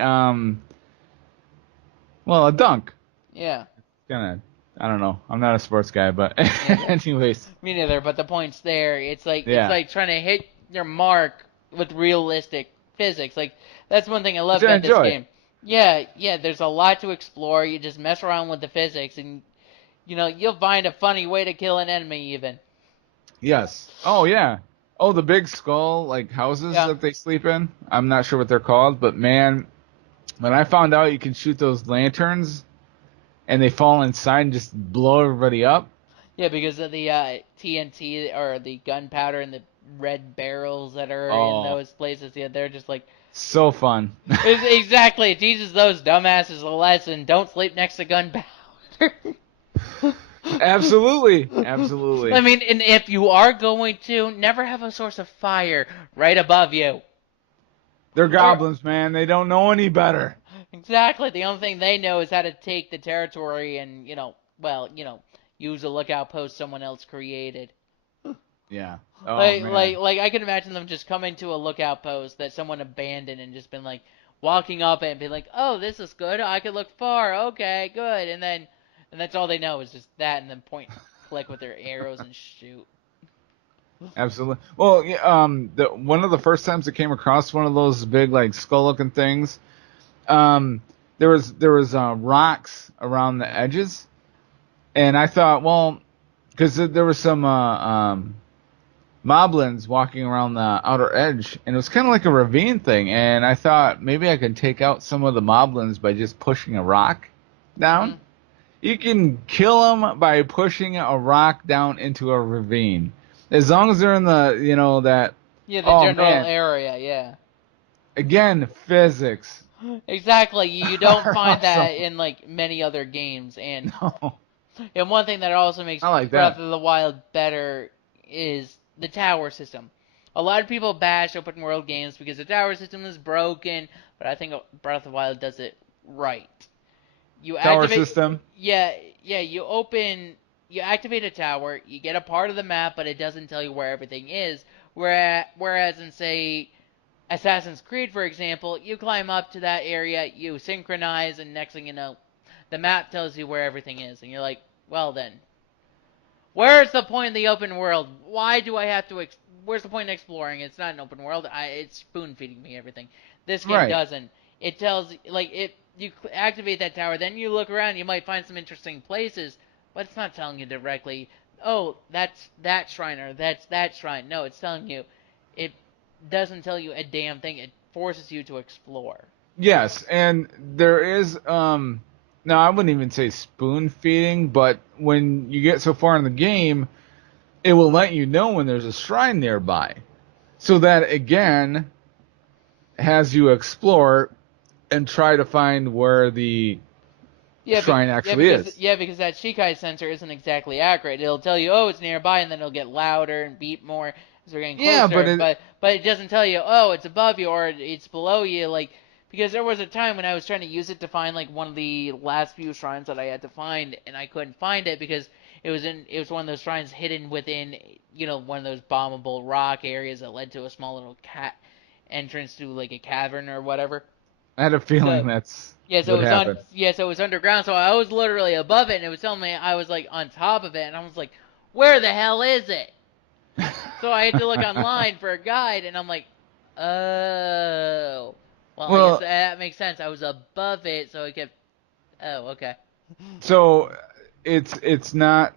dunk. Yeah. Kind of. I don't know. I'm not a sports guy, but Yeah. anyways. Me neither, but the point's there. It's Yeah. like trying to hit your mark with realistic physics. Like that's one thing I love Which I about this enjoy. game. Yeah, yeah, there's a lot to explore. You just mess around with the physics and you'll find a funny way to kill an enemy even. Yes. Oh yeah. Oh, the big skull like houses Yeah. that they sleep in. I'm not sure what they're called, but man, when I found out you can shoot those lanterns and they fall inside and just blow everybody up. Yeah, because of the TNT or the gunpowder and the red barrels that are in Oh, those places. Yeah, they're just like so fun. exactly. It teaches those dumbasses a lesson. Don't sleep next to gunpowder. Absolutely. Absolutely. I mean, and if you are going to, never have a source of fire right above you. They're Or goblins, man. They don't know any better. exactly, the only thing they know is how to take the territory and, use a lookout post someone else created. Yeah. Oh man. Like I can imagine them just coming to a lookout post that someone abandoned and just been like walking up it and be like, "Oh, this is good. I could look far. Okay, good." And that's all they know is just that, and then point, click with their arrows and shoot. Absolutely. Well, yeah, one of the first times I came across one of those big like skull-looking things, there was rocks around the edges, and I thought, well, because there was some moblins walking around the outer edge, and it was kind of like a ravine thing, and I thought maybe I could take out some of the moblins by just pushing a rock down. Hmm. You can kill them by pushing a rock down into a ravine. As long as they're in the, that. Yeah, the Oh, general man. area. Yeah. Again, physics. Exactly. You don't Are find that awesome. in like many other games, No. and one thing that also makes I like Breath that. of the Wild better is the tower system. A lot of people bash open world games because the tower system is broken, but I think Breath of the Wild does it right. You Tower activate, system. yeah, yeah. You activate a tower. You get a part of the map, but it doesn't tell you where everything is. Whereas in say Assassin's Creed, for example, you climb up to that area, you synchronize, and next thing you know, the map tells you where everything is, and you're like, well then, where's the point in the open world? Why do I have to? Where's the point in exploring? It's not an open world. It's spoon feeding me everything. This game Right. doesn't. It tells like it. You activate that tower, then you look around. You might find some interesting places, but it's not telling you directly. Oh, that's that shrine or that's that shrine. No, it's telling you. It doesn't tell you a damn thing. It forces you to explore. Yes, and there is now I wouldn't even say spoon feeding, but when you get so far in the game, it will let you know when there's a shrine nearby. So that again has you explore and try to find where the shrine actually is. Yeah, because that Shikai sensor isn't exactly accurate. It'll tell you, oh, it's nearby, and then it'll get louder and beep more as we're getting closer. Yeah, but it doesn't tell you, oh, it's above you or it's below you. Like, because there was a time when I was trying to use it to find like one of the last few shrines that I had to find, and I couldn't find it because it was one of those shrines hidden within, you know, one of those bombable rock areas that led to a small little entrance to like a cavern or whatever. I had a feeling that's So what happened. so it was underground. So I was literally above it, and it was telling me I was like on top of it, and I was like, "Where the hell is it?" So I had to look online for a guide, and I'm like, "Oh, well, I guess that makes sense. I was above it, so it kept. Oh, okay." So it's not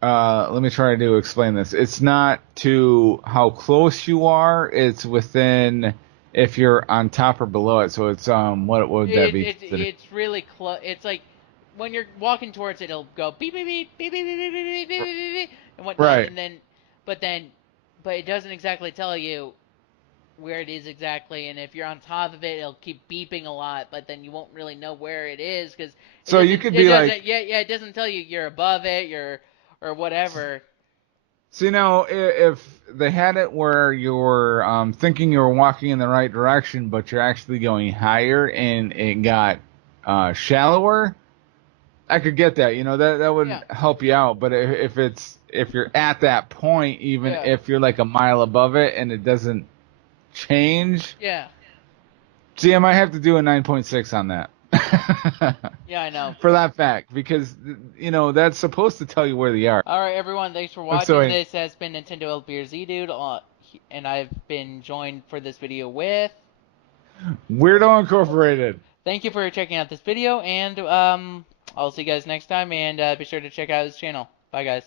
let me try to explain this. It's not to how close you are. It's within if you're on top or below it. So it's what would that be? It's really close. It's like when you're walking towards it, it'll go beep beep beep beep beep beep beep beep beep beep beep beep and whatnot. Right. And then but it doesn't exactly tell you where it is exactly. And if you're on top of it, it'll keep beeping a lot. But then you won't really know where it is because so you could be like it doesn't tell you you're above it, or whatever. So, you know, if they had it where you're thinking you're walking in the right direction, but you're actually going higher and it got shallower, I could get that. You know, that would help you out. But if you're at that point, even if you're like a mile above it and it doesn't change, see, I might have to do a 9.6 on that. Yeah, I know. For that fact, because, you know, that's supposed to tell you where they are. Alright, everyone, thanks for watching. This has been Nintendo LP Z Dude, and I've been joined for this video with... Weirdos Incorporated. Thank you for checking out this video, and I'll see you guys next time, and be sure to check out his channel. Bye, guys.